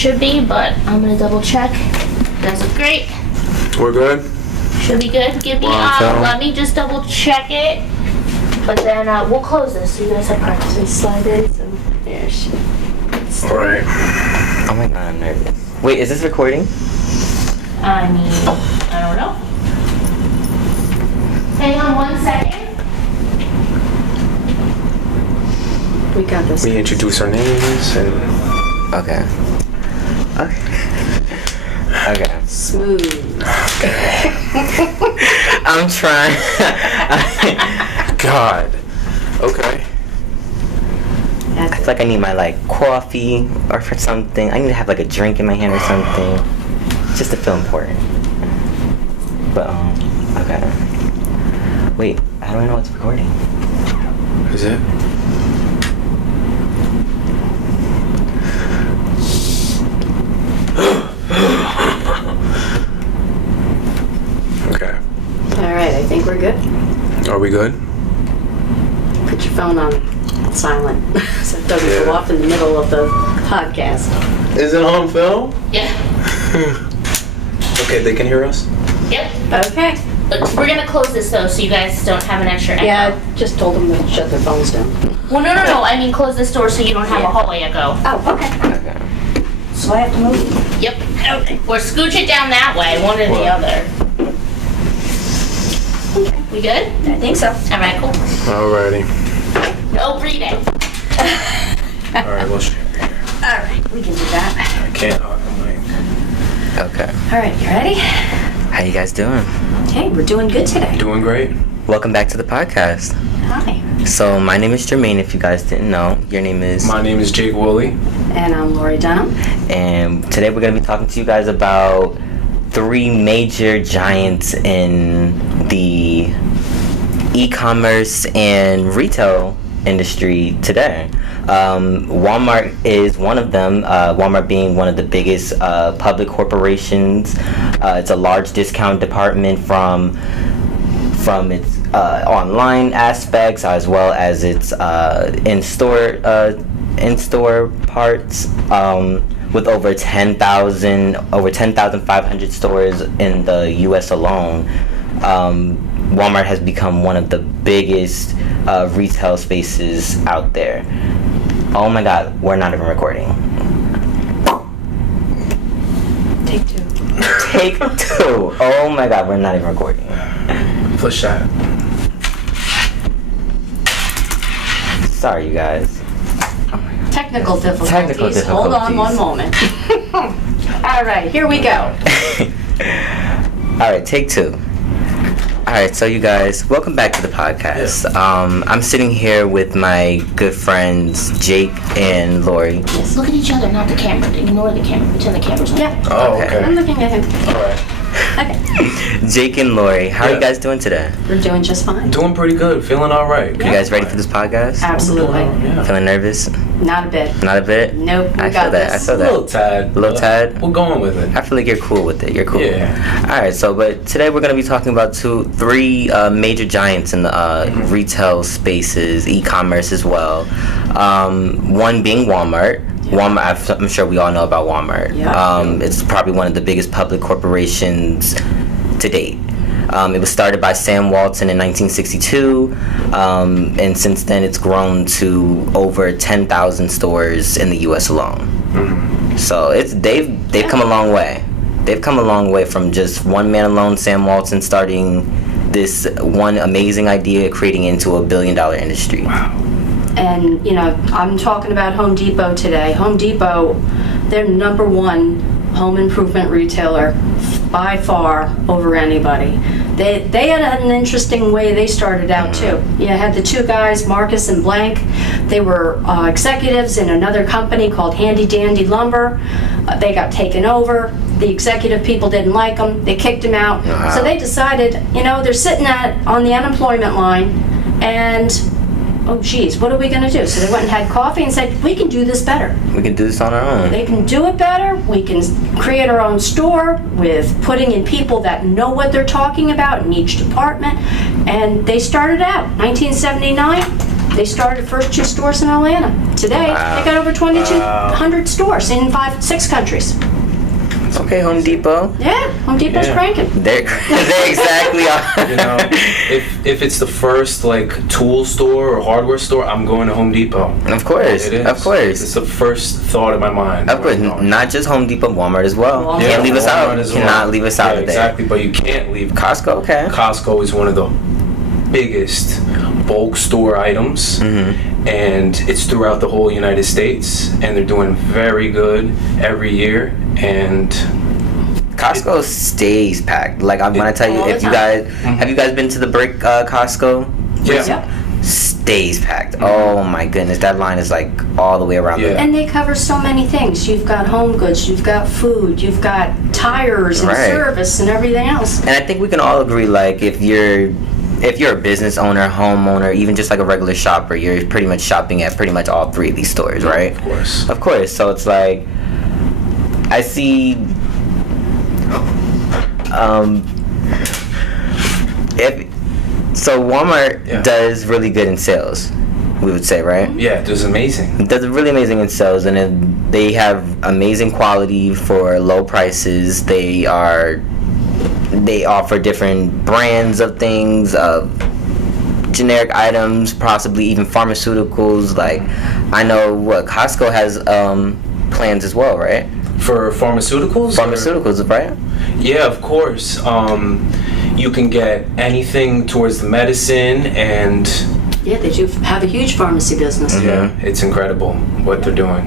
should be, but I'm gonna double check. You guys look great. We're good? Should be good. Give me, let me just double check it. But then we'll close this so you guys have practice and slide in. So there's. Alright. Oh my god, I'm nervous. Wait, is this recording? I mean, I don't know. Hang on 1 second. We got this. We introduce our names and... Okay. Okay. Smooth. I'm trying. God. Okay. I feel like I need my coffee or for something. I need to have a drink in my hand or something, just to feel important. But okay. Wait, how do I know it's recording? Is it? Okay. Alright, I think we're good. Are we good? Put your phone on silent so it doesn't go off in the middle of the podcast. Is it on film? Yeah. Okay, they can hear us? Yep. Okay. We're gonna close this though, so you guys don't have an extra echo. Yeah, I just told them to shut their phones down. Well, no. I mean, close this door so you don't have a hallway echo. Oh, okay. Okay. So I have to move? Yep. Okay. Or scooch it down that way, one or the other. Okay. We good? I think so. All right, cool. Alrighty. No breathing. Alright, we'll share. Alright, we can do that. I can't hug the mic. Okay. Alright, you ready? How you guys doing? Hey, we're doing good today. Doing great. Welcome back to the podcast. Hi. So my name is Jermaine. If you guys didn't know, your name is. My name is Jake Woolley. And I'm Lori Dunham. And today we're gonna be talking to you guys about 3 major giants in the e-commerce and retail industry today. Walmart is one of them. Walmart being one of the biggest public corporations. It's a large discount department from its online aspects as well as its in-store parts. With over 10,500 stores in the U.S. alone, Walmart has become one of the biggest retail spaces out there. Oh my God, we're not even recording. Take 2. Take 2. Oh my God, we're not even recording. Push shot. Sorry, you guys. Technical difficulties. Technical Hold on difficulties. 1 moment. Alright, here we go. Alright, take 2. Alright, so you guys, welcome back to the podcast. I'm sitting here with my good friends Jake and Lori. Yes. Look at each other, not the camera. Ignore the camera. Pretend the camera's on. Yeah, Oh, Okay. I'm okay. looking at him. Alright. Okay. Jake and Lori, how are you Yeah. guys doing today? We're doing just fine. Doing pretty good. Feeling alright. You guys ready for this podcast? Absolutely. Yeah. Feeling nervous? Not a bit. Not a bit? Nope, we I got feel that. this. I A feel little that. tad. Little but tad? We're going with it. I feel like you're cool with it. You're cool. Yeah. Alright, so but today we're going to be talking about 3 major giants in the retail spaces, e-commerce as well. One being Walmart. Walmart, I'm sure we all know about Walmart. Yeah. It's probably one of the biggest public corporations to date. It was started by Sam Walton in 1962, and since then it's grown to over 10,000 stores in the U.S. alone. So they've come a long way. They've come a long way from just one man alone, Sam Walton, starting this one amazing idea, creating into a $1 billion industry. Wow. And, you know, I'm talking about Home Depot today. Home Depot, they're #1 home improvement retailer by far over anybody. They had an interesting way they started out too. You had the 2 guys, Marcus and Blank. They were executives in another company called Handy Dandy Lumber. They got taken over. The executive people didn't like them. They kicked them out. Wow. So they decided, you know, they're sitting on the unemployment line and, oh geez, what are we gonna do? So they went and had coffee and said, we can do this better. We can do this on our own. They can do it better. We can create our own store with putting in people that know what they're talking about in each department. And they started out 1979. They started first 2 stores in Atlanta. Today, they got over 2,200 stores in 6 countries. Okay, Home Depot. Yeah, Home Depot's Yeah. cranking. They exactly are. You know, if it's the first like tool store or hardware store, I'm going to Home Depot. Of course, It is. of course. It's the first thought in my mind. Of course, when I'm going. not just Home Depot, Walmart as well. Walmart. Can't leave us out. Walmart as well. Cannot leave us out Yeah, of there. exactly, but you can't leave. Costco, okay. Costco is one of the biggest bulk store items, and it's throughout the whole United States, and they're doing very good every year. And Costco stays packed. Like I'm gonna tell you, All the if you time. guys have you guys been to the brick Costco? yeah, Yep. Stays packed. Oh my goodness, that line is like all the way around. Yeah. And they cover so many things. You've got home goods, you've got food, you've got tires and Right. service and everything else. And I think we can all agree, like if you're a business owner, homeowner, even just like a regular shopper, you're pretty much shopping at pretty much all 3 of these stores, right? of course. Of course. So it's like I see if so Walmart Yeah. does really good in sales, we would say, right? Yeah, it was amazing. It does really amazing in sales, and they have amazing quality for low prices. They offer different brands of things, of generic items, possibly even pharmaceuticals. Like I know what Costco has plans as well, right? For pharmaceuticals? or- Pharmaceuticals, right? Yeah, of course. You can get anything towards the medicine, and Yeah, they do have a huge pharmacy business. yeah, it's incredible what they're doing.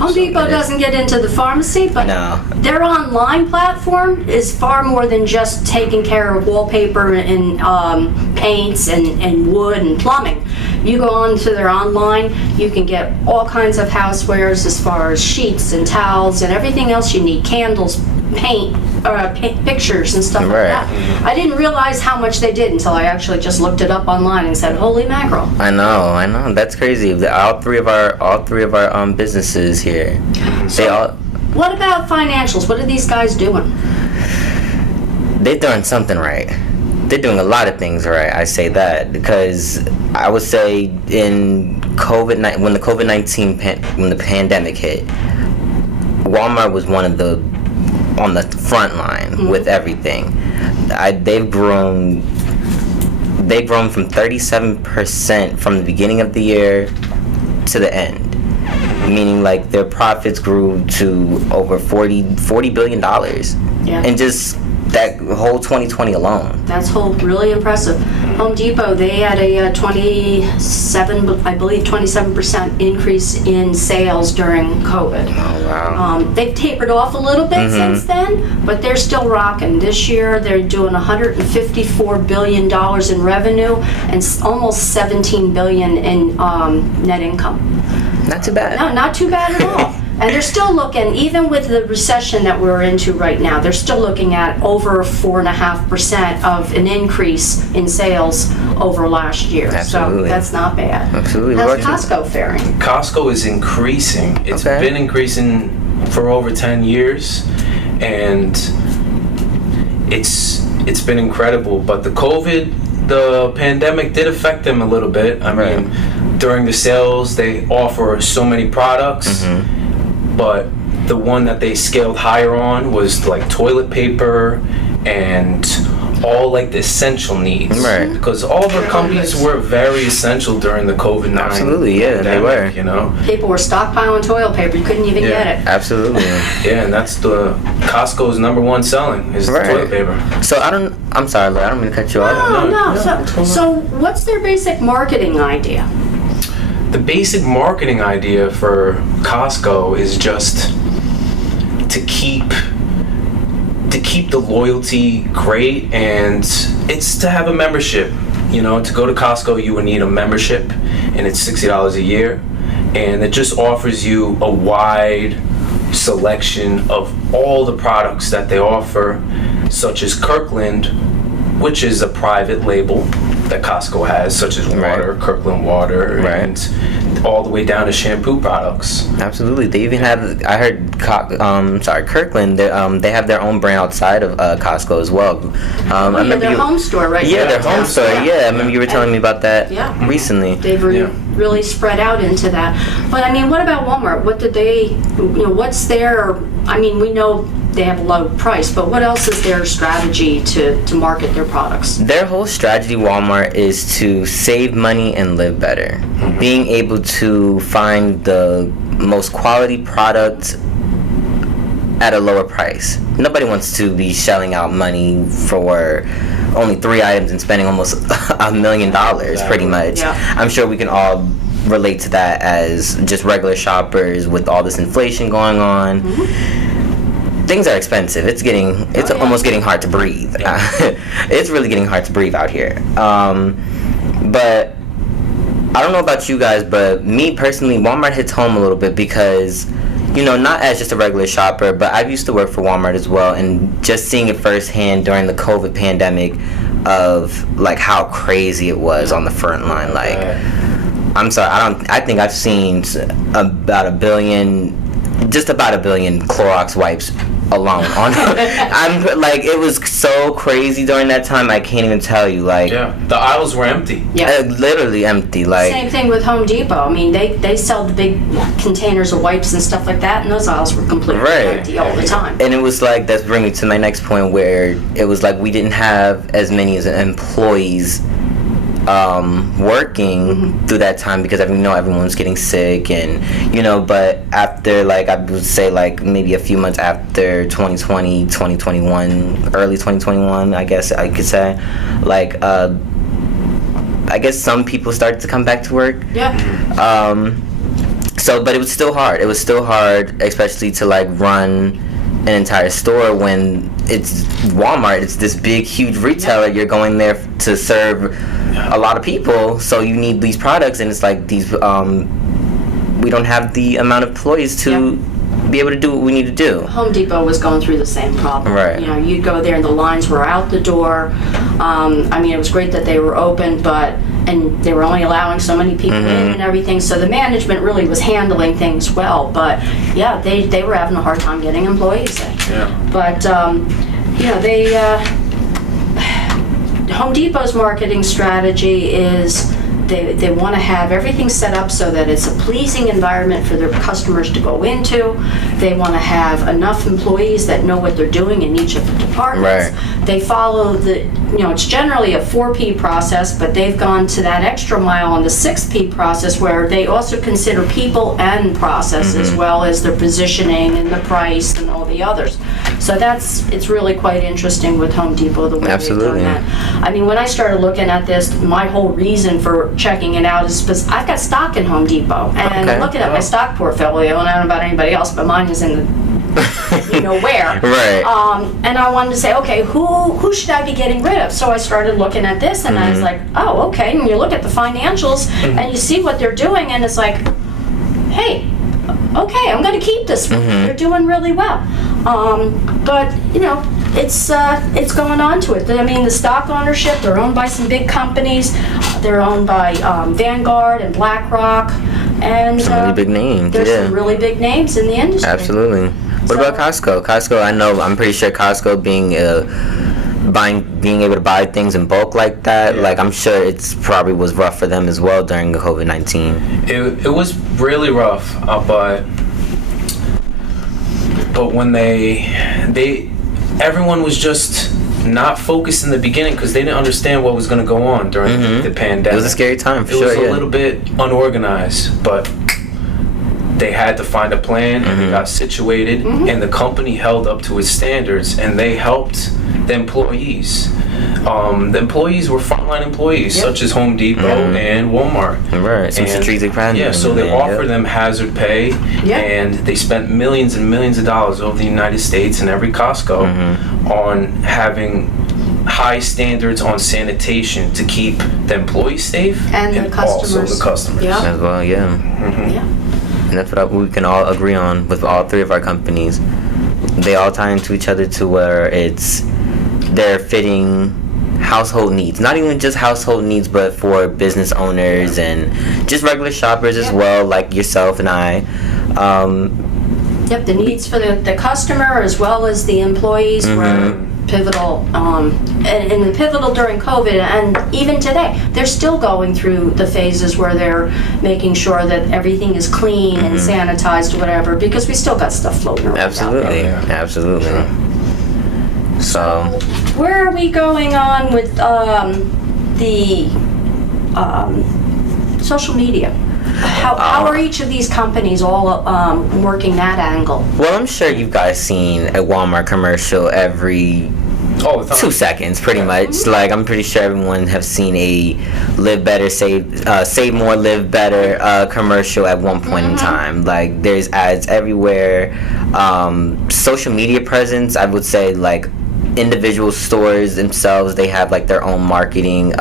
Home Depot it is. doesn't get into the pharmacy, but No. their online platform is far more than just taking care of wallpaper and paints and wood and plumbing. You go on to their online, you can get all kinds of housewares as far as sheets and towels and everything else you need, candles, paint, pictures and stuff like Right. that. I didn't realize how much they did until I actually just looked it up online and said, holy mackerel. I know. That's crazy. All three of our businesses here, they all What about financials? What are these guys doing? they're doing something right. They're doing a lot of things right. I say that because I would say when the COVID-19 when the pandemic hit, Walmart was on the front line with everything. They've grown from 37% from the beginning of the year to the end. Meaning like their profits grew to over $40 billion Yeah. in just that whole 2020 alone. That's really impressive. Home Depot, they had a 27% increase in sales during COVID. Oh wow. They've tapered off a little bit since then, but they're still rocking. This year, they're doing $154 billion in revenue and almost $17 billion in net income. Not too bad. No, not too bad at all. And they're still looking, even with the recession that we're into right now, they're still looking at over 4.5% of an increase in sales over last year. Absolutely. So that's not bad. Absolutely. How's What about Costco faring? Costco is increasing. It's Okay. been increasing for over 10 years, and it's been incredible. But the pandemic did affect them a little bit. I Right. mean, during the sales, they offer so many products, but the one that they scaled higher on was like toilet paper and all like the essential needs. Right. Because all of our companies were very essential during the COVID-19 Absolutely, yeah, they pandemic, were. you know? People were stockpiling toilet paper. You couldn't even Yeah. get it. Absolutely. Yeah, and that's the Costco's number one selling is Right. toilet paper. So I'm sorry, Lou, I don't mean to cut you off. No, no, So what's their basic marketing idea? The basic marketing idea for Costco is just to keep the loyalty great, and it's to have a membership. You know, to go to Costco, you would need a membership, and it's $60 a year, and it just offers you a wide selection of all the products that they offer, such as Kirkland, which is a private label that Costco has, such as water, Kirkland water, Right. and all the way down to shampoo products. Absolutely. They even have, I heard, Kirkland, they have their own brand outside of Costco as well. I remember their home store, right? Yeah, their downtown. home store. Yeah, I remember you were telling me about that recently. They've really spread out into that. But I mean, what about Walmart? What did they, what's their, I mean, we know they have a low price, but what else is their strategy to market their products? Their whole strategy, Walmart, is to save money and live better. Being able to find the most quality product at a lower price. Nobody wants to be shelling out money for only 3 items and spending almost $1 million, pretty much. Yeah. I'm sure we can all relate to that as just regular shoppers with all this inflation going on. Things are expensive. It's almost getting hard to breathe. It's really getting hard to breathe out here. But I don't know about you guys, but me personally, Walmart hits home a little bit because, not as just a regular shopper, but I used to work for Walmart as well, and just seeing it firsthand during the COVID pandemic of like how crazy it was on the front line. Like, I'm sorry, I think I've seen about a billion Clorox wipes alone on I'm like, it was so crazy during that time, I can't even tell you. Like, the aisles were empty. Literally empty. Like, same thing with Home Depot. I mean, they sell the big containers of wipes and stuff like that, and those aisles were completely empty all the time. And it was like, that's bringing me to my next point, where it was like we didn't have as many as employees working through that time because everyone was getting sick, and but after, like, I would say, like, maybe a few months after 2020, 2021, early 2021, I guess I could say, like, I guess some people started to come back to work. So, but it was still hard. It was still hard, especially to, like, run an entire store when it's Walmart. It's this big, huge retailer. You're going there to serve a lot of people, so you need these products, and it's like these we don't have the amount of employees to be able to do what we need to do. Home Depot was going through the same problem. Right. You'd go there and the lines were out the door. I mean, it was great that they were open, and they were only allowing so many people in and everything, so the management really was handling things well, but they were having a hard time getting employees in. But Home Depot's marketing strategy is they want to have everything set up so that it's a pleasing environment for their customers to go into. They want to have enough employees that know what they're doing in each of the departments. Right. They follow it's generally a 4P process, but they've gone to that extra mile on the 6P process, where they also consider people and process as well as their positioning and the price and all the others. So it's really quite interesting with Home Depot, the way they've done that. I mean, when I started looking at this, my whole reason for checking it out is because I've got stock in Home Depot, and I'm looking at my stock portfolio, and I don't know about anybody else, but mine is in the where. Right. And I wanted to say, okay, who should I be getting rid of? So I started looking at this, and I was like, oh, okay. And you look at the financials, and you see what they're doing, and it's like, hey, okay, I'm going to keep this one. They're doing really well. But it's going on to it. I mean, the stock ownership, they're owned by some big companies. They're owned by Vanguard and BlackRock, and some really big names. There's some really big names in the industry. Absolutely. What about Costco? Costco, I'm pretty sure Costco being able to buy things in bulk like that, like, I'm sure it's probably was rough for them as well during the COVID-19. It was really rough, but when everyone was just not focused in the beginning because they didn't understand what was going to go on during the pandemic. It was a scary time, for sure. It was a little bit unorganized, but they had to find a plan, and they got situated, and the company held up to its standards, and they helped the employees. The employees were frontline employees, such as Home Depot and Walmart. Right, some strategic planning. Yeah, so they offer them hazard pay, and they spent millions and millions of dollars over the United States and every Costco on having high standards on sanitation to keep the employees safe and the customers. Also the customers. As well, And that's what we can all agree on with all three of our companies. They all tie into each other to where they're fitting household needs. Not even just household needs, but for business owners and just regular shoppers as well, like yourself and I. Yep, the needs for the customer as well as the employees were pivotal, and pivotal during COVID, and even today. They're still going through the phases where they're making sure that everything is clean and sanitized or whatever, because we still got stuff floating around. Absolutely, out there. absolutely. So, Where are we going on with the social media? How are each of these companies all working that angle? well, I'm sure you guys seen a Walmart commercial every All the time. 2 seconds, pretty much. Like, I'm pretty sure everyone have seen a Live Better, Save More, Live Better commercial at one point in time. Like, there's ads everywhere. Social media presence, I would say, like, individual stores themselves, they have like their own marketing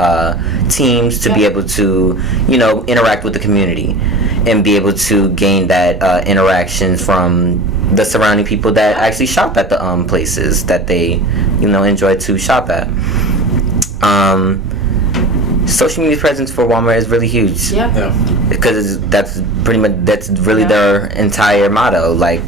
teams to be able to, you know, interact with the community and be able to gain that interaction from the surrounding people that actually shop at the places that they, you know, enjoy to shop at. Social media presence for Walmart is really huge. Yeah. Because that's really their entire motto. Like,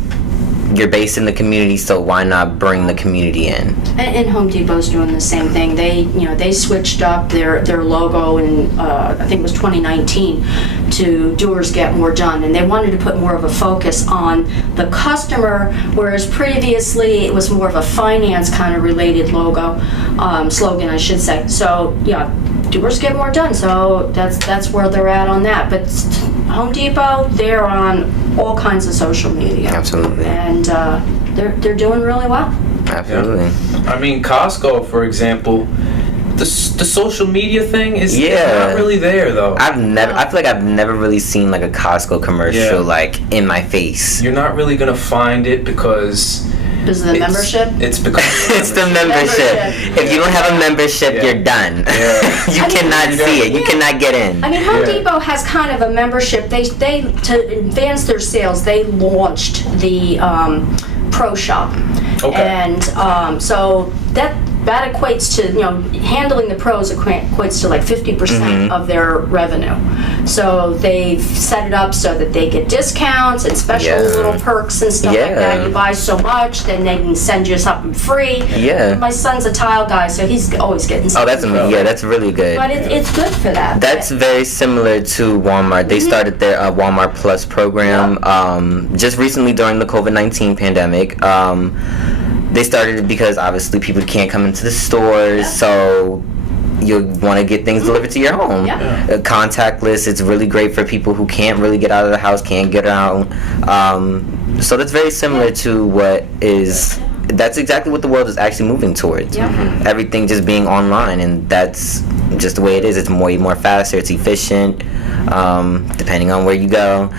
you're based in the community, so why not bring the community in? And Home Depot's doing the same thing. They switched up their logo in I think it was 2019 to Doers Get More Done, and they wanted to put more of a focus on the customer, whereas previously it was more of a finance kind of related logo, slogan, I should say. So yeah, Doers Get More Done. So that's where they're at on that. But Home Depot, they're on all kinds of social media. Absolutely. And they're doing really well. Absolutely. I mean, Costco, for example, the social media thing is Yeah. not really there though. I feel like I've never really seen like a Costco commercial Yeah. like in my face. You're not really gonna find it because Is the membership? It's because It's the membership. Membership. If you don't have a membership, Yeah. you're done. Yeah. You I mean, cannot see it. You yeah. cannot get in. I mean, Home Yeah. Depot has kind of a membership. They to advance their sales, they launched the Pro Shop, Okay. and so that equates to, you know, handling the pros equates to like 50% of their revenue. So they've set it up so that they get discounts and special Yeah. little perks and stuff like Yeah. that. You buy so much, then they can send you something free. Yeah. My son's a tile guy, so he's always getting Oh, something. that's really good. But it's good for that. That's very similar to Walmart. They started their Walmart Plus program just recently during the COVID-19 pandemic. They started it because obviously people can't come into the stores, so you want to get things delivered to your home. Yeah. Contactless, it's really great for people who can't really get out of the house, can't get out. So that's very similar to that's exactly what the world is actually moving towards. Yeah. Everything just being online, and that's just the way it is. It's more faster, it's efficient, depending on where you go.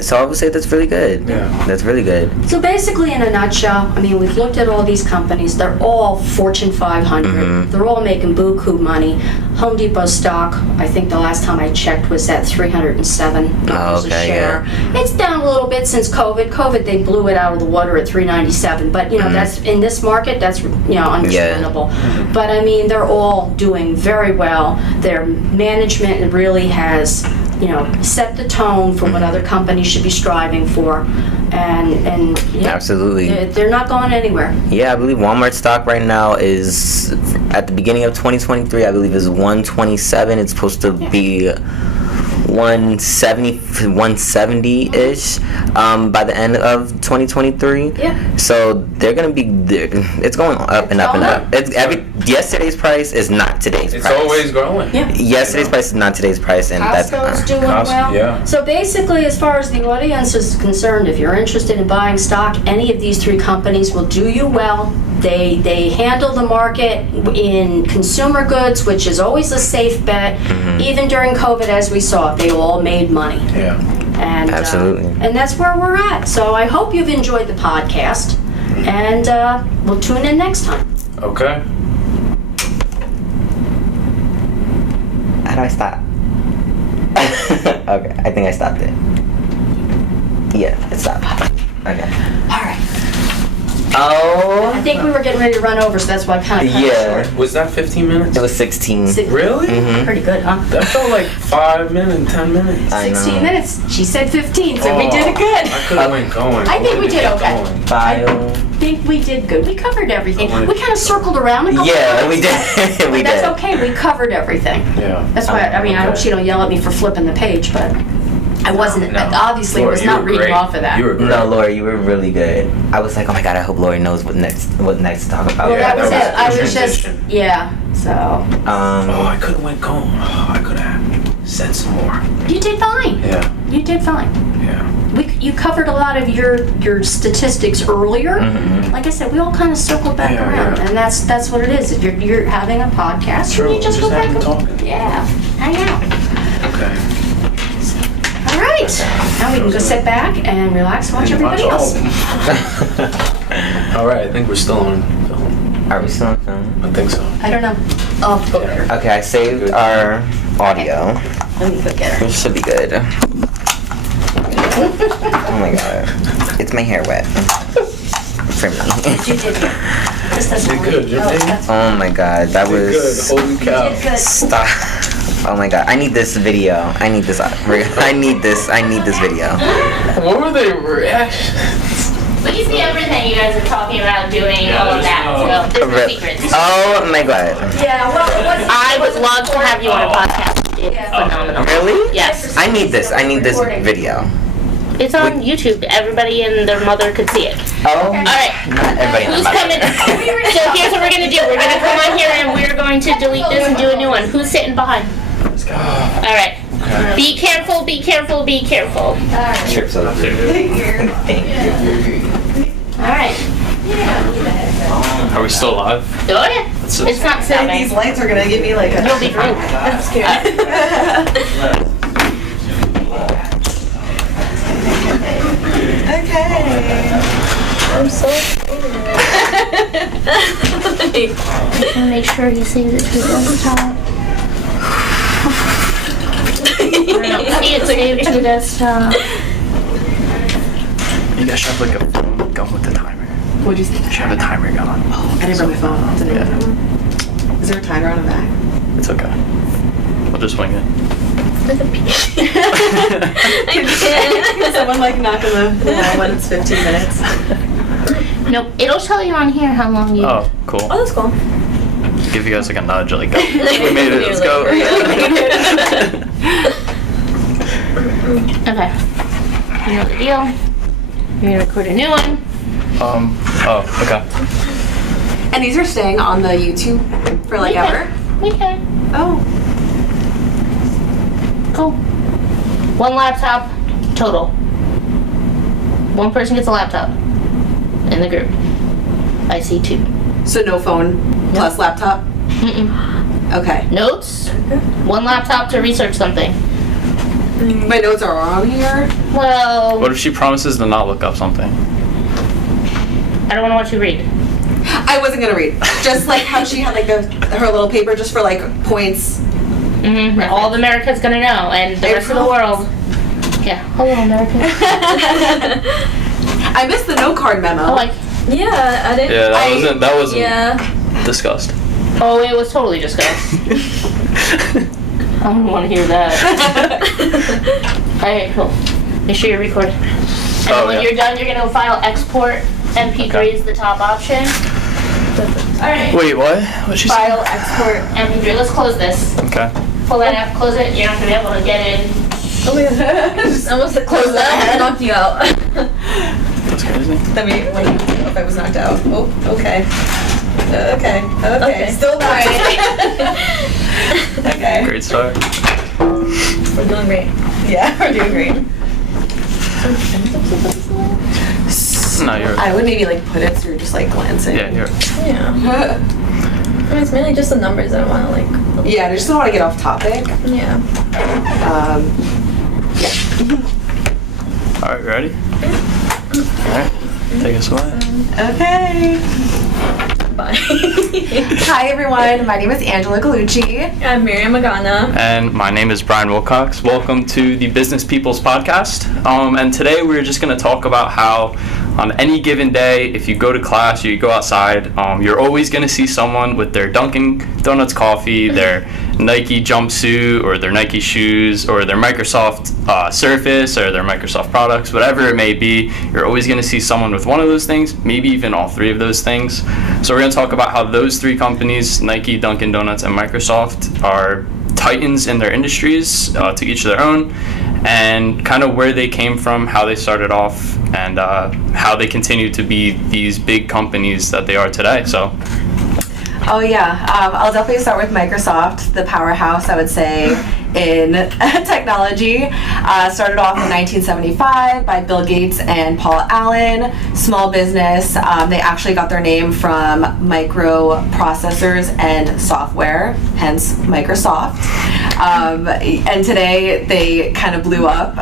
So I would say that's really good. Yeah. That's really good. So basically, in a nutshell, I mean, we've looked at all these companies. They're all Fortune 500. They're all making buku money. Home Depot stock, I think the last time I checked, was at $307 a okay, share. It's down a little bit since COVID. COVID, they blew it out of the water at $397. But, you know, that's in this market, that's, you know, understandable. But, I mean, they're all doing very well. Their management really has, you know, set the tone for what other companies should be striving for, and yeah, Absolutely. they're not going anywhere. Yeah, I believe Walmart stock right now is at the beginning of 2023. I believe is 127. It's supposed to be 170 ish by the end of 2023. Yeah. So they're gonna be. It's going up and up and up. It's yesterday's price is not today's It's price. always growing. Yeah. Yesterday's price is not today's price, and Costco's doing well. yeah. So basically, as far as the audience is concerned, if you're interested in buying stock, any of these three companies will do you well. They handle the market in consumer goods, which is always a safe bet. Even during COVID, as we saw, they all made money. Yeah. And, Absolutely. And that's where we're at. So I hope you've enjoyed the podcast, and we'll tune in next time. Okay. How do I stop? Okay, I think I stopped it. Yeah, it stopped. Okay. All right. Oh. I think we were getting ready to run over, so that's why I kind of cut it Yeah. short. Was that 15 minutes? It was 16. Really? Mhm. Pretty good, huh? That felt like 5 minutes, 10 minutes. I 16 know. minutes. She said 15, so we did it good. I could have went going. I think we wanted to did keep okay. going. File. I think we did good. We covered everything. I wanted We to kind of keep circled around a couple Yeah, times, we did. we but that's did. okay. We covered everything. Yeah. That's why, I mean, I hope Okay. she don't yell at me for flipping the page, but I wasn't, No. obviously, Laura, was you not were reading great. off of that. You were great. No, Laura, you were really good. I was like, oh my god, I hope Laura knows what next to talk about. Well, Yeah, that was that it. I was was just, transition. yeah, so. Oh, I could have went going. Oh, I could have said some more. You did fine. Yeah. You did fine. Yeah. You covered a lot of your statistics earlier. Mhm. Like I said, we all kind of circled back Yeah, around, yeah. and that's what it is. If you're having a podcast, True, and you just just go back have and them talking. yeah, hang out. Okay. All right, now we can go sit back and relax and watch everybody else. All right, I think we're still on film. Are we still on film? I think so. I don't know. I'll go get her. Okay, I saved our audio. Let me go get her. It should be good. Oh my god. It's my hair wet. For me. You did good. This doesn't You're good, you're oh, good. that's Oh my god, that Good. was... Holy cow. You did good. Stop. Oh my god, I need this video. I need this video. What were they reactions? We see everything you guys are talking about doing, all of that. So there's no secrets. Oh my god. Yeah, well, it wasn't. I would love to have you on a podcast. It's Yeah. phenomenal. Really? Yes. I need this video. It's on YouTube. Everybody and their mother could see it. Oh. All right. Not everybody in Who's the coming? bottom. So here's what we're gonna do. We're gonna come on here and we're going to delete this and do a new one. Who's sitting behind? Let's go. All right. Be careful. Be careful. Be careful. Trips over. All right. Are we still live? Oh yeah. It's not stopping. These lights are gonna give me like a. You'll be drunk. I'm scared. Okay. I'm so Make sure he saves it to the desktop. See it saved to the desktop. You guys should have like a phone going with the timer. What'd you say? You should have a timer going. I didn't bring my phone. Didn't Is there a timer on the back? It's okay. We'll just wing it. Can someone like knock on the wall when it's 15 minutes? Nope. It'll tell you on here how long you. Oh, cool. Oh, that's cool. Give you guys like a nudge, like go. We made it. Let's go. Okay. You know the deal. You're gonna record a new one. Oh, okay. And these are staying on the YouTube for like ever? We can. Oh. Cool. One laptop total. One person gets a laptop in the group. I see two. So no phone plus laptop? Mm-mm. Okay. Notes. One laptop to research something. My notes are on here. Well, What if she promises to not look up something? I don't want to watch you read. I wasn't gonna read. Just like how she had like her little paper just for like points. Mm-hmm. All of America's gonna know, and the rest of the world. Yeah. Hello, America. I missed the note card memo. Oh, like. Yeah, I didn't. Yeah, that wasn't Yeah. discussed. Oh, it was totally discussed. I don't want to hear that. Alright, cool. Make sure you're recording. And Oh, when yeah. you're done, you're gonna file export. MP3 Okay. is the top option. Alright. Wait, what? What'd she say? File export MP3. Let's close this. Okay. Pull that out, close it. You're not gonna be able to get in. Oh my god. Almost like close that. Knocked you out. That's crazy. Let me, if I was knocked out. Oh, okay. Okay. Okay. Still not. Okay. Great start. We're doing great. Yeah, we're doing great. No, you're. I would maybe like put it through just like glancing. Yeah, you're. Yeah. I mean, it's mainly just the numbers I don't want to like. Yeah, I just don't want to get off topic. Yeah. Yeah. All right, ready? All right. Take us away. Okay. Bye. Hi everyone, my name is Angela Galucci. I'm Miriam Magana. And my name is Brian Wilcox. Welcome to the Business People's Podcast. And today we're just going to talk about how on any given day, if you go to class or you go outside, you're always going to see someone with their Dunkin' Donuts coffee, their Nike jumpsuit, or their Nike shoes, or their Microsoft Surface, or their Microsoft products, whatever it may be. You're always going to see someone with one of those things, maybe even all three of those things. So we're going to talk about how those three companies, Nike, Dunkin' Donuts, and Microsoft, are titans in their industries, to each their own, and kind of where they came from, how they started off, and how they continue to be these big companies that they are today. So. Oh yeah, I'll definitely start with Microsoft, the powerhouse, I would say, in technology. Started off in 1975 by Bill Gates and Paul Allen. Small business. They actually got their name from microprocessors and software, hence Microsoft. And today they kind of blew up.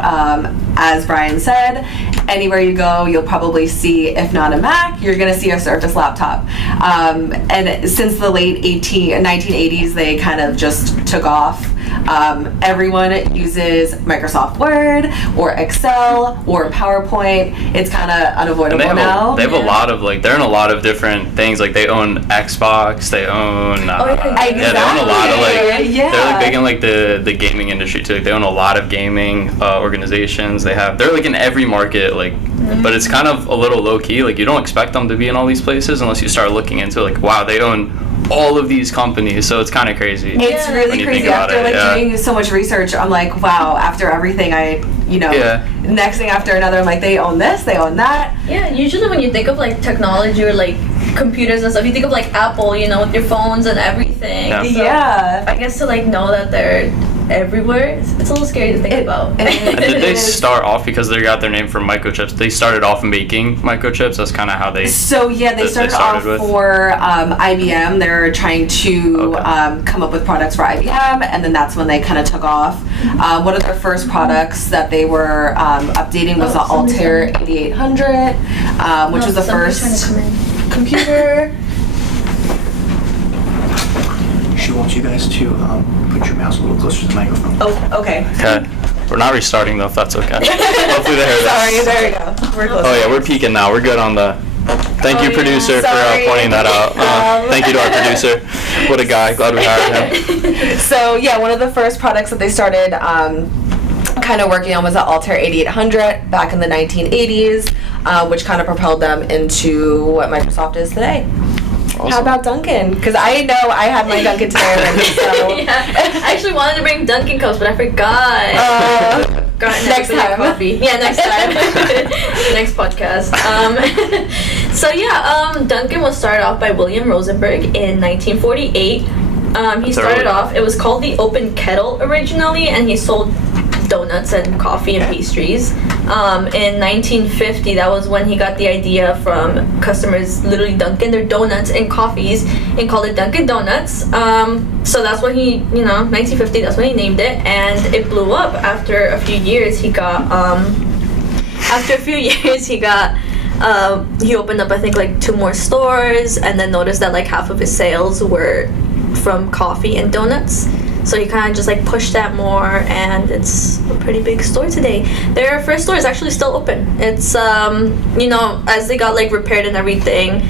As Brian said, anywhere you go, you'll probably see, if not a Mac, you're going to see a Surface laptop. And since the late 1980s, they kind of just took off. Everyone uses Microsoft Word or Excel or PowerPoint. It's kind of unavoidable now. They have a lot of, like, they're in a lot of different things. Like, they own Xbox, they own, Exactly. yeah, they own a lot of, like, Yeah. they're like big in, like, the gaming industry too. Like, they own a lot of gaming organizations. They're like in every market, like, but it's kind of a little low key. Like, you don't expect them to be in all these places unless you start looking into it. Like, wow, they own all of these companies, so it's kind of crazy. It's really crazy. After doing so much research, I'm like, wow, after everything next thing after another, I'm like, they own this, they own that. Yeah, usually when you think of like technology or like computers and stuff, you think of like Apple, with your phones and everything. Yeah. So Yeah. I guess to like know that they're everywhere, it's a little scary to think about. And did they start off, because they got their name from microchips, they started off making microchips? That's kind of how they... So yeah, they started off with. for IBM. They're trying to come up with products for IBM, and then that's when they kind of took off. One of their first products that they were updating was the Altair 8800, which was the first computer. She wants you guys to put your mouse a little closer to the microphone. Oh, okay. Okay. We're not restarting though, if that's okay. Hopefully they heard us. Sorry, there we go. We're close. Oh yeah, we're peaking now. We're good on the... Thank you, producer, for pointing that out. Thank you to our producer. What a guy. Glad we hired him. So yeah, one of the first products that they started kind of working on was the Altair 8800 back in the 1980s, which kind of propelled them into what Microsoft is today. Awesome. How about Dunkin'? Because I know I had my Dunkin' today already, so... Yeah, I actually wanted to bring Dunkin' cups, but I forgot. Next time. Coffee. Yeah, next time. Next podcast. So yeah, Dunkin' was started off by William Rosenberg in 1948. He started off, it was called the Open Kettle originally, and he sold donuts and coffee and pastries. In 1950, that was when he got the idea from customers literally dunking their donuts and coffees and called it Dunkin' Donuts. So that's when he, 1950, that's when he named it, and it blew up. After a few years, he opened up, I think, like 2 more stores, and then noticed that like half of his sales were from coffee and donuts. So he kind of just like pushed that more, and it's a pretty big store today. Their first store is actually still open. It's as they got like repaired and everything,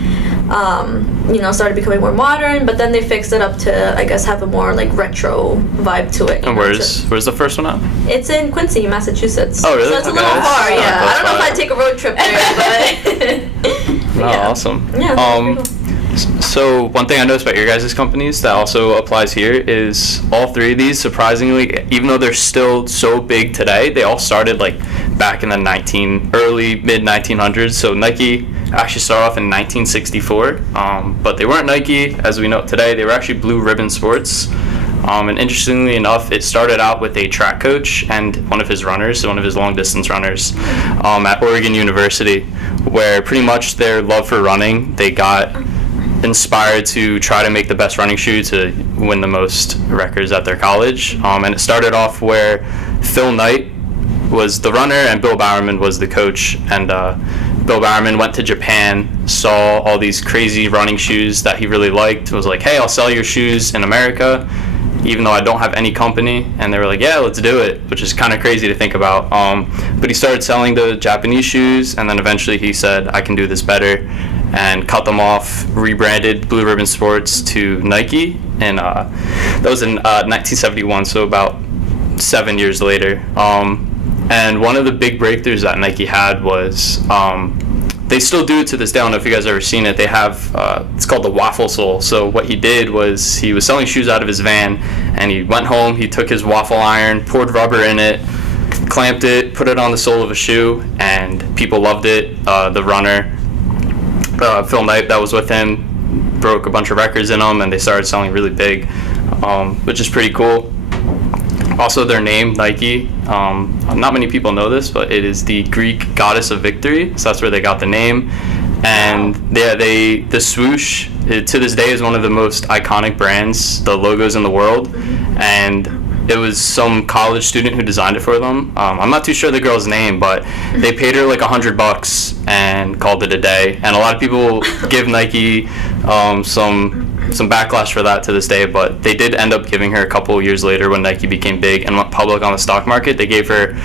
started becoming more modern, but then they fixed it up to, I guess, have a more like retro vibe to it. And where's the first one at? It's in Quincy, Massachusetts. Oh really? So it's a little far, yeah. I don't know if I'd take a road trip there, but Oh, awesome. Yeah, that's pretty cool. So one thing I noticed about your guys' companies that also applies here is all three of these, surprisingly, even though they're still so big today, they all started like back in the early mid 1900s. So Nike actually started off in 1964, but they weren't Nike as we know it today. They were actually Blue Ribbon Sports. And interestingly enough, it started out with a track coach and one of his long distance runners at Oregon University, where pretty much their love for running, they got inspired to try to make the best running shoe to win the most records at their college. And it started off where Phil Knight was the runner and Bill Bowerman was the coach. And Bill Bowerman went to Japan, saw all these crazy running shoes that he really liked, was like, hey, I'll sell your shoes in America. even though I don't have any company. And they were like, yeah, let's do it, which is kind of crazy to think about. But he started selling the Japanese shoes, and then eventually he said, I can do this better, and cut them off, rebranded Blue Ribbon Sports to Nike, and that was in 1971, so about 7 years later. And one of the big breakthroughs that Nike had was, they still do it to this day. I don't know if you guys have ever seen it. They have, it's called the waffle sole. So what he did was he was selling shoes out of his van, and he went home, he took his waffle iron, poured rubber in it, clamped it, put it on the sole of a shoe, and people loved it. The runner, Phil Knight, that was with him, broke a bunch of records in them, and they started selling really big, which is pretty cool. Also, their name, Nike, not many people know this, but it is the Greek goddess of victory, so that's where they got the name. And yeah, the swoosh, to this day, is one of the most iconic brands, the logos in the world, and it was some college student who designed it for them. I'm not too sure the girl's name, but they paid her like $100 and called it a day. And a lot of people give Nike some backlash for that to this day, but they did end up giving her a couple years later when Nike became big and went public on the stock market. They gave her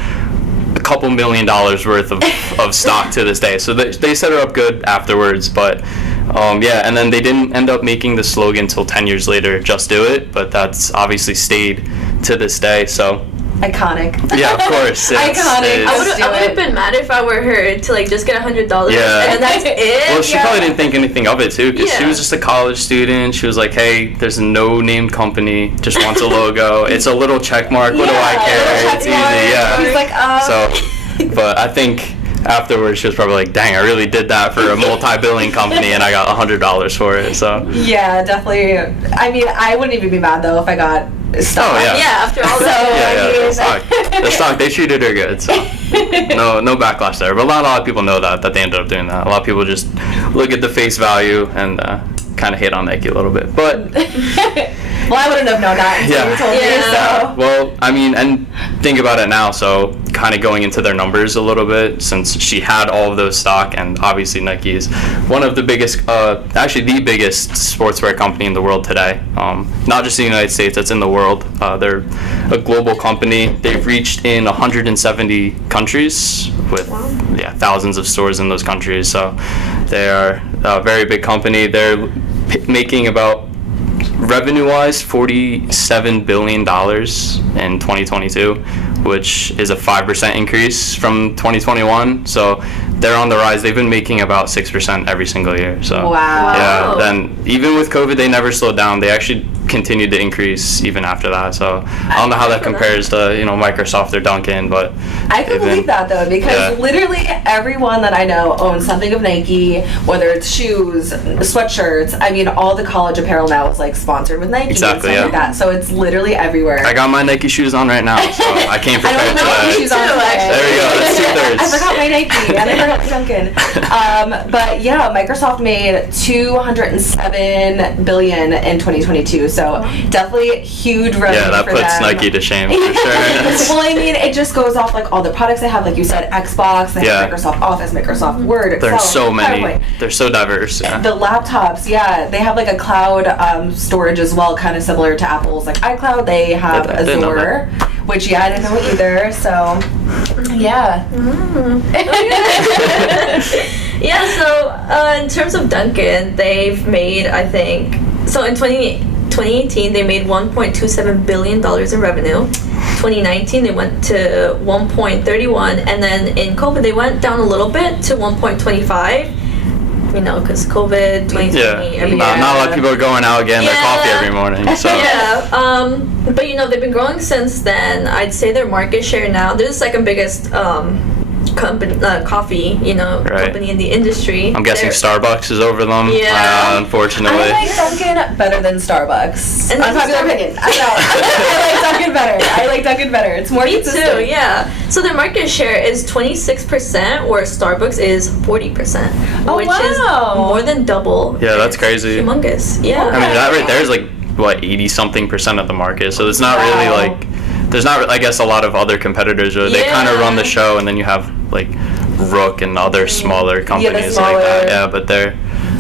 a couple $1 million worth of stock to this day. So they set her up good afterwards, but yeah, and then they didn't end up making the slogan until 10 years later, just do it, but that's obviously stayed to this day, so. Iconic. Yeah, of course. Iconic. I would have been mad if I were her to like just get $100 Yeah. and that's it. Well, she probably didn't think anything of it too, because she was just a college student. She was like, hey, there's a no-named company, just wants a logo. It's a little check mark. What do I care? It's easy. Yeah. He's like, So, but I think afterwards she was probably like, dang, I really did that for a multi-billion company and I got $100 for it. So. Yeah, definitely. I mean, I wouldn't even be mad though if I got stock. Oh yeah. Yeah, after all So, that. The stock, they treated her good, so no backlash there. But not a lot of people know that they ended up doing that. A lot of people just look at the face value and kind of hate on Nike a little bit. But Well, I wouldn't have known that until you told me, so. well, I mean, and think about it now. So kind of going into their numbers a little bit, since she had all of those stock, and obviously Nike is one of the biggest, actually the biggest sportswear company in the world today. Not just in the United States, that's in the world. They're a global company. They've reached in 170 countries with thousands of stores in those countries. So they are a very big company. They're making about, revenue-wise, $47 billion in 2022, which is a 5% increase from 2021. So they're on the rise. They've been making about 6% every single year. So Wow. yeah, then even with COVID, they never slowed down. They actually continued to increase even after that. So I don't know how that compares to Microsoft or Dunkin', but I can believe that though, because literally everyone that I know owns something of Nike, whether it's shoes, sweatshirts. I mean, all the college apparel now is like sponsored with Nike Exactly, and stuff like that. So it's literally everywhere. I got my Nike shoes on right now, so I came I prepared don't know what today. shoes on today. There we go. That's 2/3. I forgot my Nike and I forgot my Dunkin'. But yeah, Microsoft made $207 billion in 2022. So definitely huge revenue Yeah, that for puts them. Nike to shame for sure. Well, I mean, it just goes off like all the products they have, like you said, Xbox, they have Microsoft Office, Microsoft Word, Excel, There's so many. PowerPoint. They're so diverse. Yeah. The laptops, they have like a cloud storage as well, kind of similar to Apple's like iCloud. They have I didn't know Azure, which I didn't know either. So, yeah. Yeah, so in terms of Dunkin', they've made, I think, so in 2018 they made $1.27 billion in revenue. 2019 they went to 1.31, and then in COVID they went down a little bit to 1.25. Because COVID, 2020. Not a lot of people are going out getting their coffee every morning. So. But they've been growing since then. I'd say their market share now, they're the second biggest company, coffee, company in the industry. I'm guessing Starbucks is over them. Unfortunately. I like Dunkin' better than Starbucks. And Unpopular opinion. I know. I like Dunkin' better. I like Dunkin' better. It's more consistent. Me too, yeah. So their market share is 26%, where Starbucks is 40%, Oh, which wow. is more than double. Yeah, that's crazy. Humongous. Yeah. I mean, that right there is like, 80-something% of the market. So it's not really like, there's not, I guess, a lot of other competitors. They kind of run the show, and then you have like Rook and other smaller companies like that. Yeah, but they're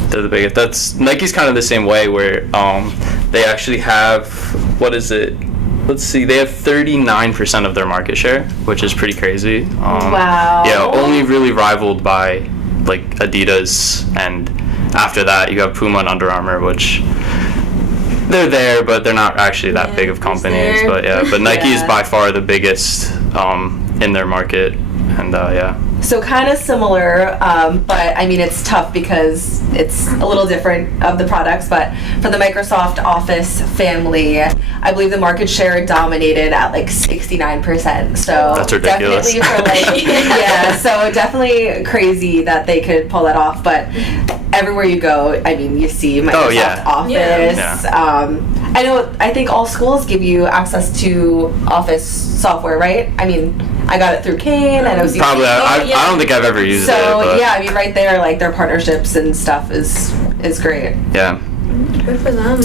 the biggest. Nike's kind of the same way, where they actually have, what is it? Let's see, they have 39% of their market share, which is pretty crazy. Wow. Yeah, only really rivaled by like Adidas, and after that you have Puma and Under Armour, which they're there, but they're not actually that big of companies. there. But yeah, but Nike is Yeah. by far the biggest in their market, and yeah. So kind of similar, but I mean it's tough because it's a little different of the products. But for the Microsoft Office family, I believe the market share dominated at like 69%. So That's ridiculous. definitely for like yeah, so definitely crazy that they could pull that off. But everywhere you go, I mean, you see Microsoft Oh, yeah. Office. Yeah. I think all schools give you access to Office software, right? I mean, I got it through Kane, and it was Probably, I yeah. don't think I've ever used it. so But yeah, I mean, right there, like their partnerships and stuff is great. yeah. Good for them.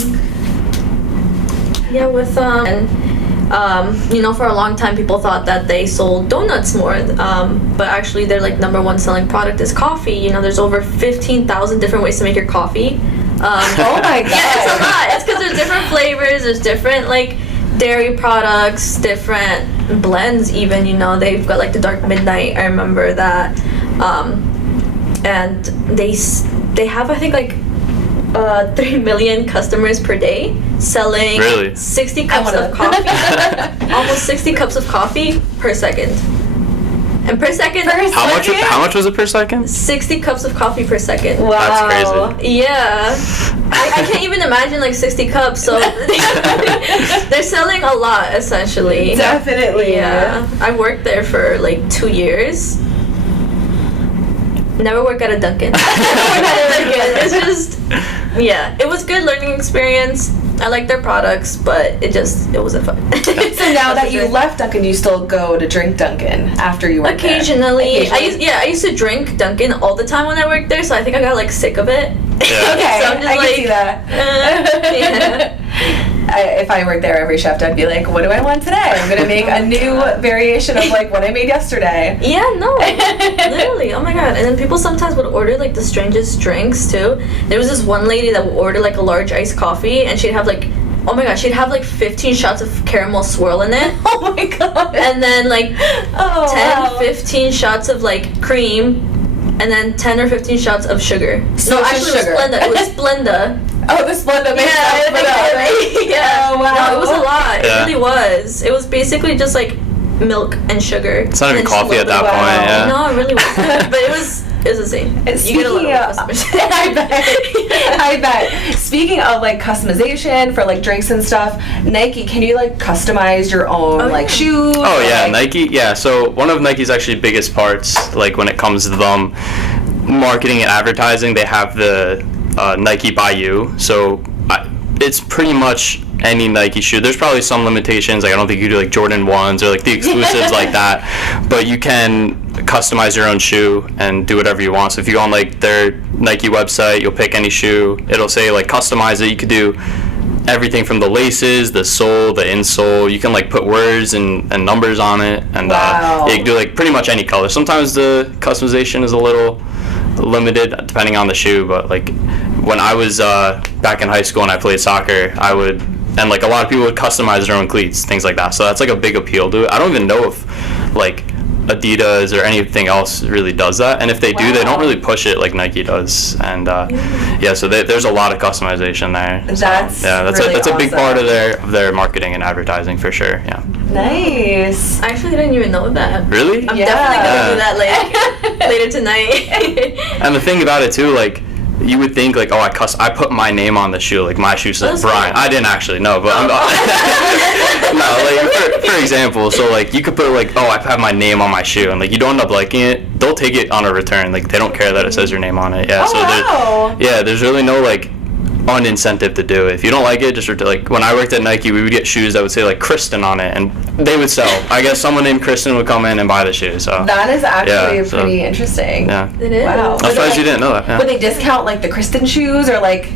Yeah, with you know, for a long time people thought that they sold donuts more, but actually their like number one selling product is coffee. You know, there's over 15,000 different ways to make your coffee. Oh my god! Yeah, it's a lot. It's because there's different flavors. There's different like dairy products, different blends. Even, you know, they've got like the Dark Midnight. I remember that, and they have, I think, like 3 million customers per day selling Really? 60 cups wanna- of coffee. Almost 60 cups of coffee per second. And per second, How much was it per second? 60 cups of coffee per second. Wow. That's crazy. Yeah. I can't even imagine like 60 cups, so they're selling a lot essentially. Definitely. Yeah. I worked there for like 2 years. Never work at a Dunkin'. It's just, yeah, it was good learning experience. I like their products, but it wasn't fun. So now that you left Dunkin', you still go to drink Dunkin' after you work there? Occasionally. I used to drink Dunkin' all the time when I worked there, so I think I got like sick of it. Yeah. Okay, So I'm just I like, can see that. yeah. If I worked there every shift, I'd be like, what do I want today? I'm gonna make a new variation of like what I made yesterday. Yeah, no, literally. Oh my god! And then people sometimes would order like the strangest drinks too. There was this one lady that would order like a large iced coffee, and she'd have like, oh my god, she'd have like 15 shots of caramel swirl in it, Oh my god. and then like 10, wow. 15 shots of like cream, and then 10 or 15 shots of sugar. So No, it's actually, just it was sugar. Splenda. It was Splenda. Oh, the Splenda makes Yeah, sense for that. yeah. Oh, wow. No, it was a lot. Yeah. It really was. It was basically just like milk and sugar. It's not even and just coffee a at little that bit- point. Yeah. No, it really wasn't. But it was the same. And You get a lot speaking of of- customers. I bet. Speaking of like customization for like drinks and stuff, Nike, can you like customize your own Oh, like yeah. shoes? Oh yeah, Like- Nike. Yeah, so one of Nike's actually biggest parts, like when it comes to them marketing and advertising, they have the Nike by You. So it's pretty much any Nike shoe. There's probably some limitations. Like I don't think you do like Jordan 1s or like the exclusives like that. But you can customize your own shoe and do whatever you want. So if you go on like their Nike website, you'll pick any shoe. It'll say like customize it. You could do everything from the laces, the sole, the insole. You can like put words and numbers on it, and Wow. you can do like pretty much any color. Sometimes the customization is a little limited depending on the shoe, but like when I was back in high school and I played soccer, I would, and like a lot of people would customize their own cleats, things like that. So that's like a big appeal to it. I don't even know if like Adidas or anything else really does that, and if they do, they don't Wow. really push it like Nike does. And yeah, so there's a lot of customization there. So, That's yeah, that's really a big part awesome. of their marketing and advertising for sure. Yeah. Nice. I actually didn't even know that. Really? I'm Yeah. definitely gonna do that like later tonight. And the thing about it too, like you would think like, oh, I put my name on the shoe, like my shoe says That's Brian. cool. I didn't actually know, but I'm no, like for example, so like you could put like, oh, I have my name on my shoe, and like you don't end up liking it, they'll take it on a return. Like they don't care that it says your name on it. Yeah. Oh, So wow. yeah, there's really no like unincentive to do it. If you don't like it, just like when I worked at Nike, we would get shoes that would say like Kristen on it, and they would sell. I guess someone named Kristen would come in and buy the shoe. So That is actually Yeah, so- pretty interesting. yeah, It is. Wow. I'm surprised you didn't know that. Would Yeah. they discount like the Kristen shoes or like?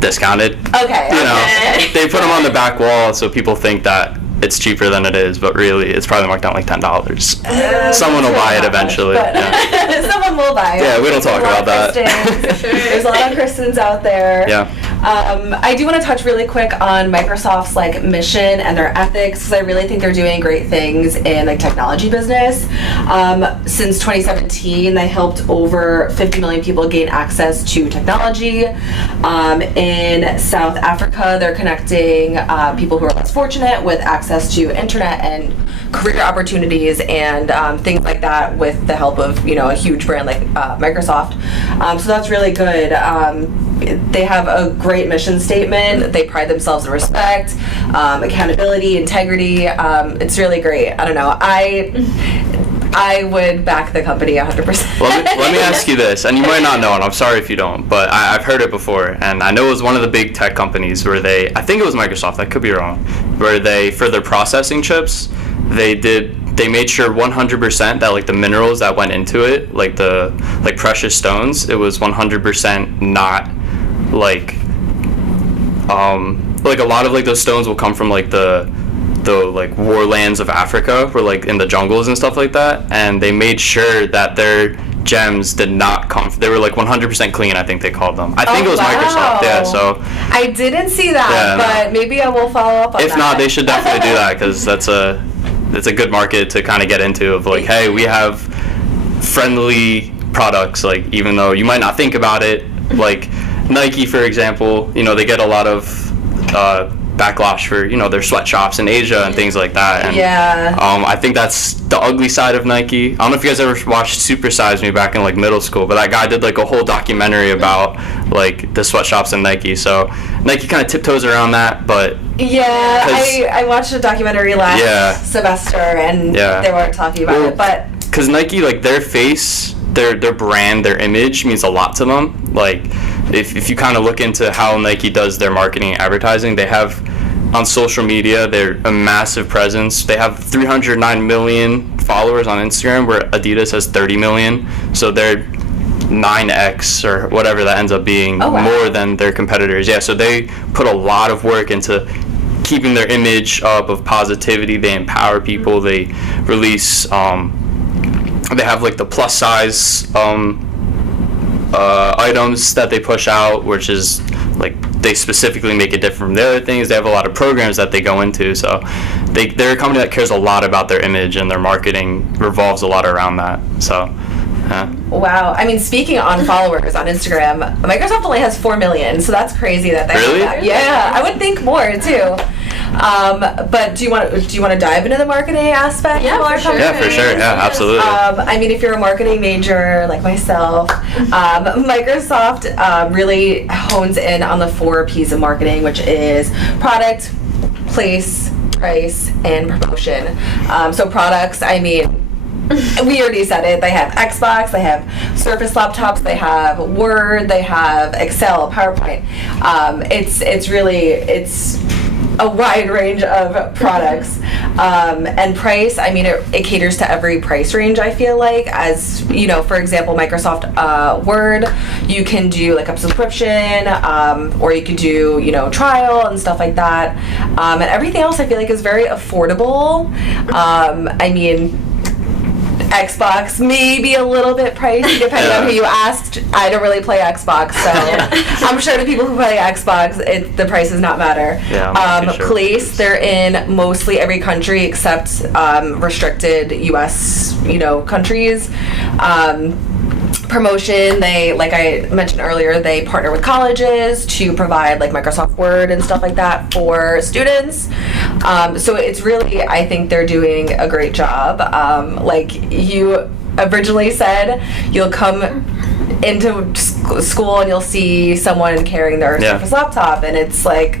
Discounted. Okay. You know, Okay. they put them on the back wall so people think that it's cheaper than it is, but really it's probably marked down like $10. Someone will buy it eventually. But Yeah. someone will buy it. Yeah, we don't talk There's a lot about of that. Kristens. There's a lot of Kristens out there. Yeah. I do want to touch really quick on Microsoft's like mission and their ethics, because I really think they're doing great things in like technology business. Since 2017, they helped over 50 million people gain access to technology. In South Africa, they're connecting people who are less fortunate with access to internet and career opportunities and things like that with the help of a huge brand like Microsoft. So that's really good. They have a great mission statement. They pride themselves in respect, accountability, integrity. It's really great. I don't know. I would back the company 100%. Let me ask you this, and you might not know, and I'm sorry if you don't, but I've heard it before, and I know it was one of the big tech companies where I think it was Microsoft, I could be wrong, where for their processing chips, they made sure 100% that like the minerals that went into it, like precious stones, it was 100% not like a lot of like those stones will come from like the like war lands of Africa, where like in the jungles and stuff like that, and they made sure that their gems did not come. They were like 100% clean, I think they called them. I think it was Microsoft. Yeah, so I didn't see that, but maybe I will follow up on that. If not, they should definitely do that, because that's a good market to kind of get into, of like, hey, we have friendly products, like even though you might not think about it, like Nike, for example, they get a lot of backlash for their sweatshops in Asia and things like that, and I think that's the ugly side of Nike. I don't know if you guys ever watched Super Size Me back in like middle school, but that guy did like a whole documentary about like the sweatshops in Nike, so Nike kind of tiptoes around that, but I watched a documentary last semester and they weren't talking about it, but because Nike, like their face, their brand, their image means a lot to them. Like if you kind of look into how Nike does their marketing and advertising, they have on social media, they're a massive presence. They have 309 million followers on Instagram, where Adidas has 30 million. So they're 9x or whatever that ends up being, more than their competitors. Yeah, so they put a lot of work into keeping their image up of positivity. They empower people. They release, they have like the plus size items that they push out, which is like they specifically make it different from the other things. They have a lot of programs that they go into, so they're a company that cares a lot about their image, and their marketing revolves a lot around that. So wow. I mean, speaking on followers on Instagram, Microsoft only has 4 million, so that's crazy that they really have that. Yeah, I would think more too. But do you want to dive into the marketing aspect? Yeah, for sure. Yeah, for sure. Yeah, absolutely. I mean, if you're a marketing major like myself, Microsoft really hones in on the 4 P's of marketing, which is product, place, price, and promotion. So products, I mean, we already said it. They have Xbox, they have Surface laptops, they have Word, they have Excel, PowerPoint. It's a wide range of products. And price, I mean, it caters to every price range, I feel like. As, for example, Microsoft Word, you can do like a subscription, or you can do, trial and stuff like that. And everything else I feel like is very affordable. I mean, Xbox maybe a little bit pricey depending on who you asked. I don't really play Xbox, so I'm sure the people who play Xbox, the price does not matter. Place, they're in mostly every country except restricted US countries. Promotion, they, like I mentioned earlier, they partner with colleges to provide like Microsoft Word and stuff like that for students. So it's really, I think they're doing a great job. Like you originally said, you'll come into school and you'll see someone carrying their Surface laptop, and it's like,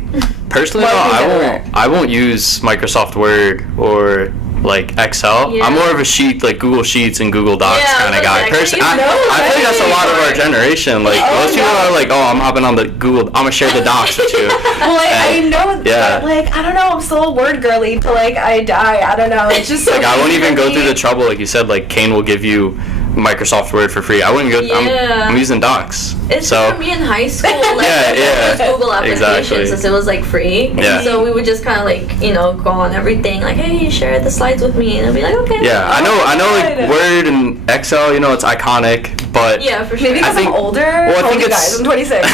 personally, I won't use Microsoft Word or like Excel. I'm more of a like Google Sheets and Google Docs kind of guy. Personally, I think that's a lot of our generation. Like most people are like, oh, I'm hopping on the Google, I'm gonna share the docs with you. Well, I know, but like, I don't know, I'm still a Word girly till like I die. I don't know, it's just like I won't even go through the trouble, like you said, like Kane will give you Microsoft Word for free. I wouldn't go. Yeah. I'm using Docs. It's so for me in high school. Like, Yeah, Google applications exactly. since it was like free. Yeah. So we would just kind of like go on everything like, hey, share the slides with me, and I'd be like, okay. Yeah, I know like Word and Excel, it's iconic, but Yeah, for sure. Maybe because I'm think- older. well, I How old think you it's- guys? I'm 26.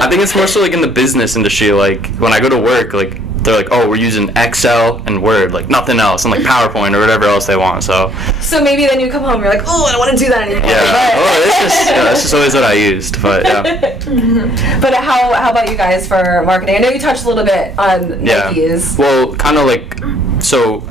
I think it's more so like in the business industry. Like when I go to work, like they're like, oh, we're using Excel and Word, like nothing else, and like PowerPoint or whatever else they want. So So maybe then you come home, you're like, oh, I don't want to do that anymore. yeah, oh, this is always what I used, but yeah. But how about you guys for marketing? I know you touched a little bit on Yeah. Nike's. Well, kind of like, so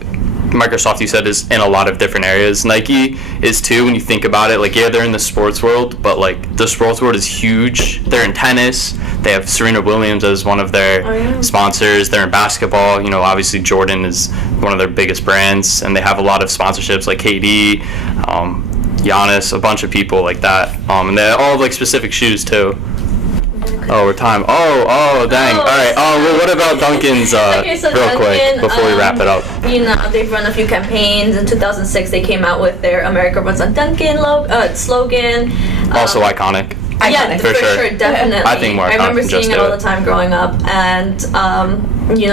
Microsoft, you said, is in a lot of different areas. Nike is too, when you think about it. Like, yeah, they're in the sports world, but like the sports world is huge. They're in tennis. They have Serena Williams as one of their sponsors. They're in basketball. Obviously Jordan is one of their biggest brands, and they have a lot of sponsorships like KD, Giannis, a bunch of people like that. And they all have like specific shoes too. Oh, we're time. Oh, dang. All right. Well, what about Dunkin's Okay, so real quick Dunkin', before we wrap it up? They've run a few campaigns. In 2006, they came out with their America Runs on Dunkin' slogan. Also iconic. Yeah, For for sure. sure, definitely. I think more I remember iconic than just seeing it all do the it. time growing up, and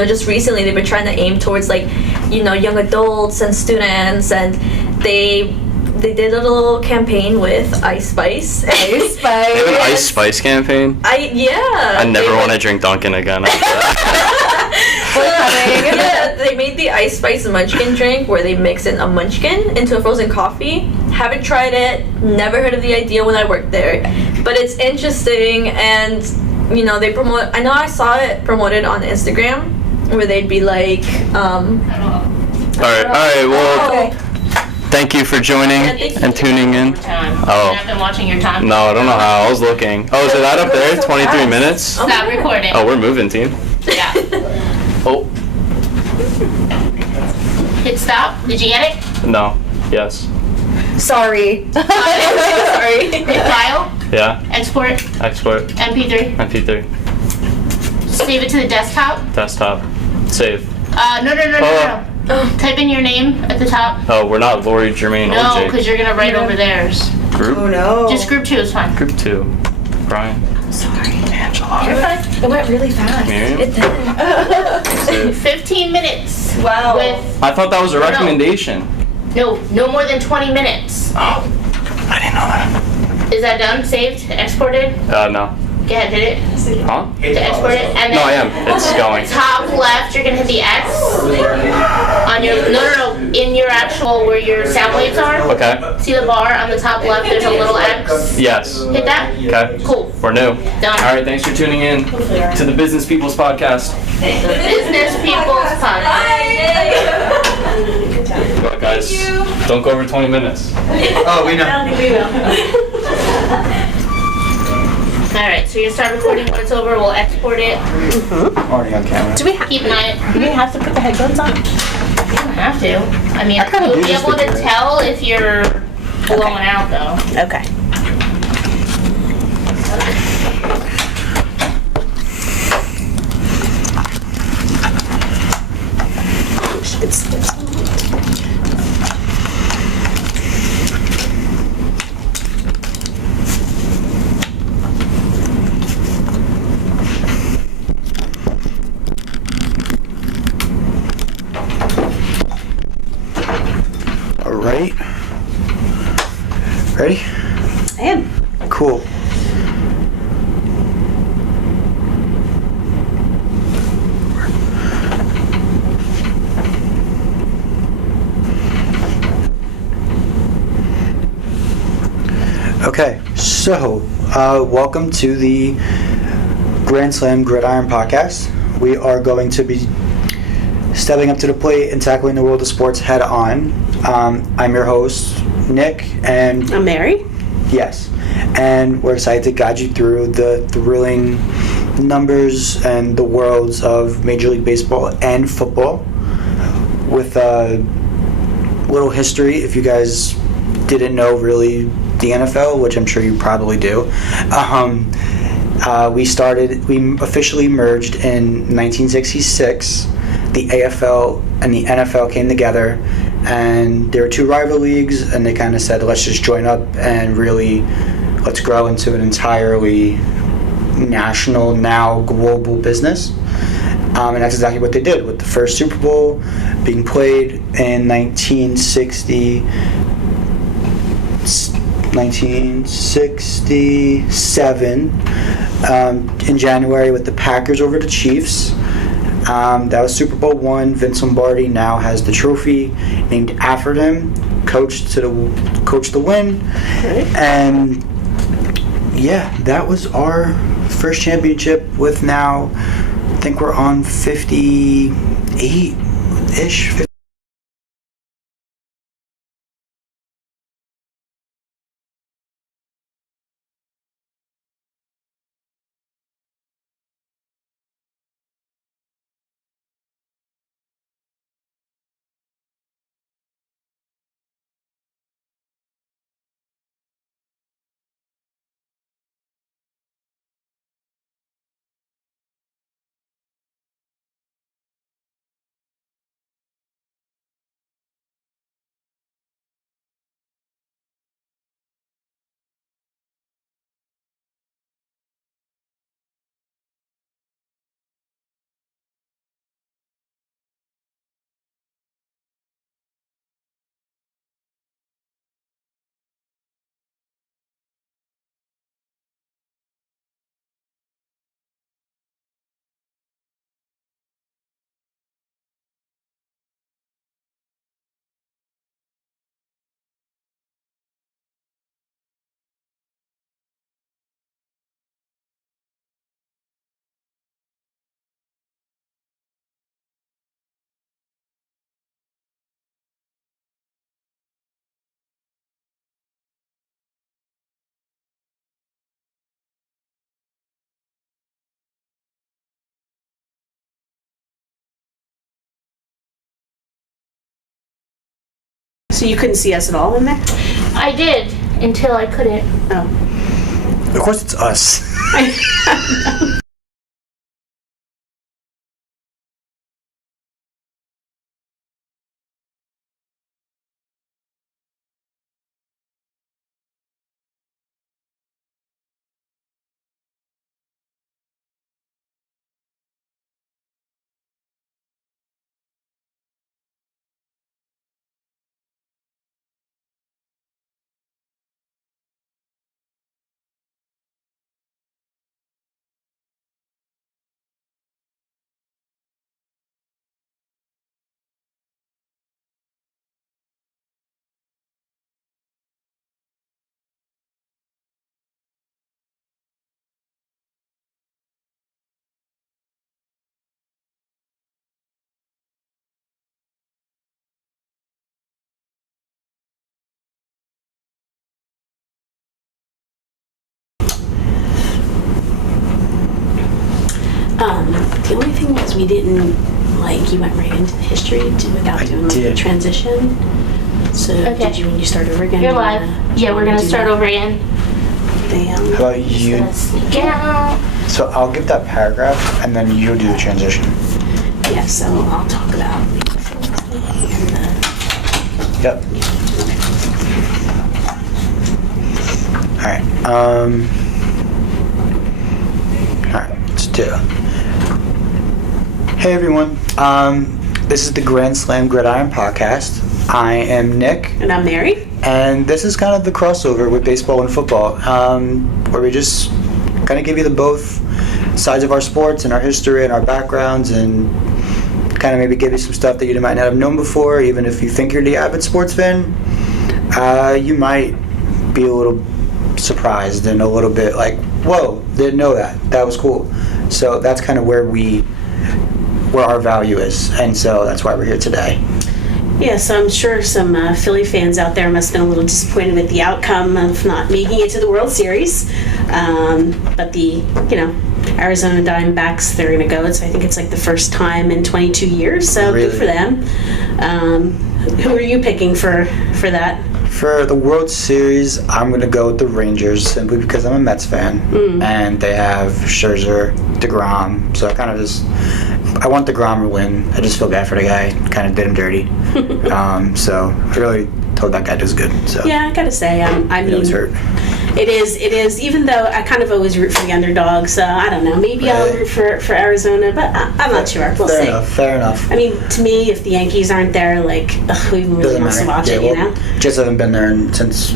just recently they've been trying to aim towards like, young adults and students, and they did a little campaign with Ice Spice. Ice Spice. They have an Ice Spice campaign. I never want to drink Dunkin' again after that. Yeah, they made the Ice Spice Munchkin drink where they mix in a Munchkin into a frozen coffee. Haven't tried it. Never heard of the idea when I worked there, but it's interesting, and they promote. I know I saw it promoted on Instagram where they'd be like, All right. Well, thank you for joining and tuning in. Time. Oh. I've been watching your time. No, I don't know how. I was looking. Oh, is it that up there? 23 minutes? Stop recording. Oh, we're moving, team. Yeah. Oh, Hit stop. Did you get it? no. Yes. Sorry. sorry. Hit file. Yeah. Export. Export. MP3. MP3. Save it to the desktop. Desktop. Save. No. Type in your name at the top. Oh, we're not Lori, Jermaine, No, or because Jake. you're gonna write over theirs. Group? Oh no. Just group 2 is fine. Group 2. Brian. You're fine. It went really fast. Miriam? It did. Save. 15 minutes. Wow. With I thought that was a recommendation. no more than 20 minutes. Oh, I didn't know that. Is that done? Saved? Exported? No. Go ahead, hit it. Huh? To export it. And then No, I am. It's going. top left, you're gonna hit the X on your no, in your actual where your sound waves are. Okay. See the bar on the top left? There's a little X. Yes. Hit that. Okay. Cool. We're new. Done. All right. Thanks for tuning in to the Business People's Podcast. The Business People's Podcast. Go, guys. Don't go over 20 minutes. Oh, we know. All right, so you start recording when it's over. We'll export it. Already on camera. Keep an eye. Do we have to put the headphones on? You don't have to. I mean, kinda you'll do be just able to to hear it. tell if you're blowing out though. Okay. All right. Ready? I am. Cool. Okay, so welcome to the Grand Slam Gridiron Podcast. We are going to be stepping up to the plate and tackling the world of sports head on. I'm your host, Nick, and I'm Mary. yes, and we're excited to guide you through the thrilling numbers and the worlds of Major League Baseball and football with a little history, if you guys didn't know really the NFL, which I'm sure you probably do. We officially merged in 1966. The AFL and the NFL came together, and there were two rival leagues, and they kind of said, let's just join up and really let's grow into an entirely national, now global business. And that's exactly what they did with the first Super Bowl being played in 1967 in January with the Packers over the Chiefs. That was Super Bowl I. Vince Lombardi now has the trophy named after him, coached the win. And yeah, that was our first championship with now, I think we're on 58-ish. So you couldn't see us at all in there? I did until I couldn't. Oh. Of course it's us. The only thing was we didn't, like, you went right into the history without doing like, the transition. So did you, when you start over again? You're live. Yeah, we're gonna start over again. How about you? Yeah. So I'll give that paragraph, and then you do the transition. Yeah, so I'll talk about and Yep. Alright, alright, let's do it. Hey everyone, this is the Grand Slam Gridiron Podcast. I am Nick. And I'm Mary. And this is kind of the crossover with baseball and football, where we just kind of give you the both sides of our sports and our history and our backgrounds, and kind of maybe give you some stuff that you might not have known before. Even if you think you're the avid sports fan, you might be a little surprised and a little bit like, whoa, didn't know that. That was cool. So that's kind of where our value is, and so that's why we're here today. Yeah, so I'm sure some Philly fans out there must have been a little disappointed with the outcome of not making it to the World Series. But the, Arizona Diamondbacks, they're going to go. I think it's like the first time in 22 years, so Really? Good for them. Who are you picking for that? For the World Series, I'm going to go with the Rangers simply because I'm a Mets fan, and they have Scherzer, DeGrom, so I kind of just I want the Grommer win. I just feel bad for the guy. Kind of did him dirty. So I really told that guy it was good. So Yeah, I gotta say, I he mean, was hurt. it is. Even though I kind of always root for the underdog, so I don't know. Maybe I'll Right. root for Arizona, but I'm not sure. We'll Fair see. enough. Fair enough. I mean, to me, if the Yankees aren't there, like, who even really Doesn't wants to matter. watch Yeah, it? well, You know. Jets haven't been there since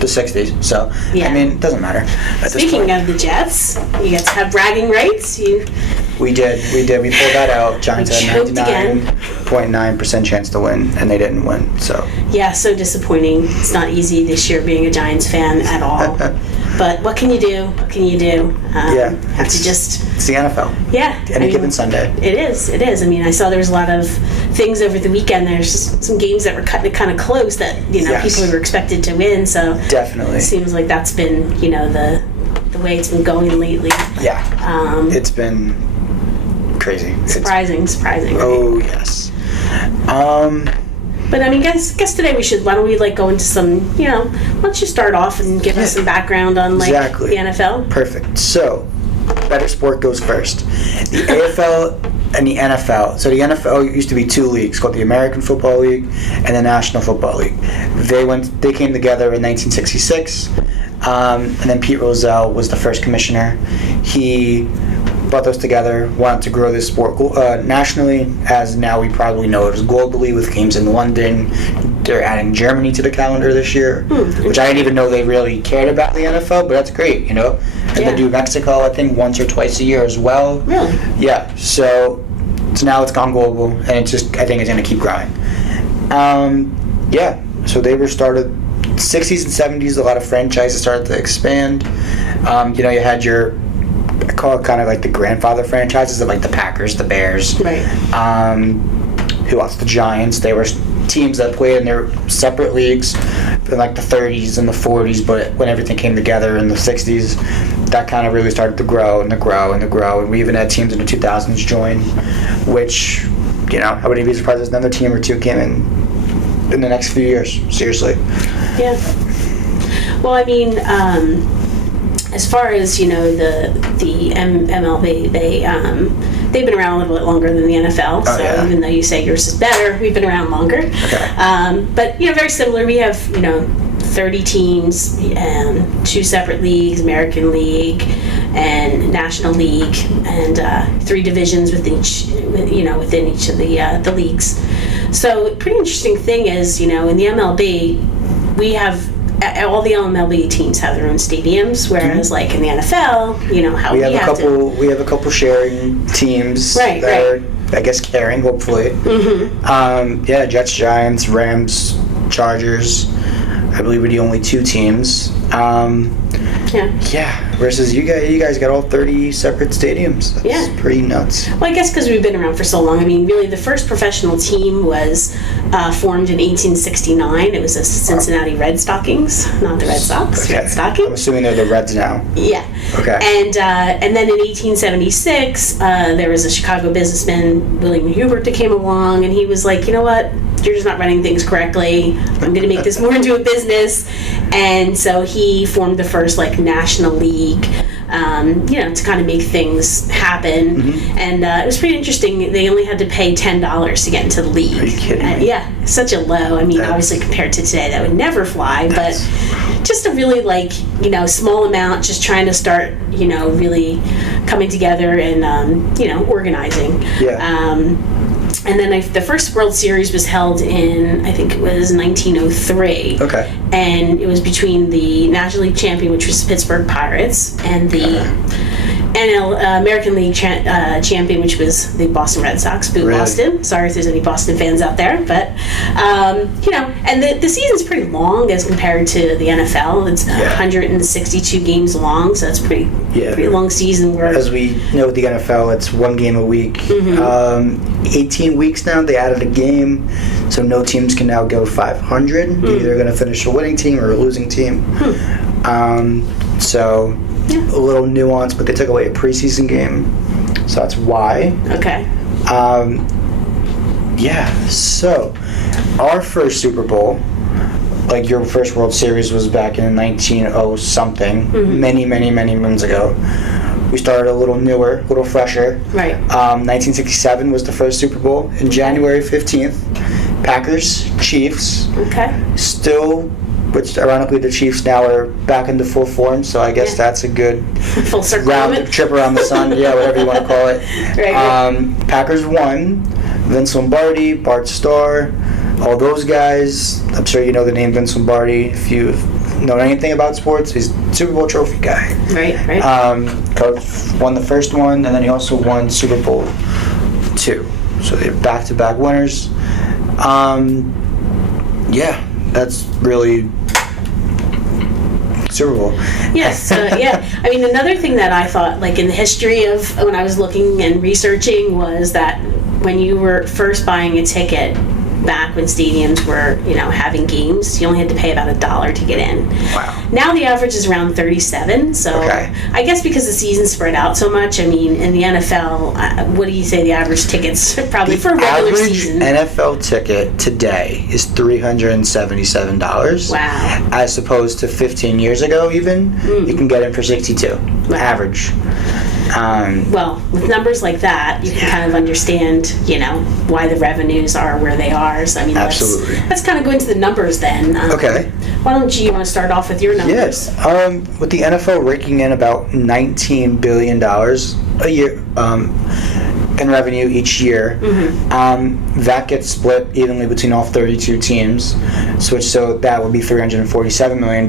the 60s. So Yeah. I mean, it doesn't matter. At this Speaking point. of the Jets, you get to have bragging rights. We did. We pulled that out. Giants We had choked again. 99.9% chance to win, and they didn't win. So Yeah, so disappointing. It's not easy this year being a Giants fan at all. But what can you do? What can you do? Yeah, Have to just, it's the NFL. yeah. I Any mean, given Sunday. It is. I mean, I saw there was a lot of things over the weekend. There's some games that were cut kind of close that, Yes. people were expected to win. So Definitely. it seems like that's been, the way it's been going lately. Yeah. Um, It's been crazy. surprising. Oh yes. But I mean, guess today why don't we go into some, why don't you start off and give us some background on Exactly. the NFL? Perfect. So, better sport goes first. The AFL and the NFL. So the NFL used to be two leagues called the American Football League and the National Football League. They came together in 1966, and then Pete Rozelle was the first commissioner. He brought those together, wanted to grow this sport nationally, as now we probably know it as globally with games in London. They're adding Germany to the calendar this year, which I didn't even know they really cared about the NFL, but that's great, And Yeah. they do Mexico, I think, once or twice a year as well. Really? Yeah, so now it's gone global, and I think it's going to keep growing. Yeah, so they were started 60s and 70s. A lot of franchises started to expand. You had your, I call it kind of like the grandfather franchises of the Packers, the Bears. Right. Who else? The Giants. They were teams that played in their separate leagues in the 30s and the 40s, but when everything came together in the 60s, that kind of really started to grow and to grow and to grow. And we even had teams in the 2000s join, which, I wouldn't be surprised if another team or two came in the next few years. Seriously. Yeah. Well, I mean, as far as the MLB, they've been around a little bit longer than the NFL. So yeah. even though you say yours is better, we've been around longer. Okay. But very similar. We have 30 teams and 2 separate leagues: American League and National League, and 3 divisions within each of the leagues. So, pretty interesting thing is, in the MLB, we have all the MLB teams have their own stadiums, whereas in the NFL, how We have a couple sharing teams Right, that are, I guess, caring, hopefully. Mm-hmm. Jets, Giants, Rams, Chargers. I believe we're the only 2 teams. Yeah. Versus you guys got all 30 separate stadiums. That's Yeah. pretty nuts. Well, I guess because we've been around for so long. I mean, really, the first professional team was formed in 1869. It was the Cincinnati Red Stockings, not the Red Sox. Okay. Red I'm Stockings. assuming they're the Reds now. Yeah. Okay. And then in 1876, there was a Chicago businessman, William Hubert, that came along, and he was like, you know what? You're just not running things correctly. I'm going to make this more into a business. And so he formed the first National League, to kind of make things happen. Mm-hmm. And it was pretty interesting. They only had to pay $10 to get into the league. Are you kidding me? Yeah, such a low. I mean, That's- obviously compared to today, that would never fly. But just a really small amount, just trying to start, really coming together and organizing. Yeah. And then the first World Series was held in, I think it was 1903. Okay. And it was between the National League champion, which was the Pittsburgh Pirates, and the American League champion, which was the Boston Red Sox. Boo Really? Boston. Sorry if there's any Boston fans out there, but and the season's pretty long as compared to the NFL. It's 162 games long, so that's pretty long season. Where As we know with the NFL, it's 1 game a week. 18 weeks now, they added a game, so no teams can now go 500. You're either going to finish a winning team or a losing team. So a little nuance, but they took away a preseason game, so that's why. Okay. So our first Super Bowl, your first World Series, was back in 1900 something, many moons ago. we started a little newer, a little fresher. Right. 1967 was the first Super Bowl. In January 15th, Packers, Chiefs. Okay. Still, which ironically the Chiefs now are back into full form, so I guess Yeah. that's a good Full circle round moment. trip around the sun, yeah, whatever you want to call it. Right. Packers won. Vince Lombardi, Bart Starr, all those guys. I'm sure you know the name Vince Lombardi. If you know anything about sports, he's Super Bowl trophy guy. Right. Right. Coach won the first one, and then he also won Super Bowl 2. So they're back-to-back winners. Yeah, that's really Super Bowl. Yes, yeah. I mean, another thing that I thought, like in the history of when I was looking and researching, was that when you were first buying a ticket back when stadiums were, you know, having games, you only had to pay about $1 to get in. Wow. Now the average is around 37. So Okay. I guess because the season spread out so much. I mean, in the NFL, what do you say the average tickets probably for a regular Average season? NFL ticket today is $377. Wow. As opposed to 15 years ago, even you can get in for 62. Wow. Average. Well, with numbers like that, you can kind of understand, you know, why the revenues are where they are. So I mean, Absolutely. let's kind of go into the numbers then. Okay. Why don't you want to start off with your numbers? Yes. With the NFL raking in about $19 billion a year in revenue each year, that gets split evenly between all 32 teams. So that would be $347 million.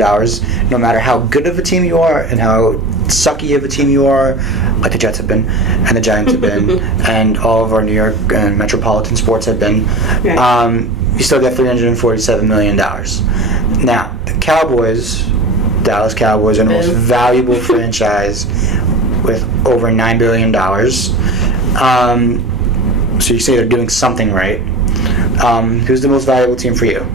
No matter how good of a team you are and how sucky of a team you are, like the Jets have been, and the Giants have been, and all of our New York and metropolitan sports have been, Right. you still get $347 million. Now, the Cowboys, Dallas Cowboys, are the most valuable franchise with over $9 billion. So you say they're doing something right. Who's the most valuable team for you?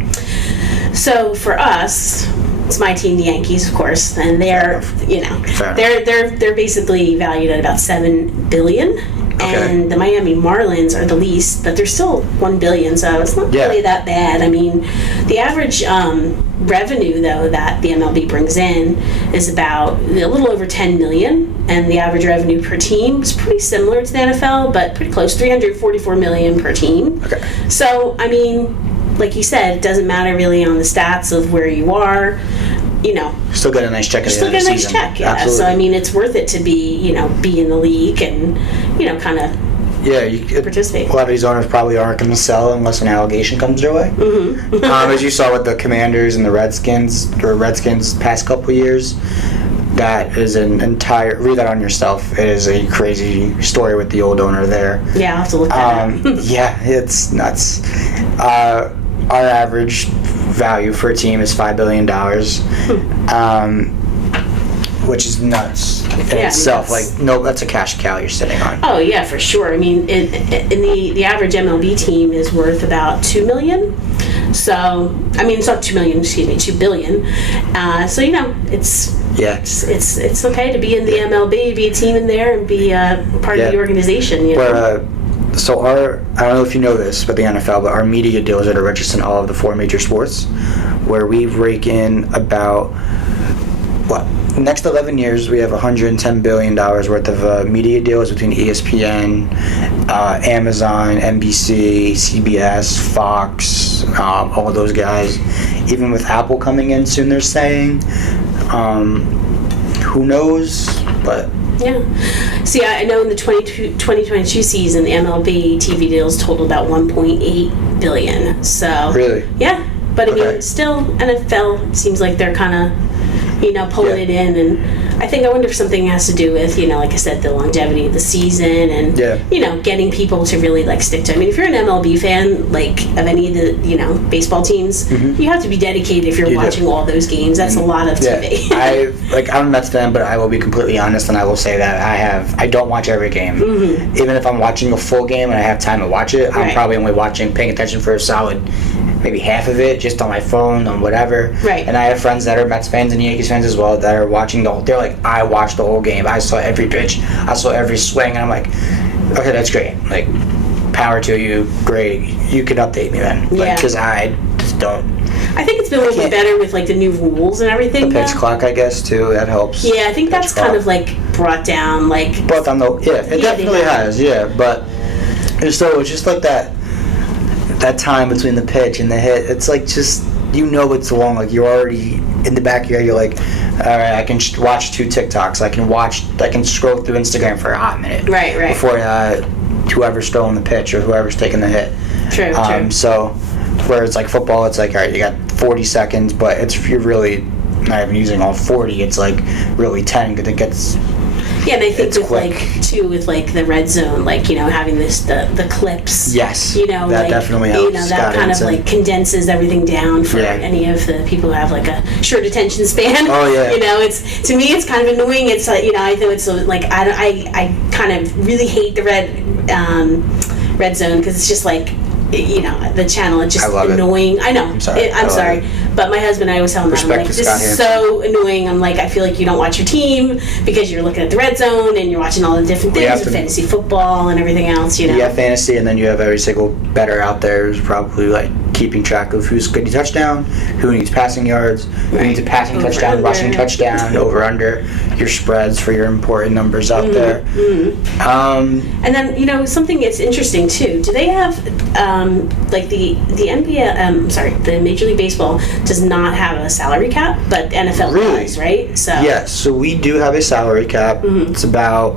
So for us, it's my team, the Yankees, of course, and they're, you know, Fair they're basically valued at about $7 billion. And the Miami Marlins are the least, but they're still $1 billion, so it's not really that bad. I mean, the average revenue though that the MLB brings in is about a little over $10 million, and the average revenue per team is pretty similar to the NFL, but pretty close, $344 million per team. Okay. So I mean, like you said, it doesn't matter really on the stats of where you are. You know, Still get a nice check at the still end of get a the nice season. check, yeah. Absolutely. So I mean, it's worth it to be, you know, be in the league and, you know, kind of Yeah, participate. a lot of these owners probably aren't going to sell unless an allegation comes their way. As you saw with the Commanders and the Redskins past couple years, that is an entire, read that on yourself. It is a crazy story with the old owner there. Yeah, I'll have to look that up. Yeah, it's nuts. Our average value for a team is $5 billion, which is nuts in Yeah, itself. that's- Like, no, that's a cash cow you're sitting on. Oh yeah, for sure. I mean, in the average MLB team is worth about $2 million. So I mean, it's not $2 million. Excuse me, $2 billion. So you know, it's Yeah. it's okay to be in the MLB, be a team in there, and be part of the organization. You know? Where, so I don't know if you know this about the NFL, but our media deals are registered in all of the 4 major sports, where we rake in about, next 11 years, we have $110 billion worth of media deals between ESPN, Amazon, NBC, CBS, Fox, all of those guys. Even with Apple coming in soon, they're saying. Who knows? But Yeah. See, I know in the 2022 season, the MLB TV deals totaled about $1.8 billion. So really, yeah, but I Okay. mean, still, NFL seems like they're kind of, you know, pulling it in, and I wonder if something has to do with, you know, like I said, the longevity of the season, and you know, getting people to really like stick to. I mean, if you're an MLB fan, like of any of the, you know, baseball teams, you have to be dedicated if you're watching all those games. That's a lot of TV. I'm a Mets fan, but I will be completely honest, and I will say that I don't watch every game. Even if I'm watching a full game and I have time to watch it, I'm probably only paying attention for a solid maybe half of it, just on my phone, on whatever. Right. And I have friends that are Mets fans and Yankees fans as well that are watching they're like, I watched the whole game. I saw every pitch. I saw every swing. And I'm like, okay, that's great. Like, power to you. Great. You could update me then. Yeah. Because I just don't. I think it's been a little bit better with like the new rules and everything. The pitch though. clock, I guess, too. That helps. Yeah, I think that's Pitch kind clock. of like brought down like. But on the it they definitely have. has, yeah. But it's just like that time between the pitch and the hit. It's like just it's long. Like you're already in the back of your head. You're like, all right, I can watch 2 TikToks. I can scroll through Instagram for a hot minute. Right. Before whoever's throwing the pitch or whoever's taking the hit. True. So, whereas like football, it's like, all right, you got 40 seconds, but you're really not even using all 40. It's like really 10 because it gets. Yeah, and I think It's with quick. like the red zone, like having the clips. Yes. That That definitely helps. that Scott kind of Henson. like condenses everything down for Yeah. any of the people who have like a short attention span. Oh, yeah. It's to me it's kind of annoying. It's like I know it's like I kind of really hate the red zone because it's just like. The channel, it's just I love it. annoying. I know. I'm sorry. I'm I love sorry. it. But my husband, I always tell him, I'm Respect like, to this Scott is Hansen. so annoying. I'm like, I feel like you don't watch your team because you're looking at the red zone and you're watching all the different We things have with to- fantasy football and everything else, You have fantasy, and then you have every single bettor out there who's probably like keeping track of who's getting touchdown, who needs passing yards, who needs a passing Over, touchdown, under. rushing touchdown, over under, your spreads for your important numbers out there. And then, something that's interesting too. Do they have like the NBA? The Major League Baseball does not have a salary cap, but NFL Really? does, right? So Yes, so we do have a salary cap. It's about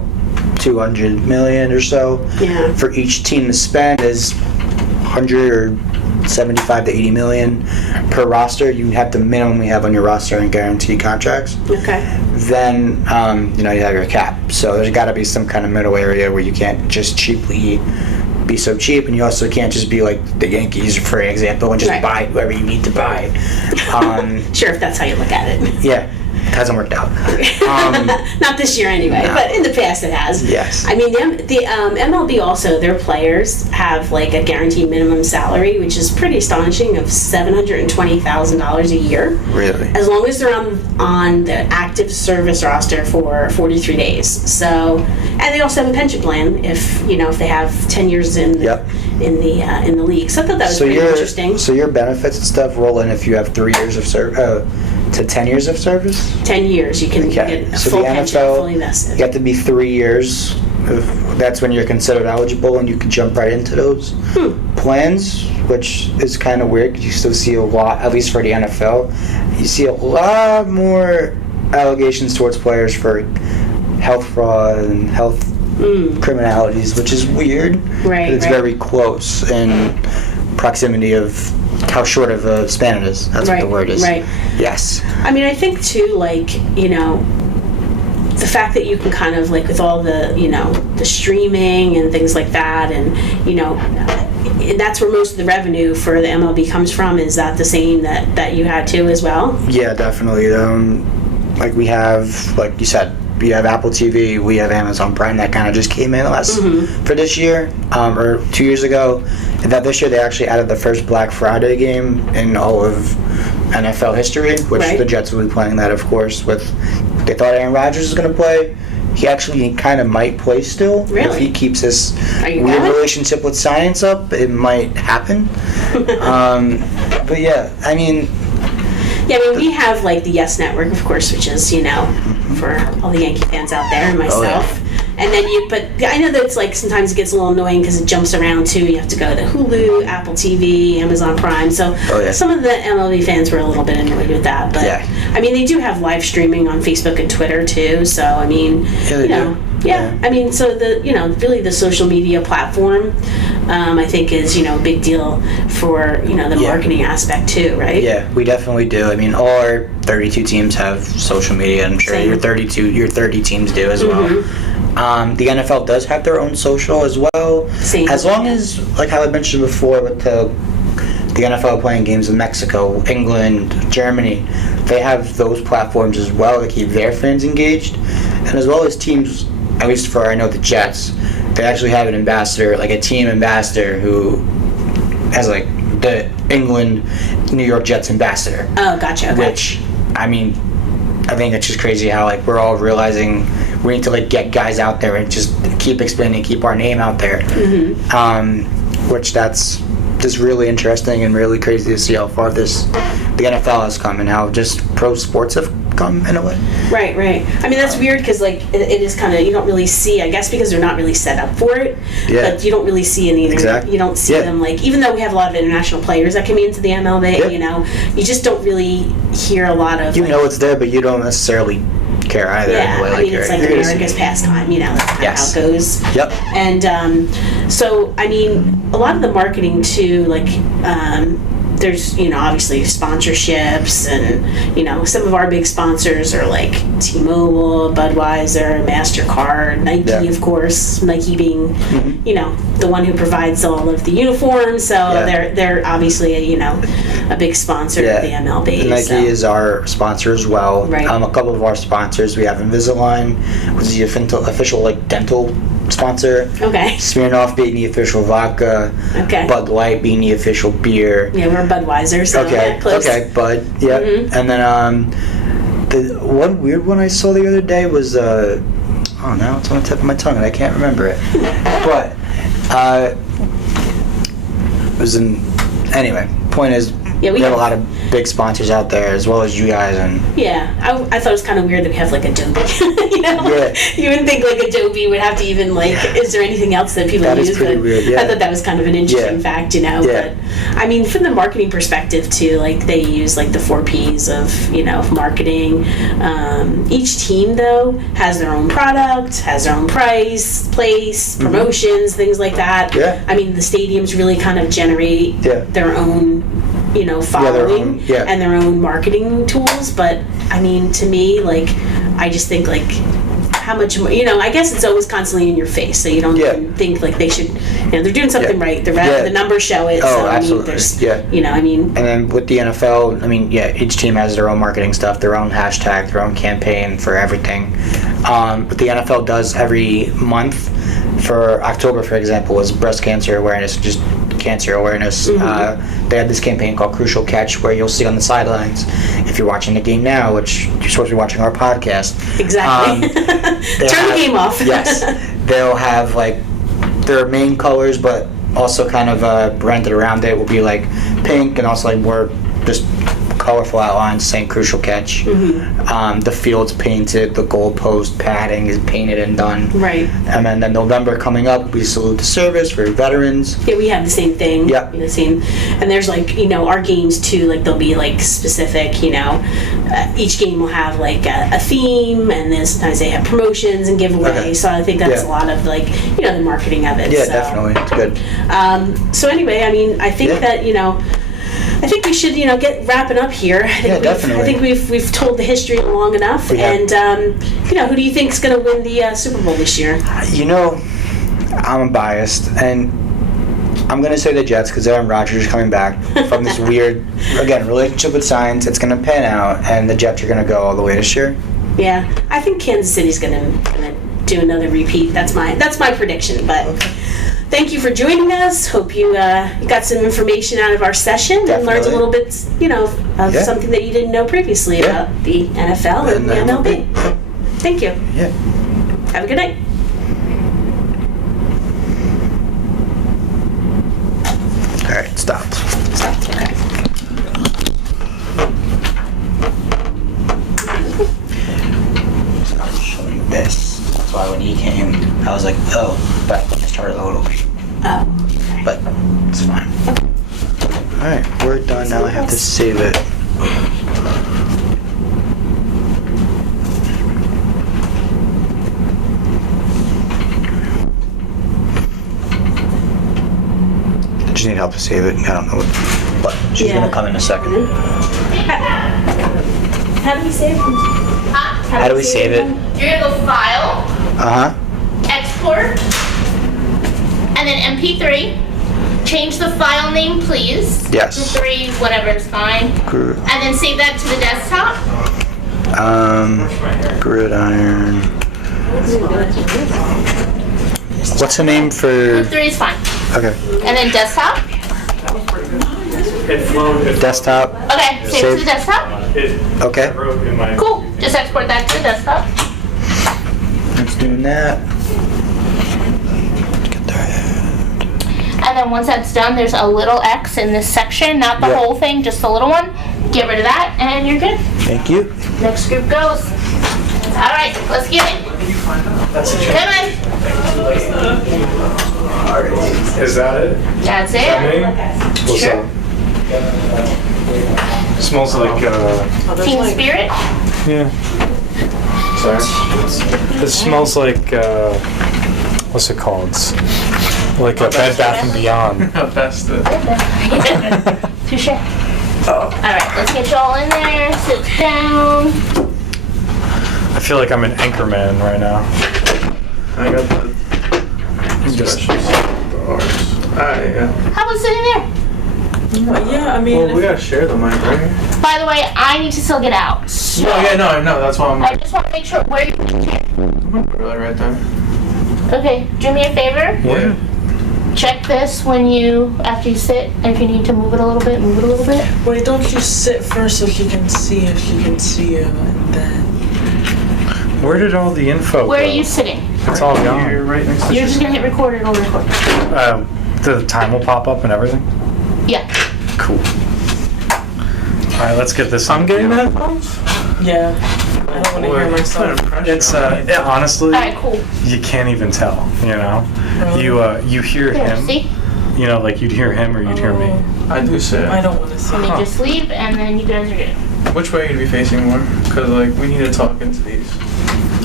200 million or so. Yeah. For each team to spend is 175 to 80 million per roster. You have to minimally have on your roster and guaranteed contracts. Okay. Then you have your cap. So there's got to be some kind of middle area where you can't just cheaply be so cheap, and you also can't just be like the Yankees, for example, and just Right. buy whoever you need to buy. Sure, if that's how you look at it. Yeah, it hasn't worked out. Not this year anyway, but in the past it has. Yes. I mean, the MLB also, their players have like a guaranteed minimum salary, which is pretty astonishing, of $720,000 a year. Really? As long as they're on the active service roster for 43 days. So, and they also have a pension plan if they have 10 years in Yep. in the league. So I thought that was pretty interesting. So your benefits and stuff roll in if you have 3 years of service to 10 years of service. 10 years, you can Okay. get a So full the pension, NFL, fully vested. you have to be 3 years. That's when you're considered eligible, and you can jump right into those plans, which is kind of weird because you still see a lot, at least for the NFL, you see a lot more allegations towards players for health fraud and health criminalities, which is weird. Right, It's right. very close in proximity of how short of a span it is. That's what the word is. Right. Yes. I mean, I think too, like, the fact that you can kind of like with all the, the streaming and things like that, and and that's where most of the revenue for the MLB comes from. Is that the same that you had too as well? Yeah, definitely. Like we have, like you said, we have Apple TV, we have Amazon Prime that kind of just came in for this year, or 2 years ago. And that this year they actually added the first Black Friday game in all of NFL history, which Right. the Jets will be playing that, of course. They thought Aaron Rodgers was going to play. He actually kind of might play still. If Really? he keeps his Are you weird going? relationship with science up, it might happen. But yeah, I mean, Yeah, I mean, we have like the Yes Network, of course, which is for all the Yankee fans out there and myself. And then but I know that it's like sometimes it gets a little annoying because it jumps around too. You have to go to Hulu, Apple TV, Amazon Prime. So some of the MLB fans were a little bit annoyed with that. But I mean, they do have live streaming on Facebook and Twitter too. So I mean, they do. Yeah, I mean, so the really the social media platform, I think is a big deal for the marketing aspect too, right? Yeah, we definitely do. I mean, all our 32 teams have social media. I'm sure Same. your 30 teams do as well. The NFL does have their own social as well. Same. As long as, like how I mentioned before, with the NFL playing games in Mexico, England, Germany, they have those platforms as well to keep their fans engaged, and as well as teams. At least for the Jets, they actually have an ambassador, like a team ambassador who has like the England, New York Jets ambassador. Oh, gotcha. Okay. Which, I mean, I think it's just crazy how like we're all realizing we need to like get guys out there and just keep explaining, keep our name out there. Which that's just really interesting and really crazy to see how far the NFL has come and how just pro sports have come in a way. Right. I mean, that's weird because like it is kind of, you don't really see, I guess because they're not really set up for it. Yeah. But you don't really see any. Exactly. You don't see Yeah. them like, even though we have a lot of international players that come into the MLB, Yeah. you know, you just don't really hear a lot of. You like, know it's there, but you don't necessarily care either. Yeah, in a way. I mean, it's like you're gonna see- America's pastime, you know, that's kind Yes. of how it goes. Yep. And so, I mean, a lot of the marketing too, like, there's, you know, obviously sponsorships and, you know, some of our big sponsors are like T-Mobile, Budweiser, MasterCard, Nike, Yeah. of course, Nike being, Mhm. you know, the one who provides all of the uniforms. So Yeah. they're obviously, you know, a big sponsor of the MLB. Nike so. is our sponsor as well. Right. A couple of our sponsors, we have Invisalign, which is the official like dental sponsor. Okay. Smirnoff being the official vodka. Okay. Bud Light being the official beer. Yeah, we're Budweiser, so Okay. yeah, close. Okay. Bud. Yeah. Mhm. And then the one weird one I saw the other day was oh, now it's on the tip of my tongue and I can't remember it. But it was in. Anyway, point is, Yeah, we have a lot of big sponsors out there as well as you guys, and Yeah, I thought it was kind of weird that we have like Adobe. You know, Yeah. you wouldn't think like Adobe would have to even like. Is there anything else that people That is use? pretty But weird, yeah. I thought that was kind of an interesting Yeah. fact, you know. Yeah. But I mean, from the marketing perspective too, like they use like the 4 Ps of marketing. Each team though has their own product, has their own price, place, promotions, things like that. Yeah. I mean, the stadiums really kind of generate Yeah. their own. Following their own, yeah. and their own marketing tools. But I mean, to me, like, I just think like how much more, I guess it's always constantly in your face, so you don't Yeah. even think like they should, they're doing something Yeah. right. Yeah. The numbers show it. Oh, so I mean, absolutely. there's, Yeah. I mean, And then with the NFL, I mean, yeah, each team has their own marketing stuff, their own hashtag, their own campaign for everything. But the NFL does every month. For October, for example, was breast cancer awareness, just cancer awareness. They have this campaign called Crucial Catch, where you'll see on the sidelines, if you're watching the game now, which you're supposed to be watching our podcast. exactly. they'll Turn the have- game off. Yes. They'll have like their main colors, but also kind of branded around it will be like pink and also like more just colorful outlines saying Crucial Catch. The field's painted, the goalpost padding is painted and done. Right. And then November coming up will be Salute to Service for veterans. Yeah, we have the same thing. Yep. The same, and there's like our games too. Like they'll be like specific. Each game will have like a theme, and then sometimes they have promotions and giveaways. Okay. So I think that's Yeah. a lot of like the marketing of it. Yeah, so. definitely. It's good. So anyway, I mean, I think Yeah. that I think we should get wrapping up here. I think Yeah, definitely. I think we've told the history long enough. We have. And who do you think's going to win the Super Bowl this year? I'm biased, and I'm going to say the Jets because Aaron Rodgers is coming back from this weird, again, relationship with science. It's going to pan out, and the Jets are going to go all the way this year. Yeah, I think Kansas City's going to do another repeat. That's my prediction. But thank you for joining us. Hope you got some information out of our session and learned a Definitely. little bit, of Yeah. something that you didn't know previously Yeah. about the NFL and the MLB. Thank you. Yeah. Have a good night. All right, stopped. Okay. So I was showing this. That's why when he came, I was like, oh, but I started a little late. Oh. But it's fine. Alright, we're done now. I have to save it. I just need help to save it. I don't know what. But she's Yeah. gonna come in a second. How do we save it? How do we save it? You're gonna go File, Uh huh. Export, and then MP3. Change the file name, please. Yes. To 3, whatever is fine. And then save that to the desktop. Gridiron. What's the name for? 3 is fine. Okay. And then desktop. Desktop. Okay, save it to Save. the desktop. Okay. Cool. Just export that to the desktop. Let's do that. And then once that's done, there's a little X in this section, not the Yep. whole thing, just the little one. Get rid of that, and you're good. Thank you. Next group goes. All right, let's get it. Come on. Is that it? That's it. What's Sure. up? Smells like Team Spirit. Yeah. sorry. It smells like, what's it called? Like a Bed Bath and Beyond. Best. Touche. All right, let's get y'all in there. Sit down. I feel like I'm an anchorman right now. I got the Just- specials. Alright, yeah. How about sitting there? Yeah, I mean, Well, we gotta share the mic, right? By the way, I need to still get out. So No, yeah, no, that's why I'm I just want to make sure where you really right there. Okay, do me a favor. Yeah. check this when you, after you sit, and if you need to move it a little bit, move it a little bit. Wait, don't you sit first so she can see if she can see you, and then... Where did all the info Where go? are you sitting? It's all gone. You're right next to You're just gonna hit record, it'll record. The time will pop up and everything? Yeah. Cool. Alright, let's get this. I'm getting headphones? Yeah. I don't want to hear myself. It's, honestly, Alright, cool. you can't even tell, you know? Really? You hear Here, him, see? you know, like you'd hear him or you'd hear me. I do say I it. don't want to see. Let me just leave, and then you guys are good. Which way are you gonna be facing more? Because, like, we need to talk into these.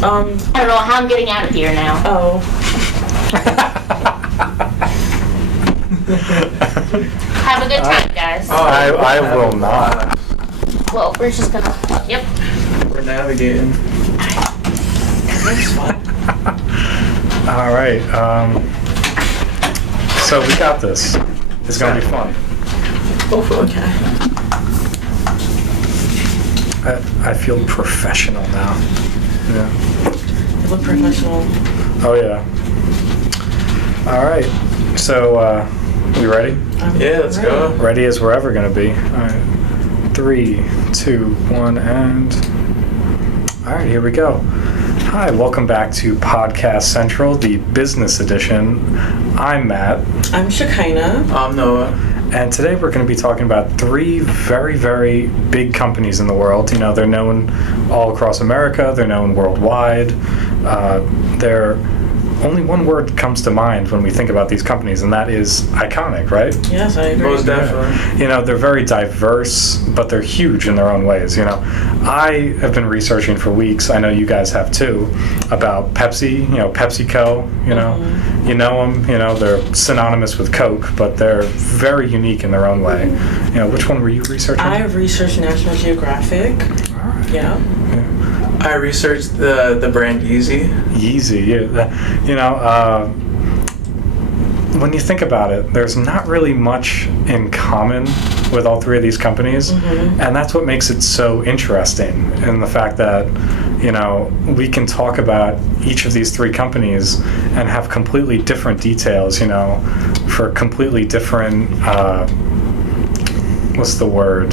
I don't know how I'm getting out of here now. Oh. Have a good time, guys. I will not. Well, we're just gonna, yep. We're navigating. That's fun. Alright, so we got this. It's gonna be fun. Okay. I feel professional now. Yeah. You look professional. Oh yeah. Alright, so we ready? Yeah, let's go. Ready as we're ever gonna be. Alright. 3, 2, 1, and... Alright, here we go. Hi, welcome back to Podcast Central, the business edition. I'm Matt, I'm Shekinah. I'm Noah. and today we're going to be talking about 3 very, very big companies in the world. You know, they're known all across America, they're known worldwide. They're only one word comes to mind when we think about these companies, and that is iconic, right? Yes, I agree. Most definitely. You know, they're very diverse, but they're huge in their own ways, you know. I have been researching for weeks, I know you guys have too, about Pepsi, you know, PepsiCo, you know. Mm-hmm. You know them, you know, they're synonymous with Coke, but they're very unique in their own way. You know, which one were you researching? I researched National Geographic. All right. Yeah. I researched the brand Yeezy. Yeezy, yeah. You know, when you think about it, there's not really much in common with all 3 of these companies, and that's what makes it so interesting, in the fact that, you know, we can talk about each of these 3 companies and have completely different details, you know, for completely different, what's the word?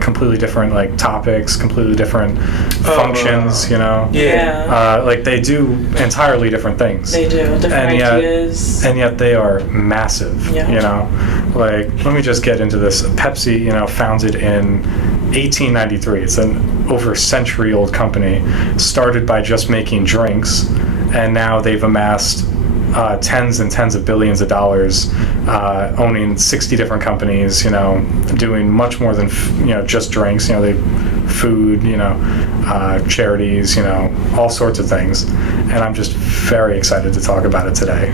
Completely different, like, topics, completely different functions, you know? Yeah. Like, they do entirely different things. They do. Different ideas. And yet they are massive, Yeah. you know? Like, let me just get into this. Pepsi, you know, founded in 1893. It's an over century-old company, started by just making drinks, and now they've amassed tens and tens of billions of dollars, owning 60 different companies, you know, doing much more than, you know, just drinks. You know, they food, you know, charities, you know, all sorts of things. And I'm just very excited to talk about it today.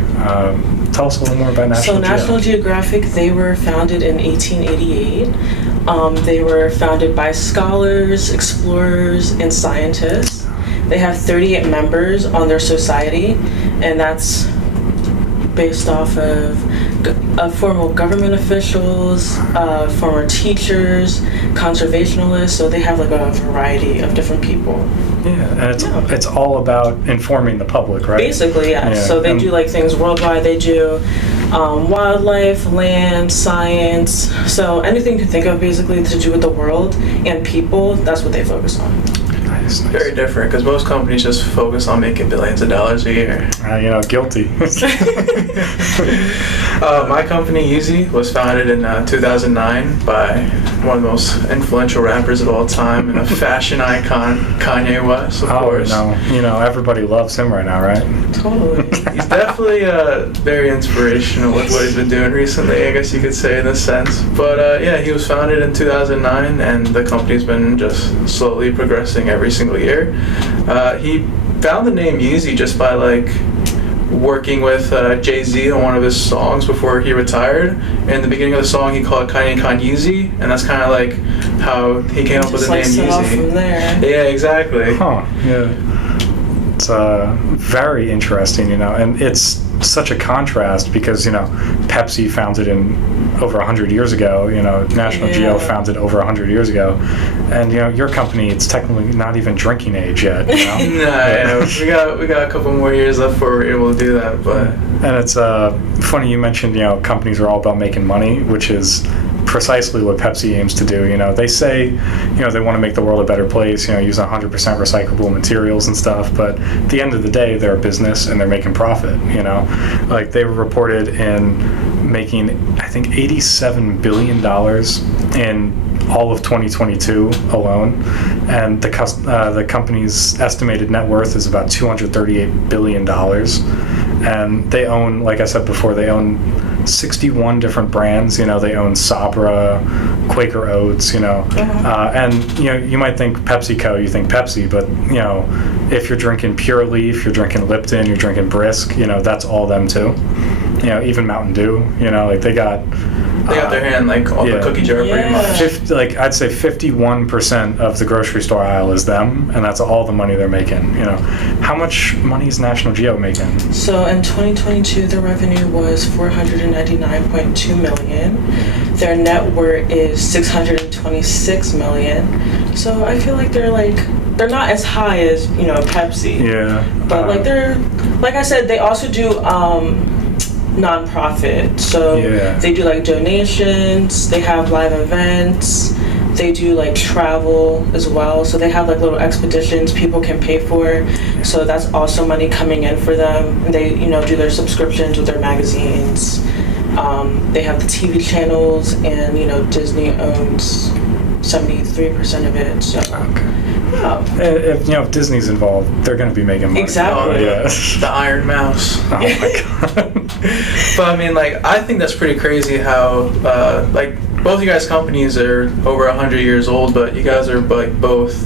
Tell us a little more about National Geo. National Geographic, they were founded in 1888. They were founded by scholars, explorers, and scientists. They have 38 members on their society, and that's based off of former government officials, former teachers, conservationists, so they have like a variety of different people. Yeah, and it's all about informing the public, right? Basically, yeah. Yeah, So they and- do like things worldwide. They do wildlife, land, science. So anything you can think of basically to do with the world and people, that's what they focus on. Nice. Very different because most companies just focus on making billions of dollars a year. Guilty. My company, Yeezy, was founded in 2009 by one of the most influential rappers of all time and a fashion icon, Kanye West, of course. No. Everybody loves him right now, right? Totally. He's definitely very inspirational with what he's been doing recently, I guess you could say in this sense. But yeah, he was founded in 2009 and the company's been just slowly progressing every single year. He found the name Yeezy just by working with Jay-Z on one of his songs before he retired. In the beginning of the song, he called Kanye Yeezy, and that's kind of how he came up with the name set off Yeezy. from there. Yeah, exactly. Huh, yeah. It's very interesting, and it's such a contrast because, Pepsi founded in over 100 years ago, National Geo founded over 100 years ago, and, your company, it's technically not even drinking age yet, Nah, we got a couple more years left before we're able to do that, but... And it's funny you mentioned, companies are all about making money, which is precisely what Pepsi aims to do. They say, they want to make the world a better place, using 100% recyclable materials and stuff, but at the end of the day, they're a business and they're making profit, They were reported in making, I think, $87 billion in all of 2022 alone, and the company's estimated net worth is about $238 billion, and they own, like I said before, they own 61 different brands. They own Sabra, Quaker Oats, and you might think PepsiCo, you think Pepsi, but if you're drinking Pure Leaf, you're drinking Lipton, you're drinking Brisk, that's all them too. Even Mountain Dew, they got their hand all the cookie jar pretty much. I'd say 51% of the grocery store aisle is them, and that's all the money they're making. How much money is National Geo making? So in 2022, their revenue was $499.2 million. Their net worth is $626 million. So I feel like they're not as high as Pepsi. Yeah. But they're I said, they also do non-profit, so they do donations, they have live events, they do travel as well, so they have little expeditions people can pay for, so that's also money coming in for them. And they do their subscriptions with their magazines. They have the TV channels, and Disney owns 73% of it, so if Disney's involved, they're going to be making money. Exactly. The Iron Mouse. Oh my god. But I mean, I think that's pretty crazy how both you guys' companies are over 100 years old, but you guys are both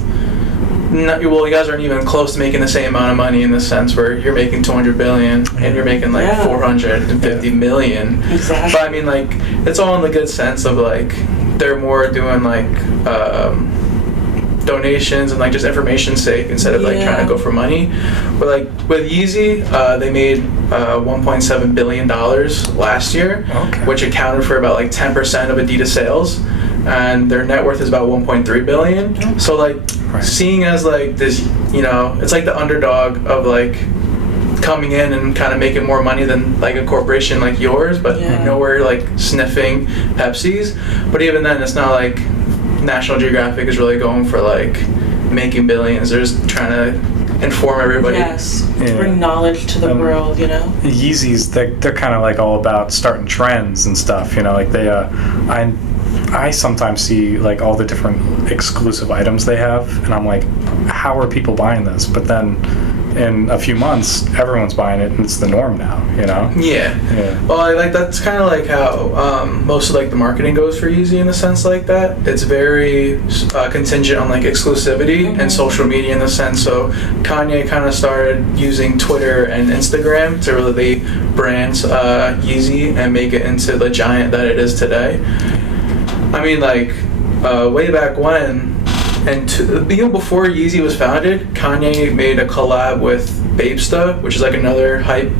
you guys aren't even close to making the same amount of money, in the sense where you're making 200 billion and you're making 450 million. Exactly. But I mean, it's all in the good sense of they're more doing donations and just information's sake instead of trying to go for money. But with Yeezy, they made $1.7 billion last year, which accounted for about 10% of Adidas sales, and their net worth is about 1.3 billion. So seeing as this, it's the underdog of coming in and kind of making more money than a corporation like yours, but nowhere sniffing Pepsi's. But even then, it's not National Geographic is really going for making billions. They're just trying to inform everybody. Yes, bring knowledge to the world. Yeezys, they're kind of all about starting trends and stuff. I sometimes see all the different exclusive items they have, and I'm how are people buying this? But then in a few months, everyone's buying it, and it's the norm now. Yeah. Well, that's kind of how most of the marketing goes for Yeezy, in a sense that. It's very contingent on exclusivity and social media, in the sense. So Kanye kind of started using Twitter and Instagram to really brand Yeezy and make it into the giant that it is today. I mean, way back when, and even before Yeezy was founded, Kanye made a collab with Babesta, which is another hype,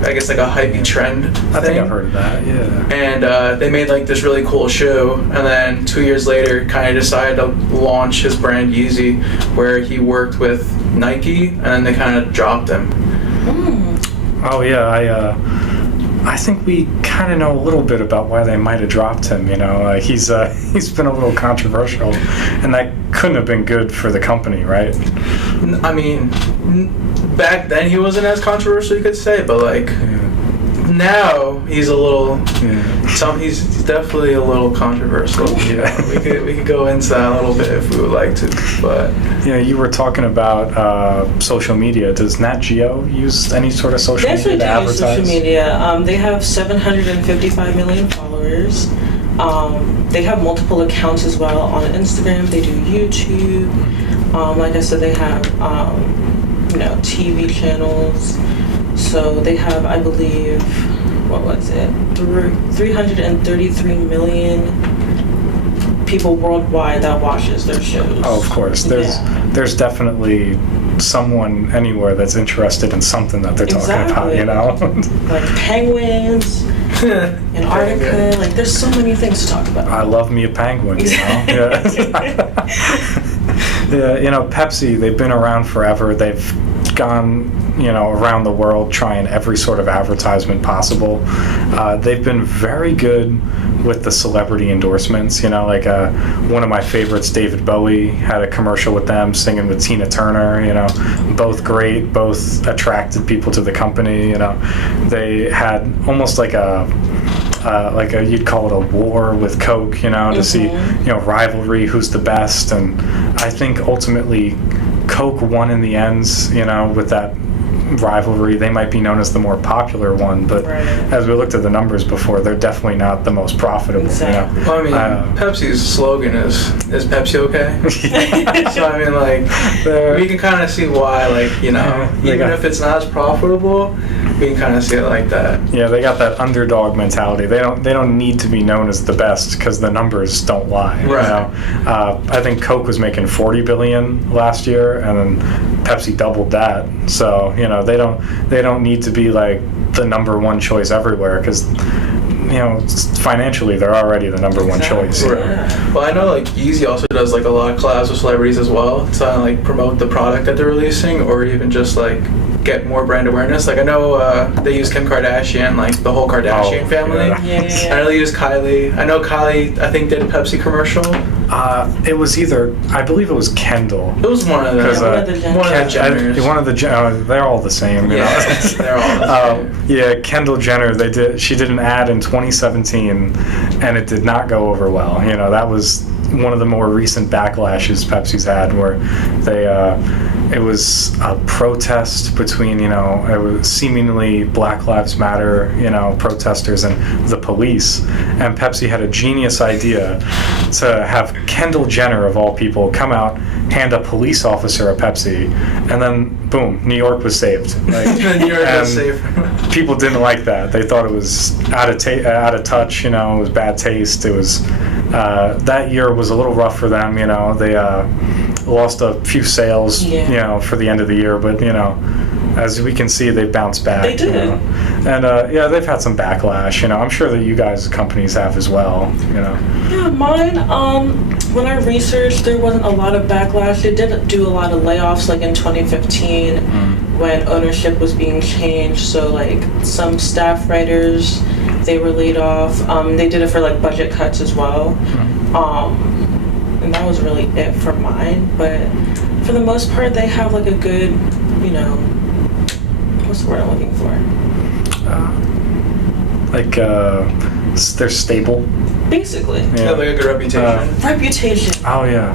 I guess a hypey trend thing. I think I've heard of that, yeah. And they made this really cool shoe, and then 2 years later, Kanye decided to launch his brand Yeezy, where he worked with Nike, and then they kind of dropped him. Oh yeah, I think we kind of know a little bit about why they might have dropped him. You know, like he's been a little controversial, and that couldn't have been good for the company, right? I mean, back then he wasn't as controversial, you could say, but like now he's a little. He's definitely a little controversial. Yeah. we could go into that a little bit if we would like to, but Yeah, you were talking about social media. Does Nat Geo use any sort of social They media actually to do use advertise? social media. They have 755 million followers. They have multiple accounts as well on Instagram. They do YouTube. Like I said, they have TV channels. So they have, I believe, what was it? 333 million people worldwide that watches their shows. Oh, of course. There's definitely someone anywhere that's interested in something that they're talking about, you know? Like penguins, Antarctica, like there's so many things to talk about. I love me a penguin, you know? Yeah. Yeah, you know, Pepsi, they've been around forever. They've gone, around the world trying every sort of advertisement possible. They've been very good with the celebrity endorsements. Like one of my favorites, David Bowie, had a commercial with them singing with Tina Turner. Both great, both attracted people to the company. They had almost like a you'd call it a war with Coke, to see, rivalry, who's the best. And I think ultimately Coke won in the ends, with that rivalry. They might be known as the more popular one, but as we looked at the numbers before, they're definitely not the most profitable. Exactly. Well, I mean, Pepsi's slogan is Pepsi okay? So I mean, like, we can kind of see why, like, even if it's not as profitable, we can kind of see it like that. Yeah, they got that underdog mentality. They don't need to be known as the best because the numbers don't lie. Right. I think Coke was making $40 billion last year, and then Pepsi doubled that. So they don't need to be like the number one choice everywhere because financially they're already the number one choice. Right. Well, I know like Yeezy also does like a lot of collabs with celebrities as well to like promote the product that they're releasing, or even just like get more brand awareness. Like I know they use Kim Kardashian, like the whole Kardashian family. Yeah. I know they use Kylie. I know Kylie, I think, did a Pepsi commercial. It was either, I believe it was Kendall. It was one of them. One of the Jenners. They're all the same. They're all the same. Yeah, Kendall Jenner. She did an ad in 2017, and it did not go over well. That was one of the more recent backlashes Pepsi's had, where it was a protest between, it was seemingly Black Lives Matter, protesters and the police. And Pepsi had a genius idea to have Kendall Jenner, of all people, come out, hand a police officer a Pepsi, and then, boom, New York was saved. New York was saved. People didn't like that. They thought it was out of touch, it was bad taste. It was, that year was a little rough for them, they lost a few sales, for the end of the year, but as we can see, they've bounced back. They did. And they've had some backlash. I'm sure that you guys' companies have as well. Yeah, mine. When I researched, there wasn't a lot of backlash. They did do a lot of layoffs, like in 2015, when ownership was being changed. So like some staff writers, they were laid off. They did it for like budget cuts as well. And that was really it for mine. But for the most part, they have like a good, what's the word I'm looking for? They're stable. Basically. They have like a good reputation. Reputation. Oh yeah.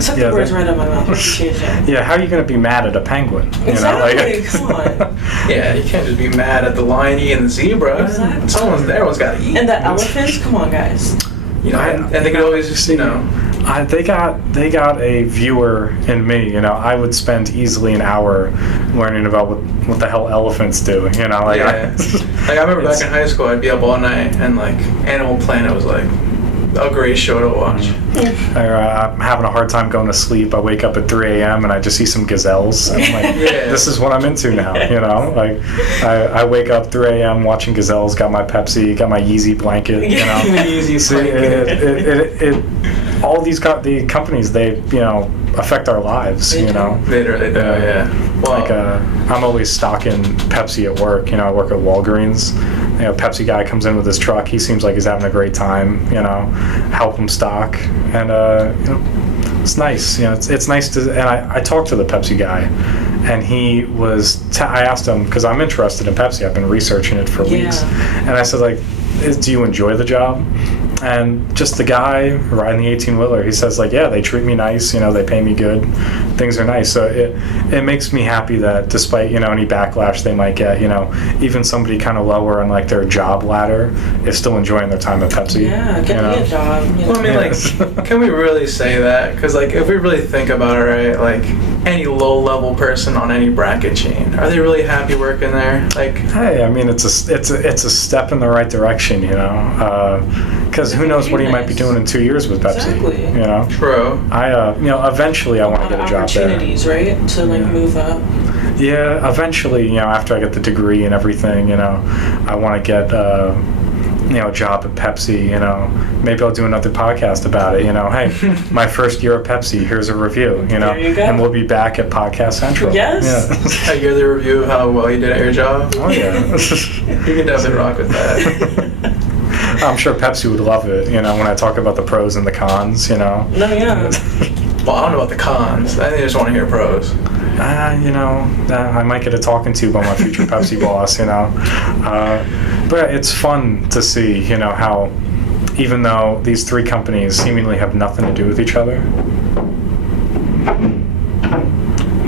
Took the words right out of my mouth. Reputation. Yeah, how are you going to be mad at a penguin? Exactly. Come on. Yeah, you can't just be mad at the lion eating the zebra. Exactly. Everyone's got to eat. And the elephants. Come on, guys. And they could always just, they got a viewer in me. I would spend easily an hour learning about what the hell elephants do. Like I remember back in high school, I'd be up all night, and like Animal Planet was like a great show to watch. I'm having a hard time going to sleep. I wake up at 3 a.m. and I just see some gazelles. And I'm like, this is what I'm into now. Like I wake up 3 a.m. watching gazelles. Got my Pepsi. Got my Yeezy blanket. Yeezy blanket. All these the companies, they affect our lives. They really do. Yeah. Wow. Like, I'm always stocking Pepsi at work. You know, I work at Walgreens. You know, Pepsi guy comes in with his truck. He seems like he's having a great time. You know, help him stock, and you know, it's nice. You know, it's nice to. And I talked to the Pepsi guy, and he was. I asked him because I'm interested in Pepsi. I've been researching it for weeks, and I said, like, do you enjoy the job? And just the guy riding the 18-wheeler, he says, like, yeah, they treat me nice, you know, they pay me good, things are nice. So it makes me happy that despite, you know, any backlash they might get, you know, even somebody kind of lower on like their job ladder is still enjoying their time at Pepsi. Yeah, get me a job. You know? Well, I mean, like, can we really say that? Because, like, if we really think about it, right, like, any low-level person on any bracket chain, are they really happy working there? Like, hey, I mean, it's a step in the right direction, you know, because who knows what he might be doing in 2 years with Pepsi. Exactly. You know. True. You know, eventually I want to get a job there. Opportunities, right, to like move up. Yeah, eventually, you know, after I get the degree and everything, you know, I want to get, you know, a job at Pepsi, you know. Maybe I'll do another podcast about it, you know. Hey, my first year at Pepsi, here's a review, you know. There you go. And we'll be back at Podcast Central. Yes. Yeah. I hear the review of how well you did at your job. Oh, yeah. You can definitely rock with that. I'm sure Pepsi would love it, you know, when I talk about the pros and the cons, you know. No, yeah. Well, I don't know about the cons. I think I just want to hear pros. You know, I might get a talking to by my future Pepsi boss, you know. But it's fun to see, you know, how even though these three companies seemingly have nothing to do with each other.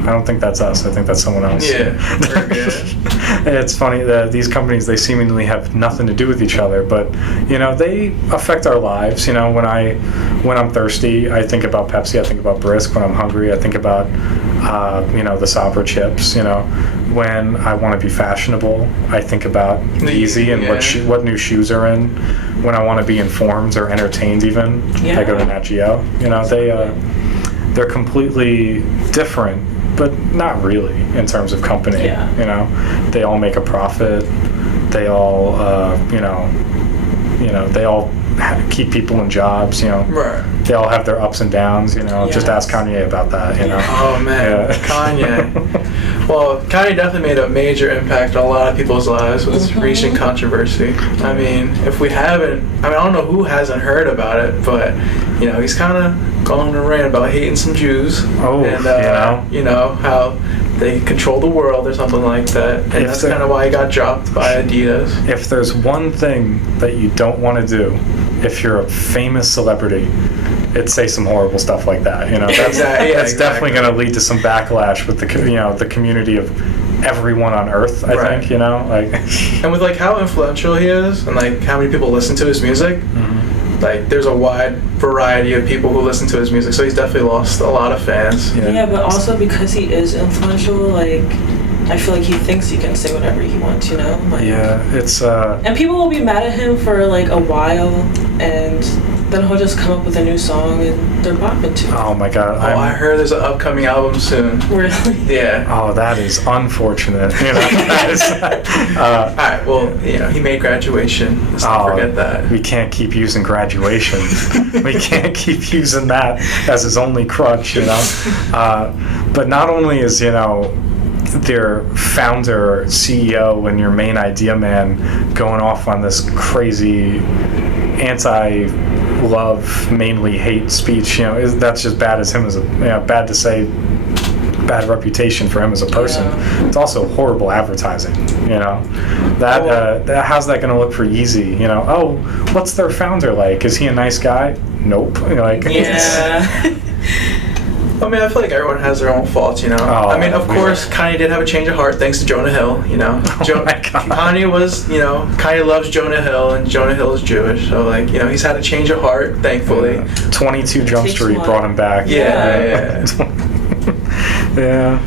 I don't think that's us. I think that's someone else. Yeah, we're good. It's funny that these companies, they seemingly have nothing to do with each other, but you know, they affect our lives. You know, when I'm thirsty, I think about Pepsi. I think about Brisk. When I'm hungry, I think about you know, the Sabra chips. You know, when I want to be fashionable, I think about Yeezy and what new shoes are in. When I want to be informed or entertained, even I go to Nat Geo. You know, they're completely different, but not really in terms of company. Yeah. You know, they all make a profit. They all, you know, they all keep people in jobs. You know, Right. they all have their ups and downs. You know, just ask Kanye about that. You know. Oh man, Kanye. Well, Kanye definitely made a major impact on a lot of people's lives with his recent controversy. I mean, if we haven't, I don't know who hasn't heard about it, but you know, he's kind of going on a rant about hating some Jews. Oh, and you know how they control the world or something like that, and that's kind of why he got dropped by Adidas. If there's one thing that you don't want to do, if you're a famous celebrity, it's say some horrible stuff like that. You know, that's definitely going to lead to some backlash with the community of everyone on Earth. I think, you know, like. And with like how influential he is, and like how many people listen to his music. Like, there's a wide variety of people who listen to his music, so he's definitely lost a lot of fans. Yeah, but also because he is influential, like, I feel like he thinks he can say whatever he wants, you know? Like, yeah, it's and people will be mad at him for like a while, and then he'll just come up with a new song and they're bopping to it. Oh my god. I heard there's an upcoming album soon. Really? Yeah. Oh, that is unfortunate. You know, that is, alright, well, you know, he made Graduation. Let's not forget that. We can't keep using Graduation. We can't keep using that as his only crutch, you know. But not only is, you know, their founder, CEO, and your main idea man going off on this crazy anti-love, mainly hate speech, you know, that's just bad as him as a, you know, bad to say, bad reputation for him as a person. It's also horrible advertising, you know. That how's that going to look for Yeezy? You know, oh, what's their founder like? Is he a nice guy? Nope. You know, like, yeah. I mean, I feel like everyone has their own faults, you know. I mean, of course, Kanye did have a change of heart thanks to Jonah Hill, you know. Kanye was, you know, Kanye loves Jonah Hill, and Jonah Hill is Jewish, so, like, you know, he's had a change of heart, thankfully. 22 Jump Street brought him back. Yeah. Yeah,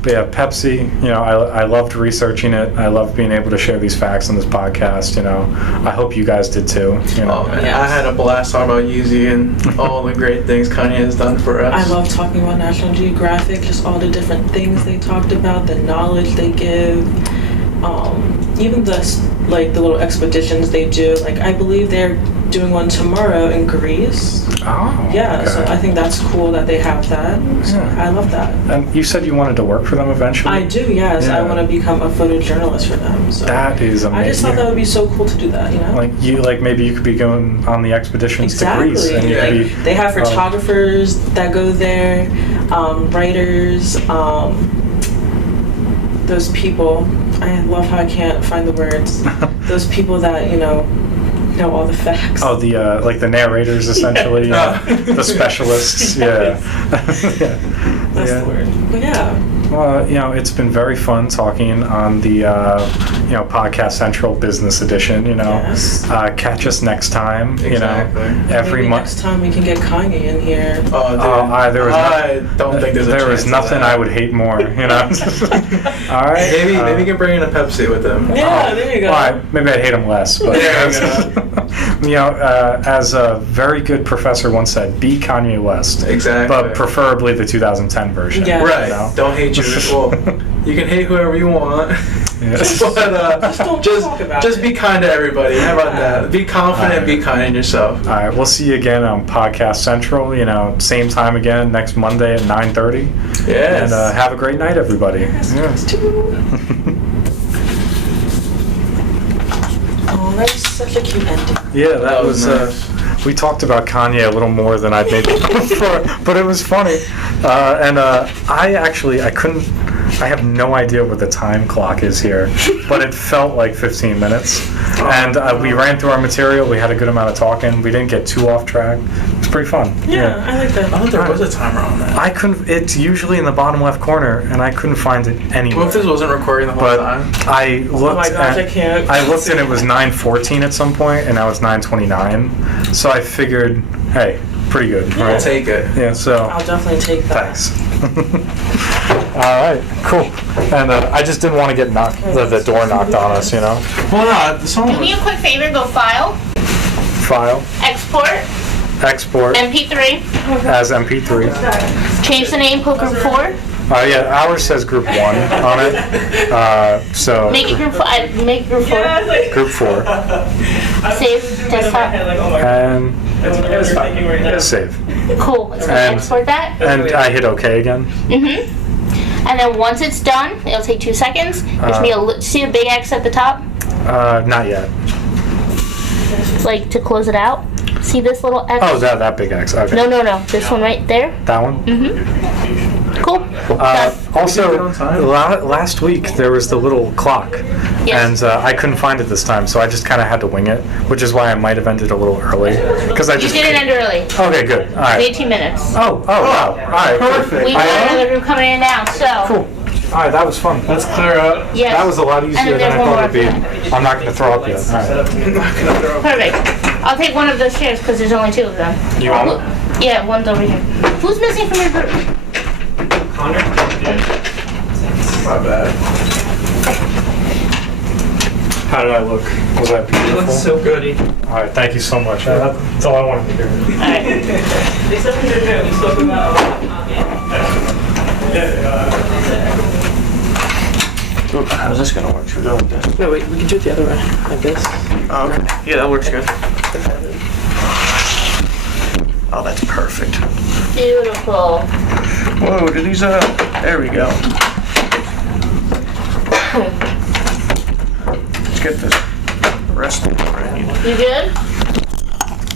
but yeah, Pepsi, you know, I loved researching it. I loved being able to share these facts on this podcast, you know. I hope you guys did too, you know. Oh, man, I had a blast talking about Yeezy and all the great things Kanye has done for us. I love talking about National Geographic, just all the different things they talked about, the knowledge they give. even the little expeditions they do. Like I believe they're doing one tomorrow in Greece. Oh. Yeah, okay. so I think that's cool that they have that. So Yeah. I love that. And you said you wanted to work for them eventually? I do, yes. Yeah. I want to become a photojournalist for them. So That is amazing. I just thought that would be so cool to do that, you know? Maybe you could be going on the expeditions Exactly. to Greece. And you could be, They have photographers that go there, writers, those people. I love how I can't find the words. Those people that, know all the facts. Oh, the narrators essentially, the specialists. Yeah. That's the word. But yeah. Well, it's been very fun talking on the Podcast Central Business Edition. Yes. Catch us next time. Exactly. Every Maybe month. next time we can get Kanye in here. Oh, dude. I don't think there's a there chance was of nothing that. I would hate more. All right. Maybe you can bring in a Pepsi with him. Yeah, there you go. Well, maybe I'd hate him less. But There you as a very good professor once said, be Kanye West. Exactly. But preferably the 2010 version. Yeah. Right. Don't hate you. Well, you can hate whoever you want. Yes. But don't talk about just it. be kind to everybody. How about that? Be confident, be kind in yourself. All right, we'll see you again on Podcast Central. Same time again next Monday at 9:30. Yes. And have a great night, everybody. Oh, that was such a cute ending. Yeah, that was. nice. We talked about Kanye a little more than I'd maybe before, but it was funny. I couldn't. I have no idea what the time clock is here, but it felt like 15 minutes. And we ran through our material. We had a good amount of talking. We didn't get too off track. It was pretty fun. Yeah, I like that. I thought there was a timer on that. I couldn't. It's usually in the bottom left corner, and I couldn't find it anywhere. What if this wasn't recording the whole But time? I looked. Oh my gosh, I can't. I looked and it was 9:14 at some point, and now it's 9:29. So I figured, hey, pretty good, I'll right? take it. Yeah. So I'll definitely take that. thanks. All right, cool. And I just didn't want to get the door knocked on us, Well, no, someone Do me a quick favor, go file, File, export, export MP3, as MP3. change the name, put group 4, Yeah, ours says Group 1 on it. So make it group 5, make group 4, Group 4 save desktop, and save. cool, it's gonna And- export that. And I hit OK again. And then once it's done, it'll take 2 seconds, there's me see the big X at the top, Not yet. like to close it out, see this little X? Oh, that big X. Okay. No, this one right there, That one. cool, done. Also, last week there was the little clock, Yes. and I couldn't find it this time, so I just kind of had to wing it, which is why I might have ended a little early. Because I You just. didn't end early, Okay, good. All right. 18 minutes. Oh, wow. All right. Perfect. We got another group coming in now, so. Cool. All right, that was fun. Let's clear up. Yes. That was a lot And easier then than I there's one thought more it'd be. I'm not going to throw up yet. All right. Perfect. I'll take one of those chairs because there's only 2 of them. You want it? Yeah, one's over here. Who's missing from your group? My bad. How did I look? Was that beautiful? You look so goody. All right, thank you so much. That's all I wanted to hear. Alright. How's this gonna work? Should we go like this? No, wait, we can do it the other way. Like this. Oh, okay. Yeah, that works good. Oh, that's perfect. Beautiful. Whoa, do these, there we go. Let's get this resting right. You good?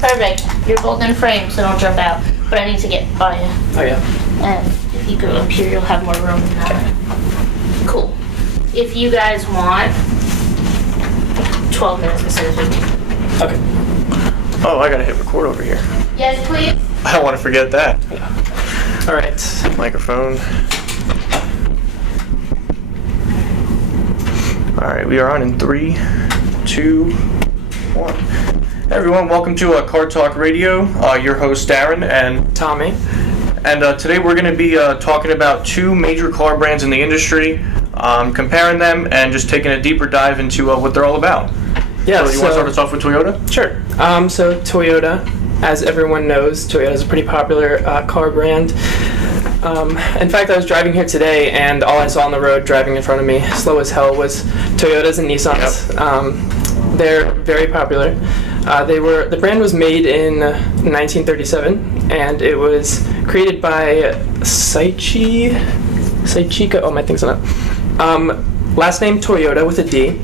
Perfect. You're golden frame, so don't jump out. But I need to get by you. Oh, yeah. And if you go up here, you'll have more room than that. Cool. If you guys want 12 minutes instead of 15. Okay. Oh, I gotta hit record over here. Yes, please. I don't want to forget that. All right, microphone. All right, we are on in 3, 2, 1. Hey everyone, welcome to Car Talk Radio. Your host Darren and Tommy. And today we're going to be talking about 2 major car brands in the industry, comparing them and just taking a deeper dive into what they're all about. Yeah, so you want to start us off with Toyota? Sure. So Toyota, as everyone knows, Toyota is a pretty popular car brand. In fact, I was driving here today, and all I saw on the road driving in front of me, slow as hell, was Toyotas and Nissans. They're very popular. The brand was made in 1937, and it was created by Saichika. Oh, my thing's on up. Last name Toyota with a D,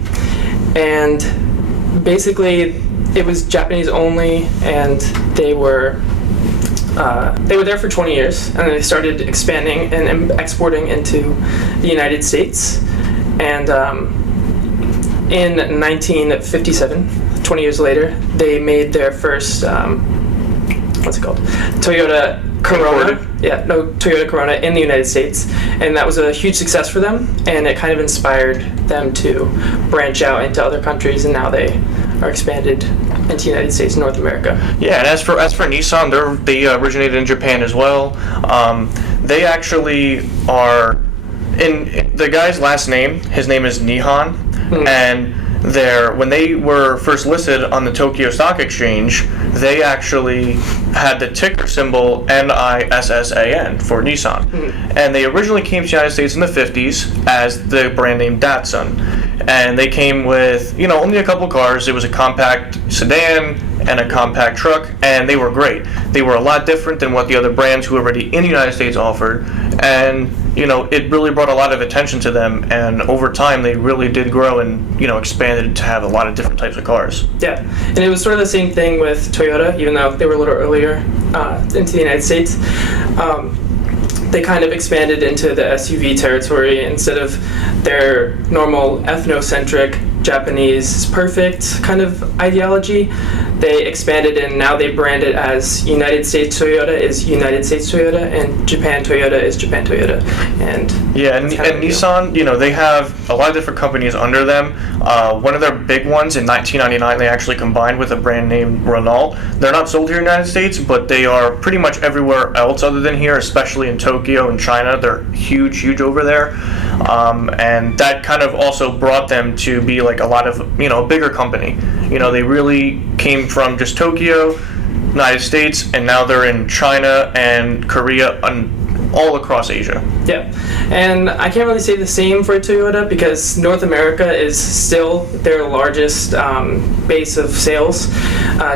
and basically it was Japanese only, and they were there for 20 years, and then they started expanding and exporting into the United States. And in 1957, 20 years later, they made their first, what's it called? Toyota Corona. Toyota Corona in the United States. And that was a huge success for them, and it kind of inspired them to branch out into other countries, and now they are expanded into the United States and North America. Yeah, and as for Nissan, they originated in Japan as well. They actually are, in the guy's last name, his name is Nihon, and when they were first listed on the Tokyo Stock Exchange, they actually had the ticker symbol NISSAN for Nissan. And they originally came to the United States in the 50s as the brand name Datsun. And they came with, only a couple cars. It was a compact sedan and a compact truck, and they were great. They were a lot different than what the other brands who were already in the United States offered. And it really brought a lot of attention to them, and over time they really did grow and expanded to have a lot of different types of cars. Yeah, and it was sort of the same thing with Toyota, even though they were a little earlier into the United States. They kind of expanded into the SUV territory instead of their normal ethnocentric Japanese perfect kind of ideology. They expanded, and now they brand it as United States Toyota is United States Toyota, and Japan Toyota is Japan Toyota. And Nissan, they have a lot of different companies under them. One of their big ones in 1999, they actually combined with a brand named Renault. They're not sold here in the United States, but they are pretty much everywhere else other than here, especially in Tokyo and China. They're huge over there. And that kind of also brought them to be like a lot of, a bigger company. They really came from just Tokyo, United States, and now they're in China and Korea and all across Asia. Yeah, and I can't really say the same for Toyota because North America is still their largest base of sales.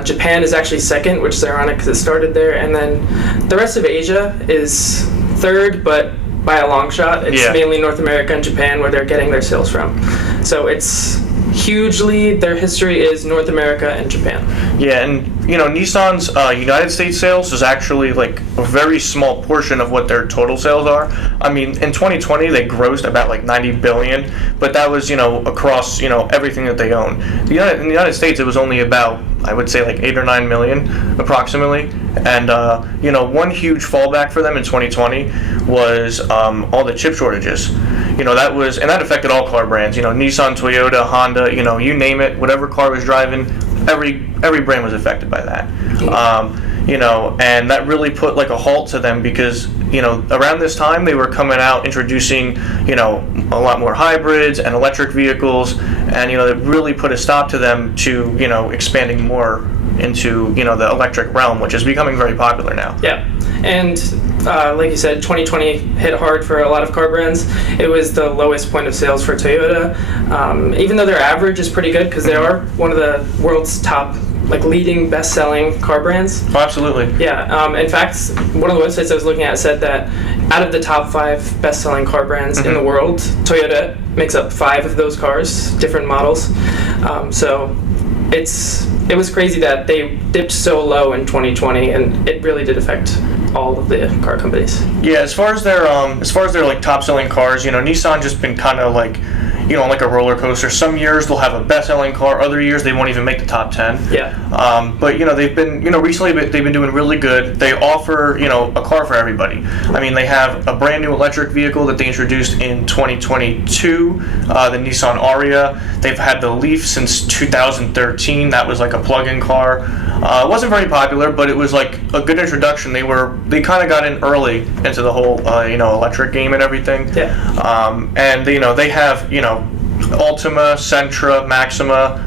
Japan is actually second, which is ironic because it started there, and then the rest of Asia is third, but by a long shot. It's mainly North America and Japan where they're getting their sales from. So it's hugely, their history is North America and Japan. Yeah, and Nissan's United States sales is actually like a very small portion of what their total sales are. I mean, in 2020 they grossed about like 90 billion, but that was across everything that they own. In the United States it was only about, I would say, like 8 or 9 million approximately. And one huge fallback for them in 2020 was all the chip shortages. That affected all car brands. Nissan, Toyota, Honda. You name it. Whatever car was driving, every brand was affected by that. And that really put like a halt to them because around this time they were coming out introducing a lot more hybrids and electric vehicles, and it really put a stop to them to expanding more into the electric realm, which is becoming very popular now. Yeah, and like you said, 2020 hit hard for a lot of car brands. It was the lowest point of sales for Toyota, even though their average is pretty good because they are one of the world's top leading best-selling car brands. Oh, absolutely. Yeah. In fact, one of the websites I was looking at said that out of the top 5 best-selling car brands in the world, Toyota makes up 5 of those cars, different models. So it was crazy that they dipped so low in 2020, and it really did affect all of the car companies. Yeah, as far as their top-selling cars, Nissan just been kind of like like a roller coaster. Some years they'll have a best-selling car, other years they won't even make the top 10. Yeah. But they've been recently they've been doing really good. They offer a car for everybody. I mean, they have a brand new electric vehicle that they introduced in 2022, the Nissan Ariya. They've had the Leaf since 2013. That was like a plug-in car. It wasn't very popular, but it was like a good introduction. They kind of got in early into the whole electric game and everything. Yeah. And they have Altima, Sentra, Maxima,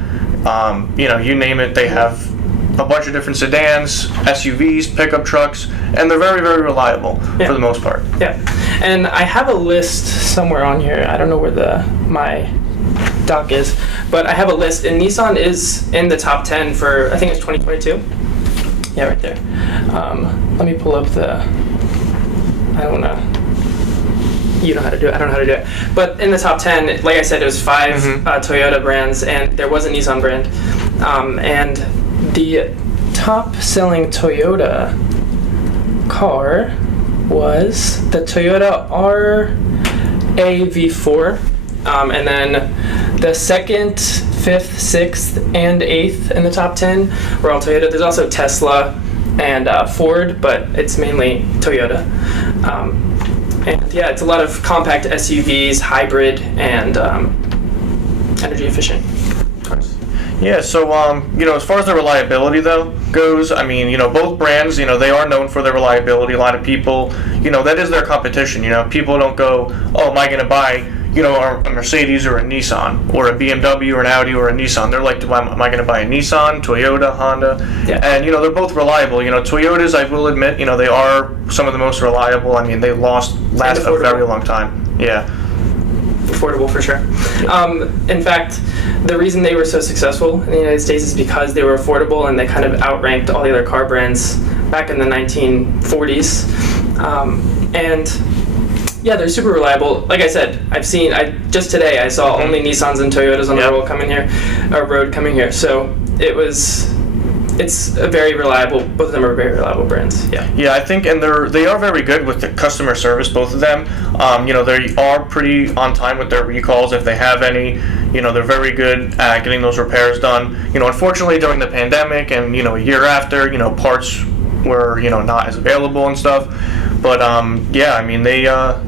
you name it. They have a bunch of different sedans, SUVs, pickup trucks, and they're very, very reliable for the most part. Yeah, and I have a list somewhere on here. I don't know where my doc is, but I have a list, and Nissan is in the top 10 for, I think it's 2022. Yeah, right there. Let me pull up I don't know. You know how to do it. I don't know how to do it. But in the top 10, like I said, it was 5 Toyota brands, and there was a Nissan brand. And the top-selling Toyota car was the Toyota RAV4. And then the 2nd, 5th, 6th, and 8th in the top 10 were all Toyota. There's also Tesla and Ford, but it's mainly Toyota. And yeah, it's a lot of compact SUVs, hybrid, and energy efficient cars. Yeah, so as far as the reliability though goes, I mean, both brands, they are known for their reliability. A lot of people, that is their competition. People don't go, oh, am I going to buy, a Mercedes or a Nissan, or a BMW or an Audi or a Nissan? They're like, am I going to buy a Nissan, Toyota, Honda? Yeah. And they're both reliable. Toyotas, I will admit, they are some of the most reliable. I mean, they last a very long time. Yeah. Affordable for sure. In fact, the reason they were so successful in the United States is because they were affordable, and they kind of outranked all the other car brands back in the 1940s. And yeah, they're super reliable. Like I said, just today I saw only Nissans and Toyotas on the road coming here. So it's a very reliable. Both of them are very reliable brands. Yeah. Yeah, I think, and they are very good with the customer service. Both of them. They are pretty on time with their recalls if they have any. They're very good at getting those repairs done. Unfortunately during the pandemic and a year after, parts were not as available and stuff. But yeah, I mean they are